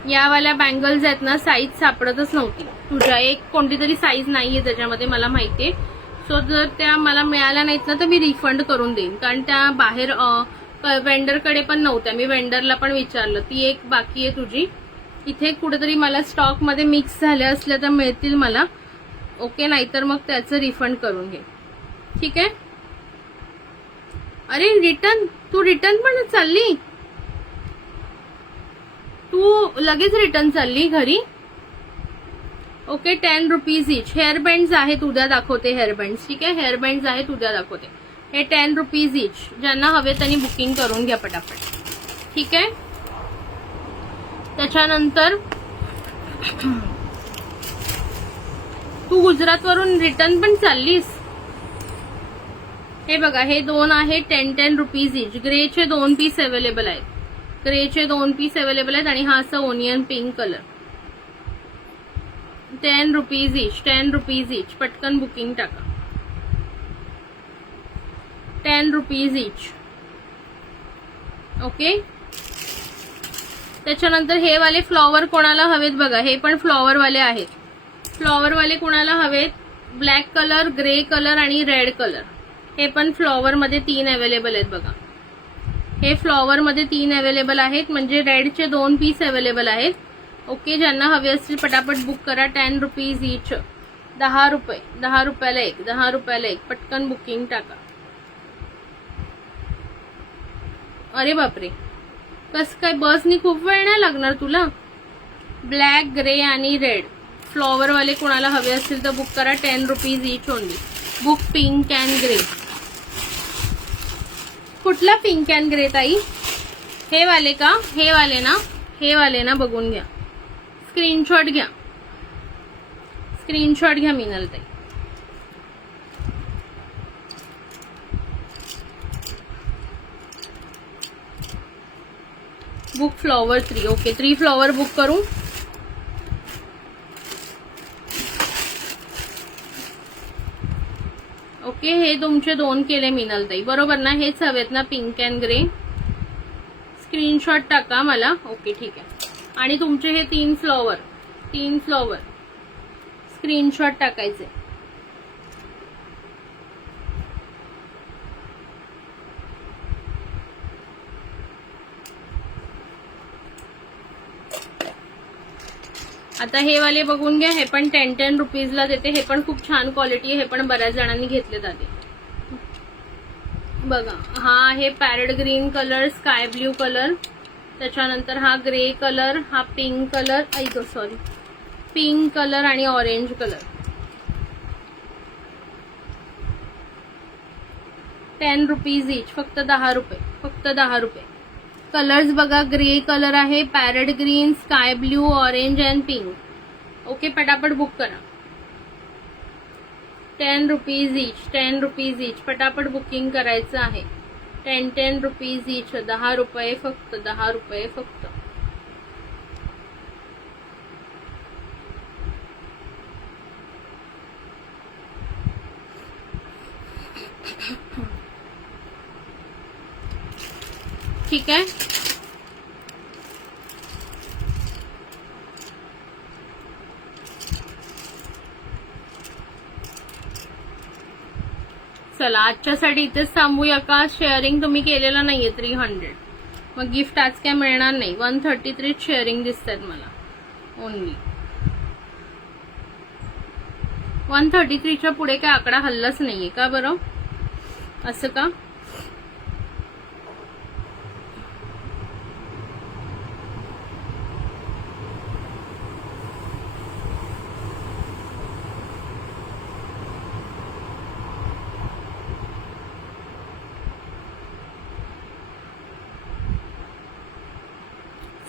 या वाल्या बँगल्स आहेत ना, साईज सापडतच नव्हती तुझ्या. एक कोणती तरी साईज नाहीये त्याच्यामध्ये, मला माहितीये. सो जर त्या मला मिळाल्या नाहीत ना तर मी रिफंड करून देईन, कारण त्या बाहेर वेंडरकडे पण नव्हत्या. मी वेंडरला पण विचारलं, ती एक बाकी आहे तुझी. इथे कुठेतरी मला स्टॉक मध्ये मिक्स झाल्या असल्या तर मिळतील मला. ओके, नाहीतर मग त्याचं रिफंड करून घे. ठीक आहे. अरे रिटर्न, तू रिटर्न पण चालली, तू लगेच रिटर्न चालली घरी. Okay, 10 rupees each. Hair bands आहेत, उद्या दाखवते हेअर बँड्स. ठीक आहे, हेअर बँड्स आहेत, उद्या दाखवते. हे 10 रुपीज इच. ज्यांना हवे त्यांनी बुकिंग करून घ्या पटापट. ठीक आहे. त्याच्यानंतर तू गुजरातवरून रिटर्न पण चाललीस. हे बघा, हे दोन आहे 10 रुपीज इच. ग्रेचे 2 पीस अवेलेबल आहेत. ग्रेचे 2 पीस अवेलेबल आहेत आणि हा असा onion pink colour. 10 rupees each. 10 rupees each. पटकन बुकिंग टाका. 10 रुपीज इच. ओके. त्याच्यानंतर हे वाले फ्लॉवर कोणाला हवेत बघा, हे पण फ्लॉवर वाले आहेत. फ्लॉवर वाले कोणाला हवेत, ब्लॅक कलर, ग्रे कलर आणि रेड कलर. हे पण फ्लॉवर मध्ये 3 अवेलेबल आहेत बघा. हे फ्लॉवर मध्ये 3 अवेलेबल आहेत, म्हणजे रेडचे 2 पीस अवेलेबल आहेत. ओके, ज्यांना हवे असतील पटापट बुक करा. 10 रुपीज इच. 10 रुपये. 10 रुपयाला एक. 10 रुपयाला एक. पटकन बुकिंग टाका. अरे बापरे, कस काय बसनी खूप वेळ नाही लागणार तुला. ब्लॅक, ग्रे आणि रेड फ्लॉवर वाले कोणाला हवे असतील तर बुक करा. 10 rupees each only. Book pink and grey. कुठला पिंक अँड ग्रे ताई? हे वाले का? हे वाले ना, हे वाले ना, बघून घ्या. स्क्रीनशॉट घ्या. स्क्रीनशॉट घ्या मीनल ताई. Book flower 3. Okay, 3 flower book करू. ओके, हे तुमचे 2 केले मीनल ताई, बरोबर ना? हेच हवेत ना पिंक अँड ग्रे? स्क्रीनशॉट टाका मला. ओके, ठीक आहे. आणि तुमचे हे 3 फ्लॉवर, 3 फ्लॉवर स्क्रीनशॉट टाकायचे. आता हे वाले बघून घ्या. हे पण 10 रुपीजला देते. हे पण खूप छान क्वालिटी आहे. हे पण बऱ्याच जणांनी घेतले जाते बघा. हा आहे parrot green colour, sky blue colour. त्याच्यानंतर हा ग्रे कलर, हा pink colour, sorry pink colour आणि ऑरेंज कलर. 10 rupees each. फक्त 10 रुपये. फक्त 10 रुपये. कलर्स बघा, ग्रे कलर आहे, parrot green, sky blue, orange and pink. Okay, पटापट बुक करा. 10 रुपीज इच. 10 rupees each. पटापट बुकिंग करायचं आहे. 10 रुपीज इच. 10 रुपये फक्त. 10 रुपये फक्त. ठीक आहे. चला, आजच्यासाठी इथेच थांबूया का? शेअरिंग तुम्ही केलेलं नाहीये 300, मग गिफ्ट आज काय मिळणार नाही. 133 शेअरिंग दिसतात मला ओनली. 133च्या पुढे काय आकडा हल्लाच नाहीये का बरं? असं का?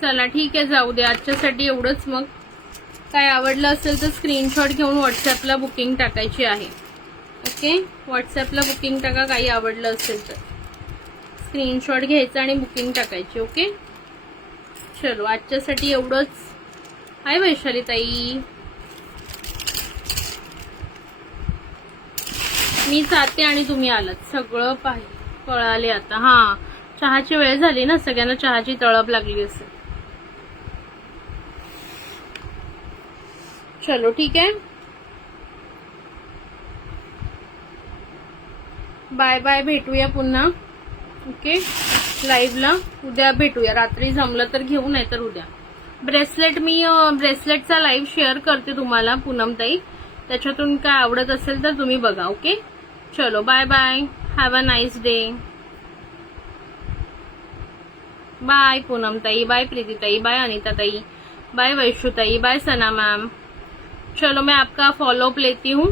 चला ठीक आहे, जाऊ दे आजच्यासाठी एवढंच. मग काय आवडलं असेल तर स्क्रीनशॉट घेऊन व्हॉट्सअपला बुकिंग टाकायची आहे. ओके, व्हॉट्सअपला बुकिंग टाका. काही आवडलं असेल तर स्क्रीनशॉट घ्यायचा आणि बुकिंग टाकायची. ओके, चलो आजच्यासाठी एवढंच. हाय वैशाली ताई, मी जाते आणि तुम्ही आलात. सगळं पाहिजे. कळाले आता. हा, चहाची वेळ झाली ना, सगळ्यांना चहाची तळप लागली असेल. चलो ठीक आहे, बाय बाय, भेटूया पुन्हा. ओके, लाईव्हला उद्या भेटूया. रात्री जमलं तर घेऊ, नाही तर उद्या. ब्रेसलेट मी ब्रेसलेटचा लाईव्ह शेअर करते तुम्हाला पूनमताई, त्याच्यातून काय आवडत असेल तर तुम्ही बघा. ओके, चलो bye bye, have a nice day. Bye पूनमताई, बाय प्रीतीताई, बाय अनिताताई, बाय वैशुताई, बाय सना मैम. चलो मैं आपका फॉलोअप लेती हूँ.